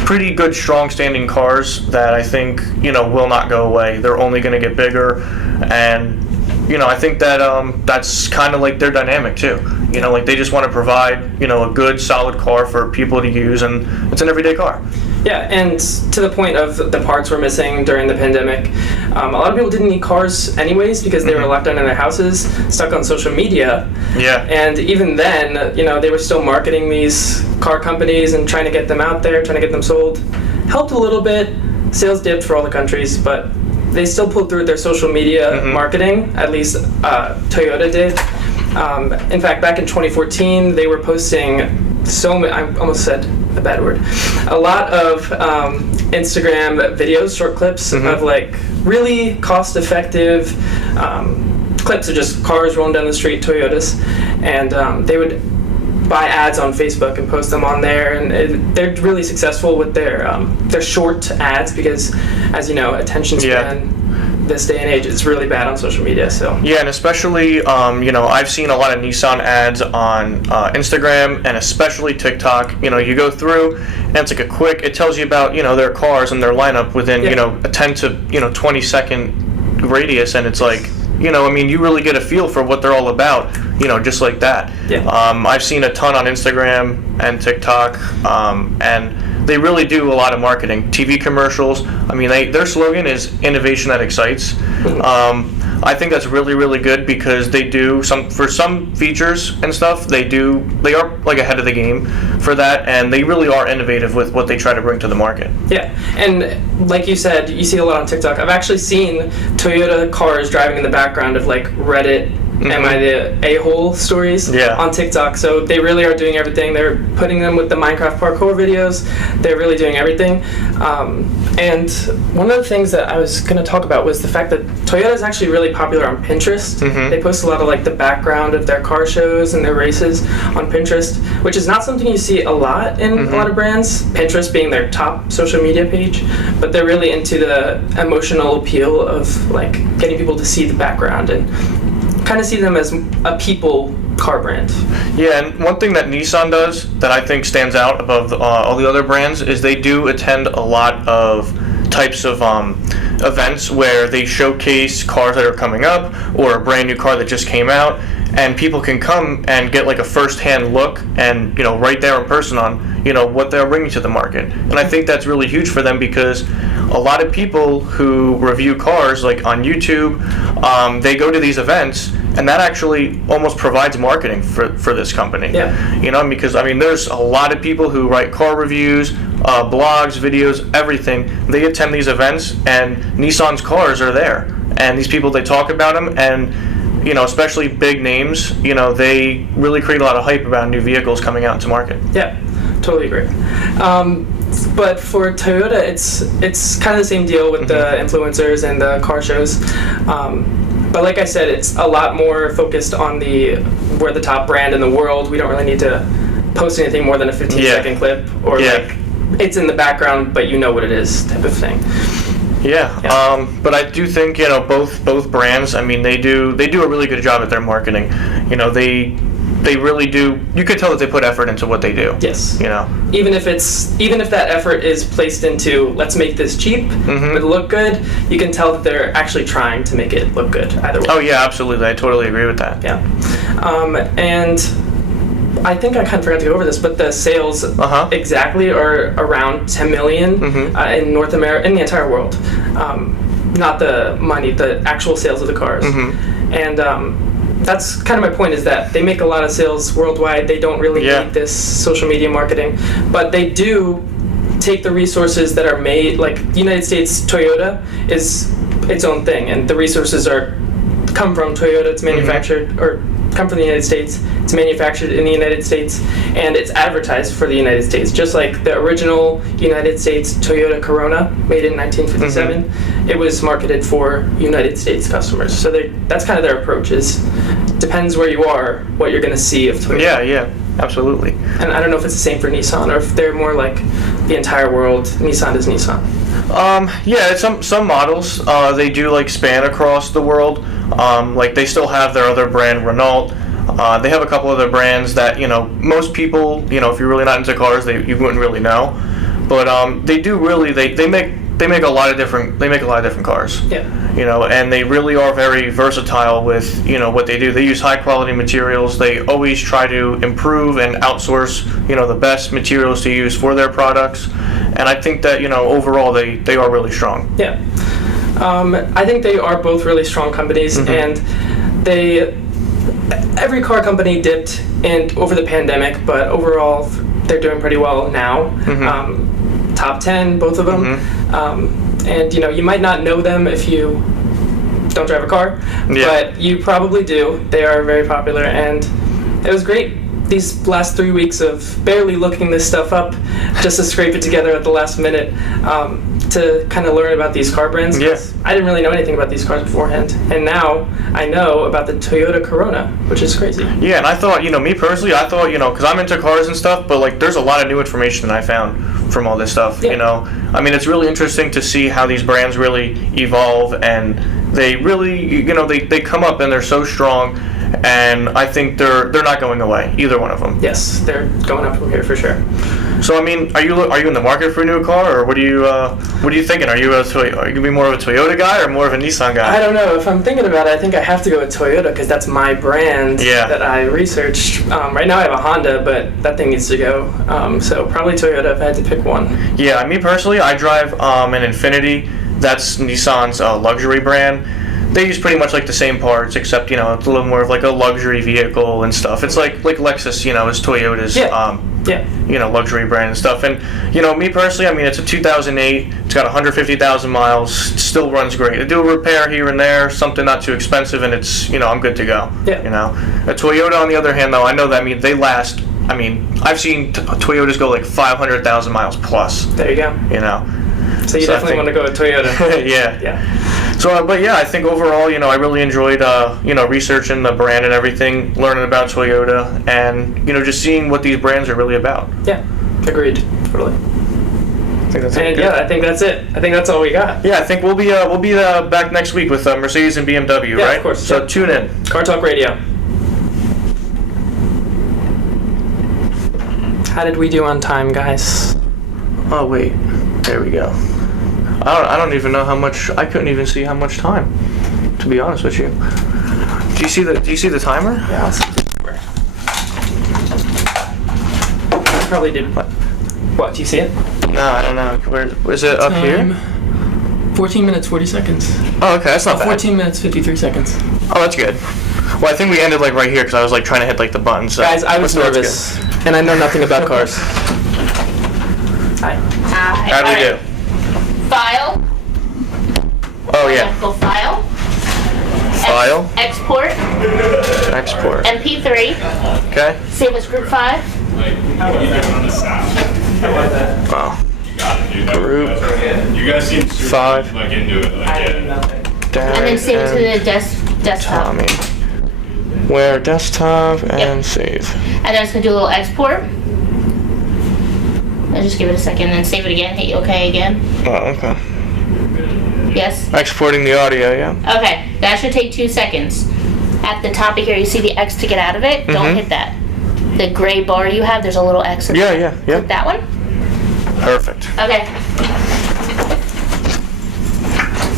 pretty good, strong standing cars that I think will not go away. They're only going to get bigger, and I think that that's kind of like their dynamic too. Like they just want to provide a good, solid car for people to use, and it's an everyday car. Yeah, and to the point of the parts were missing during the pandemic, a lot of people didn't need cars anyways because they were locked down in their houses, stuck on social media. Yeah. And even then, they were still marketing these car companies and trying to get them out there, trying to get them sold. Helped a little bit. Sales dipped for all the countries, but they still pulled through their social media marketing. At least Toyota did. In fact, back in 2014, they were posting I almost said a bad word. A lot of Instagram videos, short clips of like really cost-effective clips of just cars rolling down the street, Toyotas, and they would buy ads on Facebook and post them on there, and they're really successful with their short ads because, as you know, attention span. This day and age, it's really bad on social media. So yeah, and especially I've seen a lot of Nissan ads on Instagram and especially TikTok. You go through and it's like it tells you about their cars and their lineup within a 10 to 20 second radius, and it's like you really get a feel for what they're all about, just like that. Yeah. I've seen a ton on Instagram and TikTok, and they really do a lot of marketing. TV commercials. I mean, their slogan is "Innovation that excites." I think that's really, really good because they do for some features and stuff. They are like ahead of the game for that, and they really are innovative with what they try to bring to the market. Yeah, and like you said, you see a lot on TikTok. I've actually seen Toyota cars driving in the background of like Reddit. Am I the a-hole stories on TikTok? So they really are doing everything. They're putting them with the Minecraft parkour videos. They're really doing everything. And one of the things that I was going to talk about was the fact that Toyota is actually really popular on Pinterest. They post a lot of like the background of their car shows and their races on Pinterest, which is not something you see a lot in a lot of brands, Pinterest being their top social media page, but they're really into the emotional appeal of like getting people to see the background and kind of see them as a people car brand. Yeah, and one thing that Nissan does that I think stands out above all the other brands is they do attend a lot of types of events where they showcase cars that are coming up or a brand new car that just came out, and people can come and get like a first-hand look and right there in person on what they're bringing to the market. And I think that's really huge for them because a lot of people who review cars like on YouTube, they go to these events and that actually almost provides marketing for this company. Yeah. You know, because I mean, there's a lot of people who write car reviews, blogs, videos, everything. They attend these events, and Nissan's cars are there, and these people, they talk about them, and you know, especially big names, you know, they really create a lot of hype about new vehicles coming out into market. Yeah, totally agree. But for Toyota, it's kind of the same deal with the influencers and the car shows. But like I said, it's a lot more focused on we're the top brand in the world. We don't really need to post anything more than a 15-second clip, or like it's in the background, but you know what it is type of thing. Yeah. But I do think, you know, both brands, I mean, they do a really good job at their marketing. You know, they really do. You could tell that they put effort into what they do. Yes. You know. Even if that effort is placed into, let's make this cheap but look good, you can tell that they're actually trying to make it look good either way. Oh yeah, absolutely. I totally agree with that. Yeah. And I think I kind of forgot to go over this, but the sales exactly are around 10 million in North America, in the entire world. Not the money, the actual sales of the cars. And that's kind of my point, is that they make a lot of sales worldwide. They don't really need this social media marketing, but they do take the resources that are made, like the United States Toyota is its own thing, and the resources come from Toyota. It's manufactured, or come from the United States. It's manufactured in the United States, and it's advertised for the United States. Just like the original United States Toyota Corona, made in 1957, it was marketed for United States customers. So that's kind of their approach. Depends where you are, what you're going to see of Toyota. Yeah, absolutely. And I don't know if it's the same for Nissan, or if they're more like the entire world. Nissan is Nissan. Yeah, some models they do like span across the world. Like they still have their other brand, Renault. They have a couple other brands that, you know, most people, you know, if you're really not into cars, you wouldn't really know. But they do really they make a lot of different cars. Yeah. You know, and they really are very versatile with, you know, what they do. They use high quality materials. They always try to improve and outsource, you know, the best materials to use for their products. And I think that, you know, overall they are really strong. Yeah. I think they are both really strong companies, and every car company dipped over the pandemic, but overall they're doing pretty well now. Top 10, both of them. And you know, you might not know them if you don't drive a car, but you probably do. They are very popular, and it was great these last 3 weeks of barely looking this stuff up, just to scrape it together at the last minute, to kind of learn about these car brands. I didn't really know anything about these cars beforehand, and now I know about the Toyota Corona, which is crazy. Yeah, and I thought, you know, me personally, I thought, you know, because I'm into cars and stuff, but like there's a lot of new information that I found from all this stuff. You know, I mean, it's really interesting to see how these brands really evolve, and they really, you know, they come up and they're so strong. And I think they're not going away, either one of them. Yes, they're going up from here for sure. So I mean, are you in the market for a new car, or what are you thinking? Are you gonna be more of a Toyota guy or more of a Nissan guy? I don't know. If I'm thinking about it, I think I have to go with Toyota, because that's my brand that I researched. Right now I have a Honda, but that thing needs to go. So probably Toyota if I had to pick one. Yeah, me personally, I drive an Infiniti. That's Nissan's luxury brand. They use pretty much like the same parts, except, you know, it's a little more of like a luxury vehicle and stuff. It's like Lexus, you know, is Toyota's you know, luxury brand and stuff. And, you know, me personally, I mean, it's a 2008. It's got 150,000 miles. Still runs great. I do a repair here and there, something not too expensive, and it's, you know, I'm good to go. Yeah. You know, a Toyota, on the other hand, though, I know that, I mean, they last. I mean, I've seen Toyotas go like 500,000 miles plus. There you go. You know. So you definitely want to go with Toyota. Yeah. So, but yeah, I think overall, you know, I really enjoyed, you know, researching the brand and everything, learning about Toyota, and, you know, just seeing what these brands are really about. Yeah, agreed, totally. I think that's it. I think that's it. I think that's all we got. Yeah, I think we'll be back next week with Mercedes and BMW, right? Of course. So tune in. Car Talk Radio. How did we do on time, guys? Oh wait, there we go. I don't even know how much. I couldn't even see how much time, to be honest with you. Do you see the timer? Yeah, I'll see the timer. I probably did. What? Do you see it? No, I don't know. Where is it? Up here? 14 minutes 40 seconds. Oh, okay, that's not bad. 14 minutes 53 seconds. Oh, that's good. Well, I think we ended like right here because I was like trying to hit like the button. So Guys, I was let's nervous, and I know nothing about cars. Hi. How do we do? File. Oh yeah. Go file. File. Export. Export. MP3. Okay. Save as group 5. Wow. Group. You guys seem super 5. like into it. Like, yeah. And then save it to the desktop. Tommy. Where desktop and save. And then it's gonna do a little export. And just give it a second, then save it again. Hit OK again. Oh, okay. Yes. Exporting the audio, yeah. Okay, that should take 2 seconds. At the top of here, you see the X to get out of it. Don't hit that. The gray bar you have, there's a little X. In there. Yeah. Click that one. Perfect. Okay.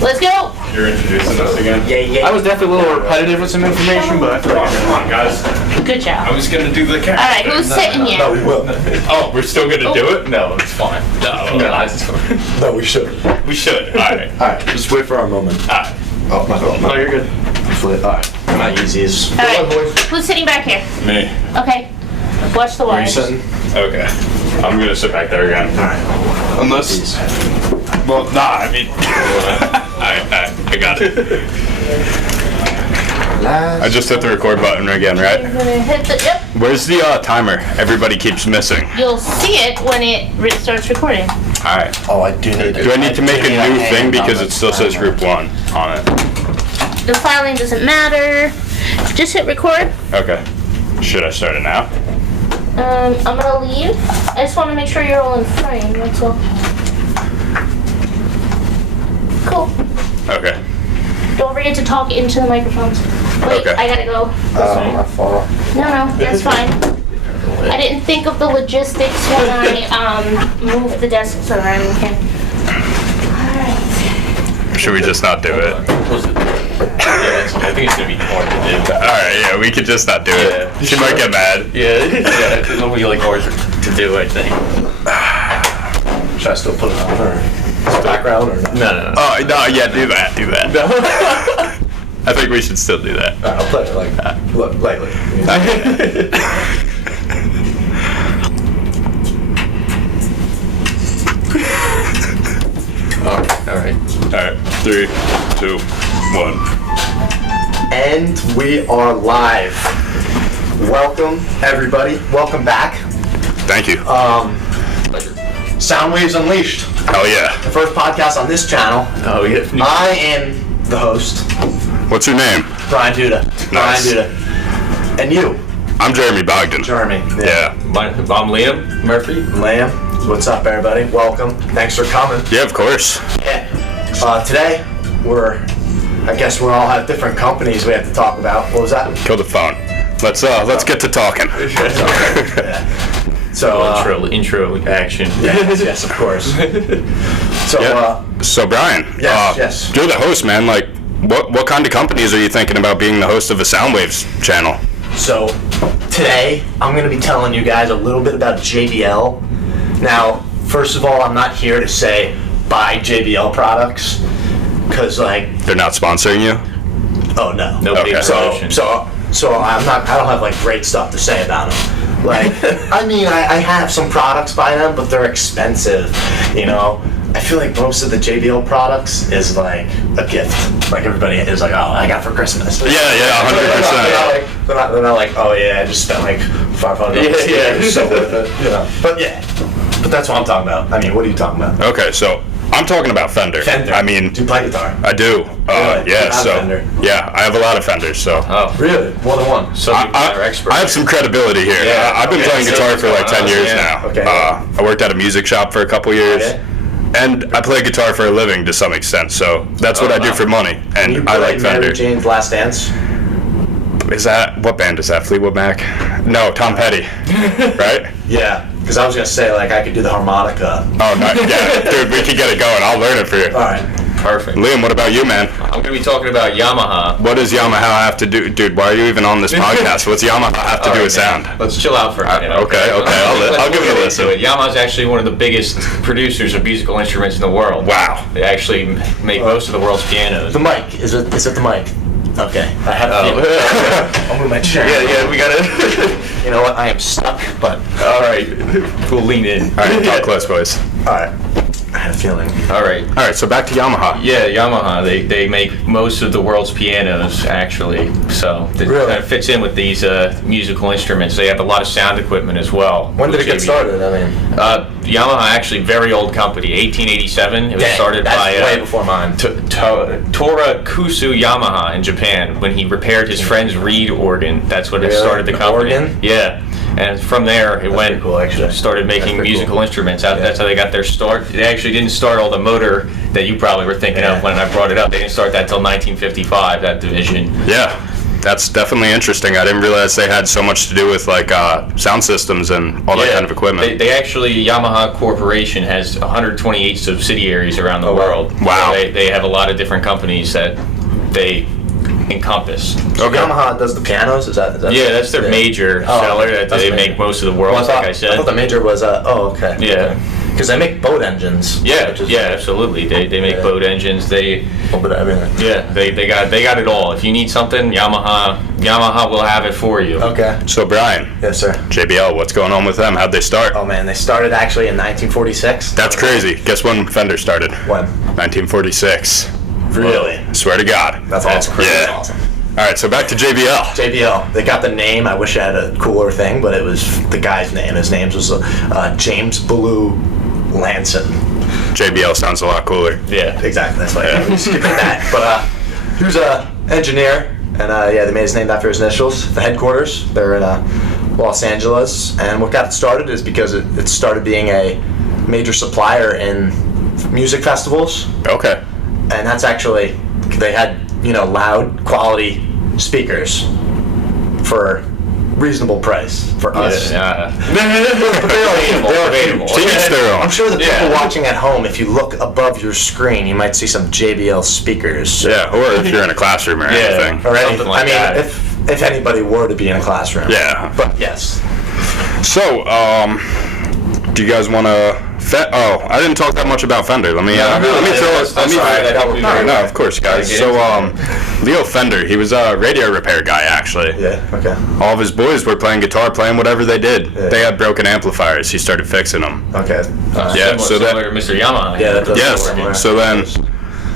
Let's go. You're introducing us again? I was definitely a little repetitive with some information, but I feel like Come on, guys. Good job. I was gonna do the camera. All right, who's sitting here? No, we will. Oh, we're still gonna do it? No, it's fine. No, No, we should. we should. All right. All right, just wait for our moment. All right. Oh, my fault. No, you're good. All right, I'm not use these. All right, who's sitting back here? Me. Okay. Watch the Are you wires. sitting? Okay. I'm gonna sit back there again. All right. Unless. Well, nah, I mean. I got it. I just hit the record button again, You're right? gonna hit the, yep. Where's the timer? Everybody keeps missing. You'll see it when it starts recording. All right. Oh, I do need Do I need to make a new thing because it still says group 1 on it? The filing doesn't matter. Just hit record. Okay. Should I start it now? I'm gonna leave. I just want to make sure you're all in frame. That's all. Cool. Okay. Don't forget to talk into the microphones. Wait, Okay. I gotta go. my fault. No, that's fine. I didn't think of the logistics when I moved the desks around. Okay. Should we just not do it? I think it's gonna be hard to do. Alright, yeah, we could just not do it. She might get mad. Yeah, it'll be like hard to do, I think. Should I still put it on or background or not? No. Oh, no, yeah, do that. I think we should still do that. All right, I'll play it like lightly. Alright. 3, 2, 1. And we are live. Welcome, everybody. Welcome back. Thank you. Soundwaves Unleashed. Hell yeah. The first podcast on this channel. Oh, yeah. I am the host, What's your name? Brian Duda. Nice. Brian Duda. And you, I'm Jeremy Bogdan. Jeremy. Yeah. I'm Liam Murphy. Liam. What's up, everybody? Welcome. Thanks for coming. Yeah, of course. Yeah. Today, I guess we all have different companies we have to talk about. What was that? Kill the phone. Let's get to talking. So, intro action. yes, of course. So, So Brian, yes. you're the host, man. Like, what kind of companies are you thinking about being the host of a Soundwaves channel? So today I'm going to be telling you guys a little bit about JBL. Now, first of all, I'm not here to say buy JBL products because they're not sponsoring you. Oh no. No big promotion. So I don't have like great stuff to say about them. Like, I mean, I have some products by them, but they're expensive, you know. I feel like most of the JBL products is like a gift. Like everybody is like, oh, I got for Christmas. Yeah, 100%. They're not like, oh yeah, I just spent like $500. Yeah, it's so worth it. You know. But that's what I'm talking about. I mean, what are you talking about? Okay, so I'm talking about Fender. Fender. I mean, do you play guitar? I do. Really? Yeah, You have so Fender? yeah, I have a lot of Fenders. So. Oh, really? More than one. Subject matter expert. I have some credibility here. Yeah, I've been playing guitar for like 10 years now. Okay. I worked at a music shop for a couple years. Okay. And I play guitar for a living to some extent, so that's what I do for money. And You I like played Mary Fender. Jane's Last Dance? Is that, what band is that? Fleetwood Mac? No, Tom Petty. Right? Yeah, because I was gonna say like I could do the harmonica. Oh, no, yeah, dude, we can get it going. I'll learn it for you. All right. Perfect. Liam, what about you, man? I'm gonna be talking about Yamaha. What does Yamaha have to do? Dude, why are you even on this podcast? What's Yamaha have to do with sound? Let's chill out for a minute. Okay. I'll give it a listen. Yamaha's actually one of the biggest producers of musical instruments in the world. Wow. They actually make most of the world's pianos. The mic. Is it the mic? Okay, I had a feeling. I'll move my chair. Yeah, we gotta. You know what? I am stuck, but All right, we'll lean in. All right, talk close, boys. all right. I had a feeling. All right. So back to Yamaha. Yeah, Yamaha. They make most of the world's pianos, actually. So it Really? kind of fits in with these musical instruments. They have a lot of sound equipment as well. When did it get JBL. started? I mean, Yamaha, actually, very old company, 1887. It was Dang, started that's by way before mine. Tora Kusu Yamaha in Japan when he repaired his friend's reed organ. That's what it Really? started the An company. organ? Yeah. And from there, it went. Cool, actually. Started making pretty musical cool. instruments. That's how they got their start. They actually didn't start all the motor that you probably were thinking of when I brought it up. They didn't start that till 1955. That division. Yeah, that's definitely interesting. I didn't realize they had so much to do with like sound systems and all that kind of equipment. They actually, Yamaha Corporation has 128 subsidiaries around the world. Wow. So they have a lot of different companies that they encompass. Okay. Yamaha does the pianos. Is that Yeah, that's their major seller. That that's they major. make most of the world, Well, like I said. I thought the major was. Okay. Yeah. Because they make boat engines. Yeah, absolutely. They make boat engines. They a little bit of everything. Yeah, they got it all. If you need something, Yamaha will have it for you. Okay. So Brian. Yes, sir. JBL, what's going on with them? How'd they start? Oh man, they started actually in 1946. That's crazy. Guess when Fender started? When? 1946. Really? Swear to God. That's awesome. Yeah. That's awesome. All right, so back to JBL. JBL. They got the name. I wish I had a cooler thing, but it was the guy's name. His name was James Ballou Lanson. JBL sounds a lot cooler. Yeah, exactly. That's why I skipping that. But he was an engineer, and they made his name after his initials. The headquarters, they're in Los Angeles, and what got it started is because it started being a major supplier in music festivals. Okay. And that's actually, they had, loud quality speakers for reasonable price for us. Yeah. Debatable. To each their own. I'm sure the people watching at home, if you look above your screen, you might see some JBL speakers. Yeah, or if you're in a classroom or anything. Or anything. Something like that. if anybody were to be in a classroom. Yeah. But yes. So, do you guys want to? I didn't talk that much about Fender. Let me throw it. No, of course, guys. So, Leo Fender, he was a radio repair guy, actually. Yeah. Okay. All of his boys were playing guitar, playing whatever they did. Yeah. They had broken amplifiers. He started fixing them. Okay. Similar to Mr. Yamaha. Yeah. That does Yes. work. So then,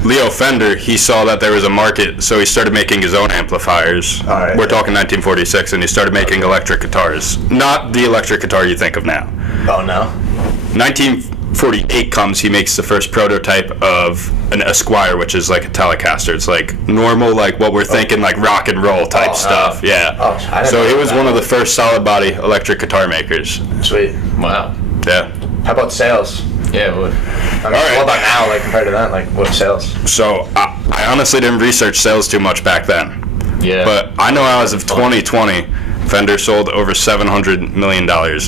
Leo Fender, he saw that there was a market, so he started making his own amplifiers. All right. We're talking 1946, and he started making electric guitars. Not the electric guitar you think of now. Oh no. 1948 comes, he makes the first prototype of an Esquire, which is like a Telecaster. It's like normal, like what we're thinking, like rock and roll type stuff. Yeah. I didn't So know he was that. one of the first solid body electric guitar makers. Sweet. Wow. Yeah. How about sales? Yeah, it would. I mean, what about now, like compared to that? Like, what sales? So I honestly didn't research sales too much back then. Yeah. But I know as of 2020, Fender sold over $700 million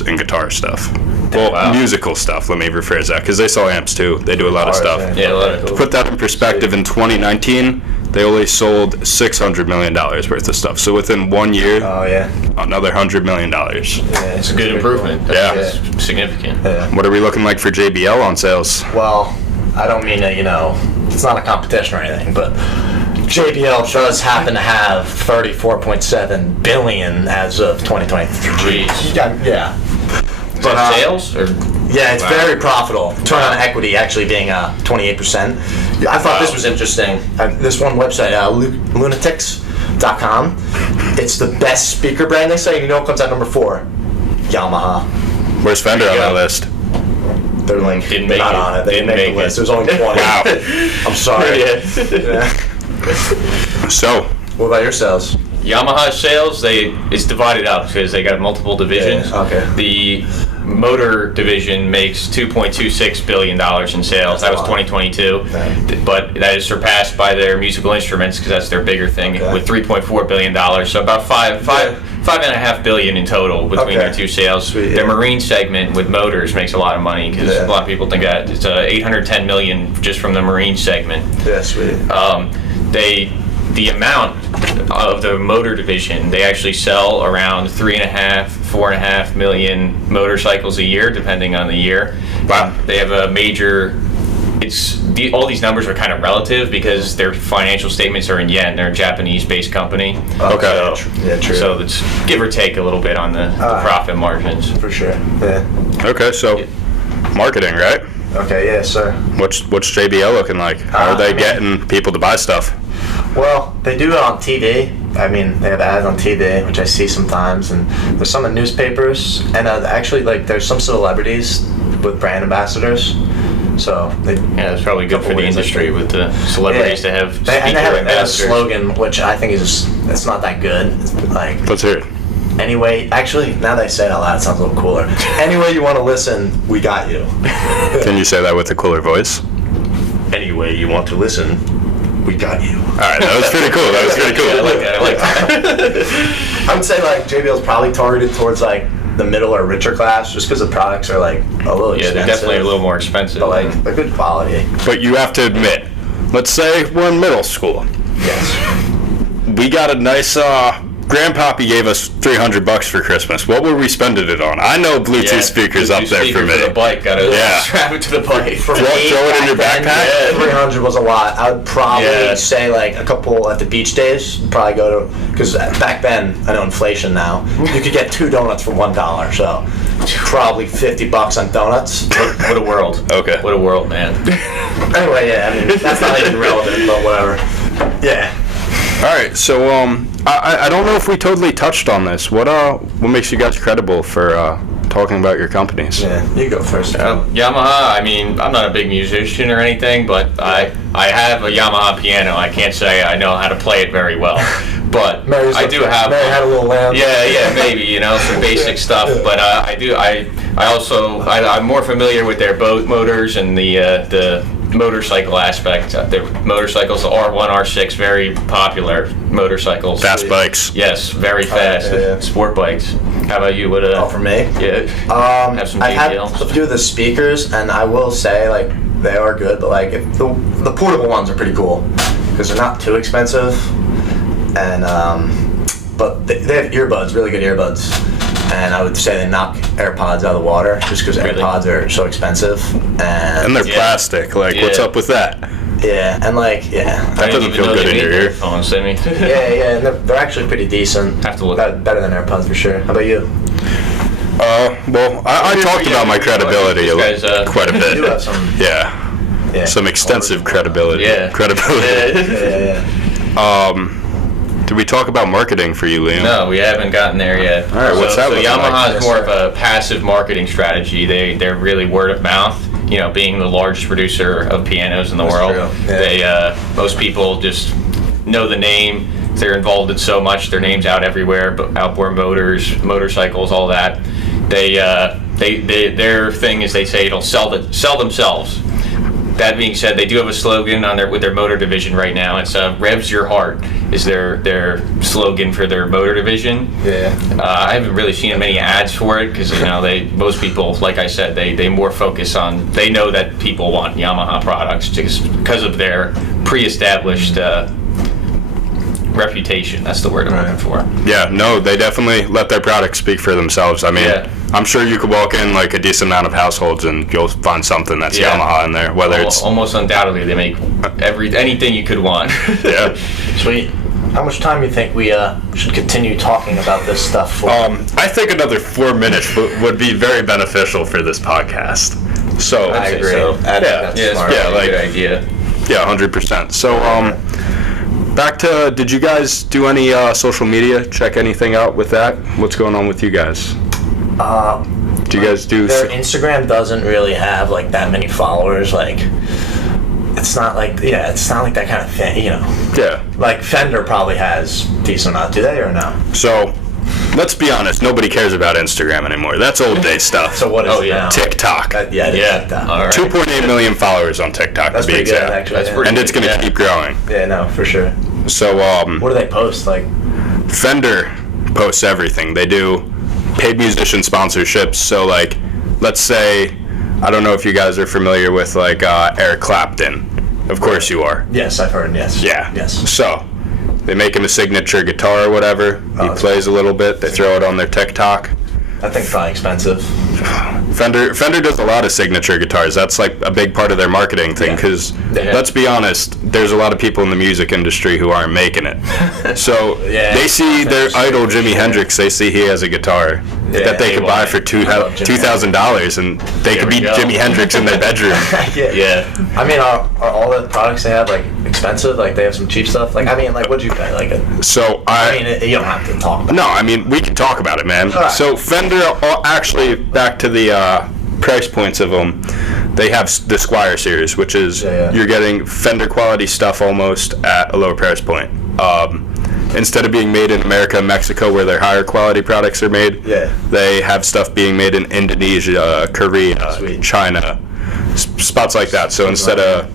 in guitar stuff. Well, Wow. musical stuff, let me rephrase that, because they sell amps too. They do a lot of stuff. Yeah, a lot of To put that in perspective, in 2019, they only sold $600 million worth of stuff. So within 1 year, another $100 million. Yeah, It's a good improvement. That's significant. Yeah. What are we looking like for JBL on sales? Well, I don't mean to, it's not a competition or anything, but JBL does happen to have 34.7 billion as of 2023. Jeez. Yeah. Is that sales? Or? Yeah, it's Wow. very profitable. Return on equity actually being 28%. I thought this was interesting. This one website, lunatics.com, it's the best speaker brand, they say. You know what comes out number 4? Yamaha. Where's Fender on that list? They're like, Didn't they're make not it. on it. They Didn't didn't make make the list. it. There's only 20. Wow. I'm sorry. Yeah. So, What about your sales? Yamaha sales, it's divided up because they got multiple divisions. Yeah, okay. The motor division makes $2.26 billion in sales. That was 2022. Okay. But that is surpassed by their musical instruments because that's their bigger thing with $3.4 billion. So about $5.5 billion in total between their two sales. Sweet, Their marine segment with motors makes a lot of money because a lot of people think that it's $810 million just from the marine segment. Yeah, sweet. The amount of the motor division, they actually sell around 4.5 million motorcycles a year, depending on the year. Wow. They have a major all these numbers are kind of relative because their financial statements are in yen. They're a Japanese-based company. Okay. So, true. So it's give or take a little bit on the profit margins. For sure. Yeah. Okay, so marketing, right? Okay, yeah, sir. What's JBL looking like? How are they getting people to buy stuff? Well, they do it on TV. I mean, they have ads on TV, which I see sometimes, and there's some in newspapers, and actually, like, there's some celebrities with brand ambassadors. So it's probably good for the industry with the celebrities to have. They have a slogan, which I think it's not that good. Like, let's hear it. Anyway, actually, now that I say it out loud, it sounds a little cooler. Anyway you want to listen, we got you. Can you say that with a cooler voice? Anyway you want to listen, we got you. All right, that was pretty cool. That was pretty cool. I like that. I would say like JBL's probably targeted towards like the middle or richer class, just because the products are like a little expensive. They're definitely a little more expensive, but like they're good quality. But you have to admit, let's say we're in middle school. Yes. We got a nice. Grandpappy gave us $300 for Christmas. What were we spending it on? I know Bluetooth speakers up there for me. For the bike, gotta strap it to the bike. For throw it in your backpack. 300 was a lot. I would probably say like a couple at the beach days. Probably go to, because back then, I know inflation now. You could get 2 donuts for $1. So probably $50 on donuts. What a world. Okay. What a world, man. Anyway, yeah. I mean that's not even relevant, but whatever. Yeah. All right, so I don't know if we totally touched on this. What makes you guys credible for talking about your companies? Yeah, you go first. Yamaha. I mean, I'm not a big musician or anything, but I have a Yamaha piano. I can't say I know how to play it very well, but I do have. Mary had a little lamp. Yeah, maybe some basic stuff. But I'm more familiar with their boat motors and the motorcycle aspect. The motorcycles, the R1, R6, very popular motorcycles. Fast bikes. Yes, very fast. Sport bikes. How about you? What? For me? Yeah. Have some JBLs. I have to do with the speakers, and I will say like they are good, but like if the portable ones are pretty cool because they're not too expensive, and but they have earbuds, really good earbuds. And I would say they knock AirPods out of the water just because AirPods are so expensive. And they're plastic. Like, what's up with that? Yeah, and like, that doesn't feel good in your ear. Yeah, and they're actually pretty decent. Have to look better than AirPods for sure. How about you? Well, I talked about my credibility quite a bit. You do have some. Some extensive credibility. Yeah. Did we talk about marketing for you, Liam? No, we haven't gotten there yet. All right, what's that So looking Yamaha like? is more of a passive marketing strategy. They're really word of mouth. Being the largest producer of pianos in the world, they most people just know the name. They're involved in so much. Their name's out everywhere. Outboard motors, motorcycles, all that. Their thing is they say it'll sell themselves. That being said, they do have a slogan with their motor division right now. It's "Revs Your Heart" is their slogan for their motor division. Yeah. I haven't really seen many ads for it because most people, like I said, they more focus on. They know that people want Yamaha products just because of their pre-established reputation. That's the word I'm looking for. Yeah, no, they definitely let their products speak for themselves. I mean, I'm sure you could walk in like a decent amount of households and you'll find something that's Yamaha in there. Whether it's almost undoubtedly they make anything you could want. Yeah. Sweet. How much time do you think we should continue talking about this stuff for? I think another 4 minutes would be very beneficial for this podcast. So I agree. That's smart. Good idea. Yeah, 100%. So back to, did you guys do any social media? Check anything out with that? What's going on with you guys? Do you guys do? Their Instagram doesn't really have like that many followers. Like, it's not like that kind of thing. Yeah. Like Fender probably has decent amount. Do they or no? So, let's be honest. Nobody cares about Instagram anymore. That's old day stuff. So what is it now? TikTok. TikTok. All right. 2.8 million followers on TikTok That's to be pretty good, exact. actually. And it's going to keep growing. Yeah, no, for sure. So what do they post? Like, Fender posts everything. They do paid musician sponsorships. So like, let's say, I don't know if you guys are familiar with like Eric Clapton. Of course you are. Yes, I've heard. Yes. Yeah. Yes. So they make him a signature guitar or whatever. He plays a little bit. They throw it on their TikTok. That thing's probably expensive. Fender does a lot of signature guitars. That's like a big part of their marketing thing, because let's be honest, there's a lot of people in the music industry who aren't making it. So they see their idol Jimi Hendrix, they see he has a guitar that they could buy for $2,000, and they could be Jimi Hendrix in their bedroom. I mean, are all the products they have like expensive? Like they have some cheap stuff? Like, I mean, like what'd you pay? Like I mean, you don't have to talk about it. No, I mean, we can talk about it, man. Right. So Fender, actually, back to the price points of them, they have the Squire series, which is you're getting Fender quality stuff almost at a lower price point. Instead of being made in America and Mexico, where their higher quality products are made, they have stuff being made in Indonesia, Korea, China, spots like that. So instead of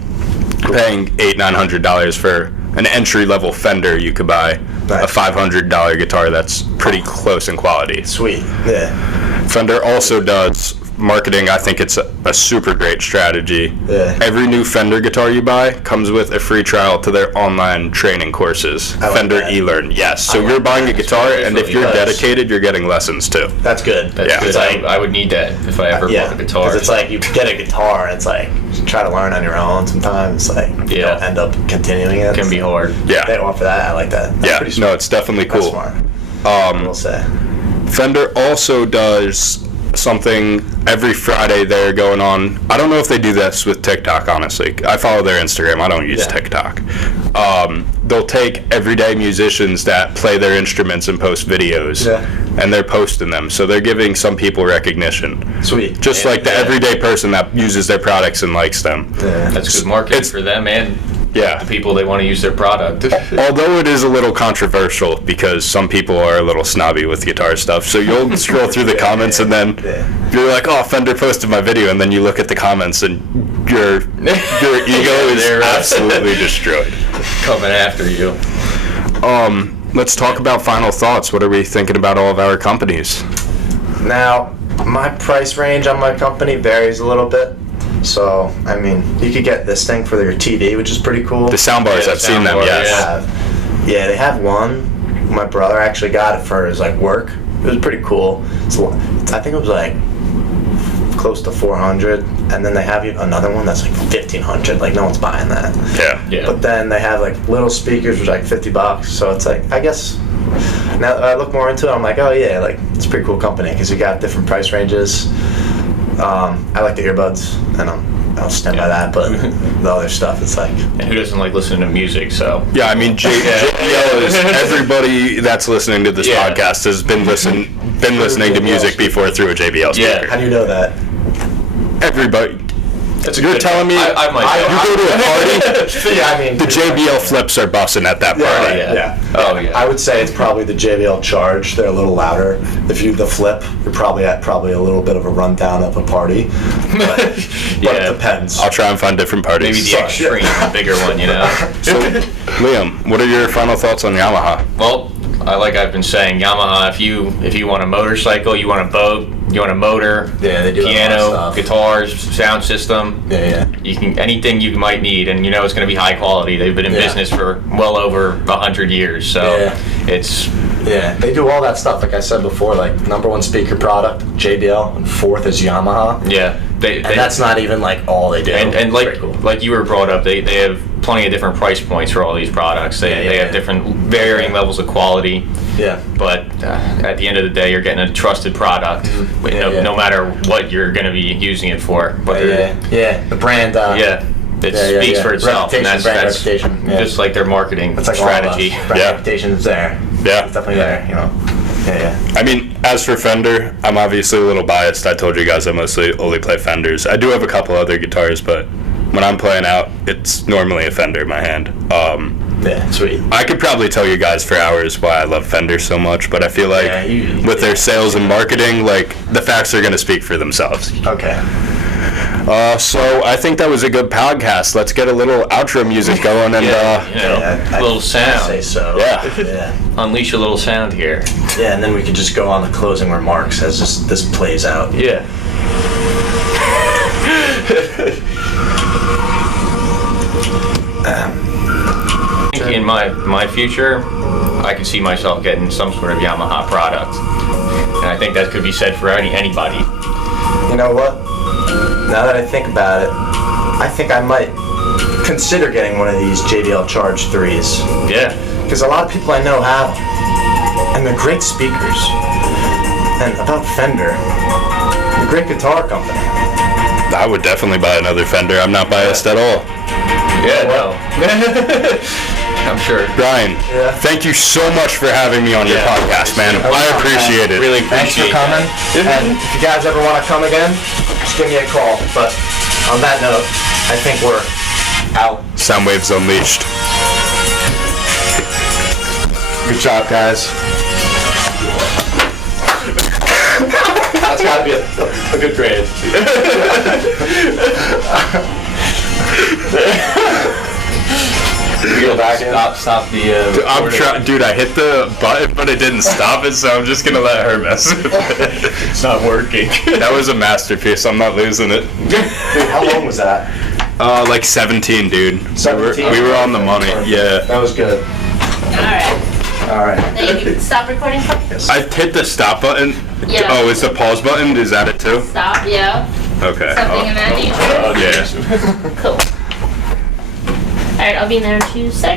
paying $800-900 for an entry-level Fender, you could buy a $500 guitar that's pretty close in quality. Sweet. Yeah. Fender also does marketing. I think it's a super great strategy. Every new Fender guitar you buy comes with a free trial to their online training courses. Fender eLearn. Yes. So you're buying a guitar, and if you're dedicated, you're getting lessons too. That's good. That's good. I would need that if I ever bought a guitar. Because it's like you get a guitar, and it's like you try to learn on your own. Sometimes like you don't end up continuing it. It can be hard. Yeah. They offer that. I like that. That's pretty smart. No, it's definitely cool. That's smart. We'll say. Fender also does something every Friday they're going on. I don't know if they do this with TikTok, honestly. I follow their Instagram. I don't use TikTok. They'll take everyday musicians that play their instruments and post videos, and they're posting them. So they're giving some people recognition. Sweet. Just like the everyday person that uses their products and likes them. That's good marketing for them and the people they want to use their product. Although it is a little controversial because some people are a little snobby with guitar stuff. So you'll scroll through the comments and then you're like, oh, Fender posted my video, and then you look at the comments and your ego is absolutely destroyed. Coming after you. Let's talk about final thoughts. What are we thinking about all of our companies? Now, my price range on my company varies a little bit. So, I mean, you could get this thing for your TV, which is pretty cool. The soundbars, I've seen them, yes. Yeah, they have one. My brother actually got it for his, like, work. It was pretty cool. I think it was, like, close to 400. And then they have another one that's, like, 1,500. Like, no one's buying that. Yeah. But then they have, like, little speakers, which are, like, $50. So it's, like, I guess... Now that I look more into it, I'm like, oh, yeah, like, it's a pretty cool company because you got different price ranges. I like the earbuds, and I'll stand by that. But the other stuff, it's like, and who doesn't like listening to music? So yeah, I mean, JBL is everybody that's listening to this podcast has been listening to music before through a JBL speaker. Yeah, how do you know that? Everybody. You're telling me you go to a party? Yeah, I mean, the JBL flips are busting at that party. Yeah. Oh yeah. I would say it's probably the JBL Charge. They're a little louder. If you the flip, you're probably at a little bit of a rundown of a party. But it depends. I'll try and find different parties. Maybe the extreme, the bigger one, you know. So, Liam, what are your final thoughts on Yamaha? Well, like I've been saying, Yamaha. If you want a motorcycle, you want a boat, you want a motor, they do piano, guitars, sound system. You can anything you might need, and you know it's going to be high quality. They've been in business for well over 100 years, so it's. Yeah, they do all that stuff. Like I said before, like #1 speaker product, JBL, and 4th is Yamaha. Yeah, and that's not even like all they do. And like you were brought up, they have plenty of different price points for all these products. They have different varying levels of quality. Yeah. But at the end of the day, you're getting a trusted product, no matter what you're going to be using it for. The brand. It speaks for itself, and that's reputation. just like their marketing like strategy. Reputation is there. Yeah, it's definitely there. You know. I mean, as for Fender, I'm obviously a little biased. I told you guys I mostly only play Fenders. I do have a couple other guitars, but when I'm playing out, it's normally a Fender in my hand. Sweet. I could probably tell you guys for hours why I love Fender so much, but I feel like with their sales and marketing, like the facts are going to speak for themselves. Okay. So I think that was a good podcast. Let's get a little outro music going and a little sound. I'd say so. Yeah. Unleash a little sound here. Yeah, and then we can just go on the closing remarks as this plays out. Yeah. In my future, I could see myself getting some sort of Yamaha product, and I think that could be said for anybody. You know what? Now that I think about it, I think I might consider getting one of these JBL Charge 3s. Yeah. Because a lot of people I know have them. And they're great speakers. And about Fender, they're a great guitar company. I would definitely buy another Fender. I'm not biased at all. Yeah, no. I'm sure. Brian, thank you so much for having me on your podcast, man. I appreciate it. Really Thanks for appreciate coming. And if you guys ever want to come again, just give me a call. But on that note, I think we're out. Soundwaves Unleashed. Good job, guys. That's gotta be a good grade. We go back. Stop the. I'm trying, dude. I hit the button, but it didn't stop it, so I'm just gonna let her mess with it. It's not working. That was a masterpiece. I'm not losing it. Dude, how long was that? Like 17, dude. 17? We were on the money. Yeah. That was good. All right. Now you can stop recording. I hit the stop button. Yeah. Oh, is the pause button? Is that it too? Stop. Yeah. Okay. Something in that nature. Yeah. Cool. All right, I'll be in there in 2 seconds.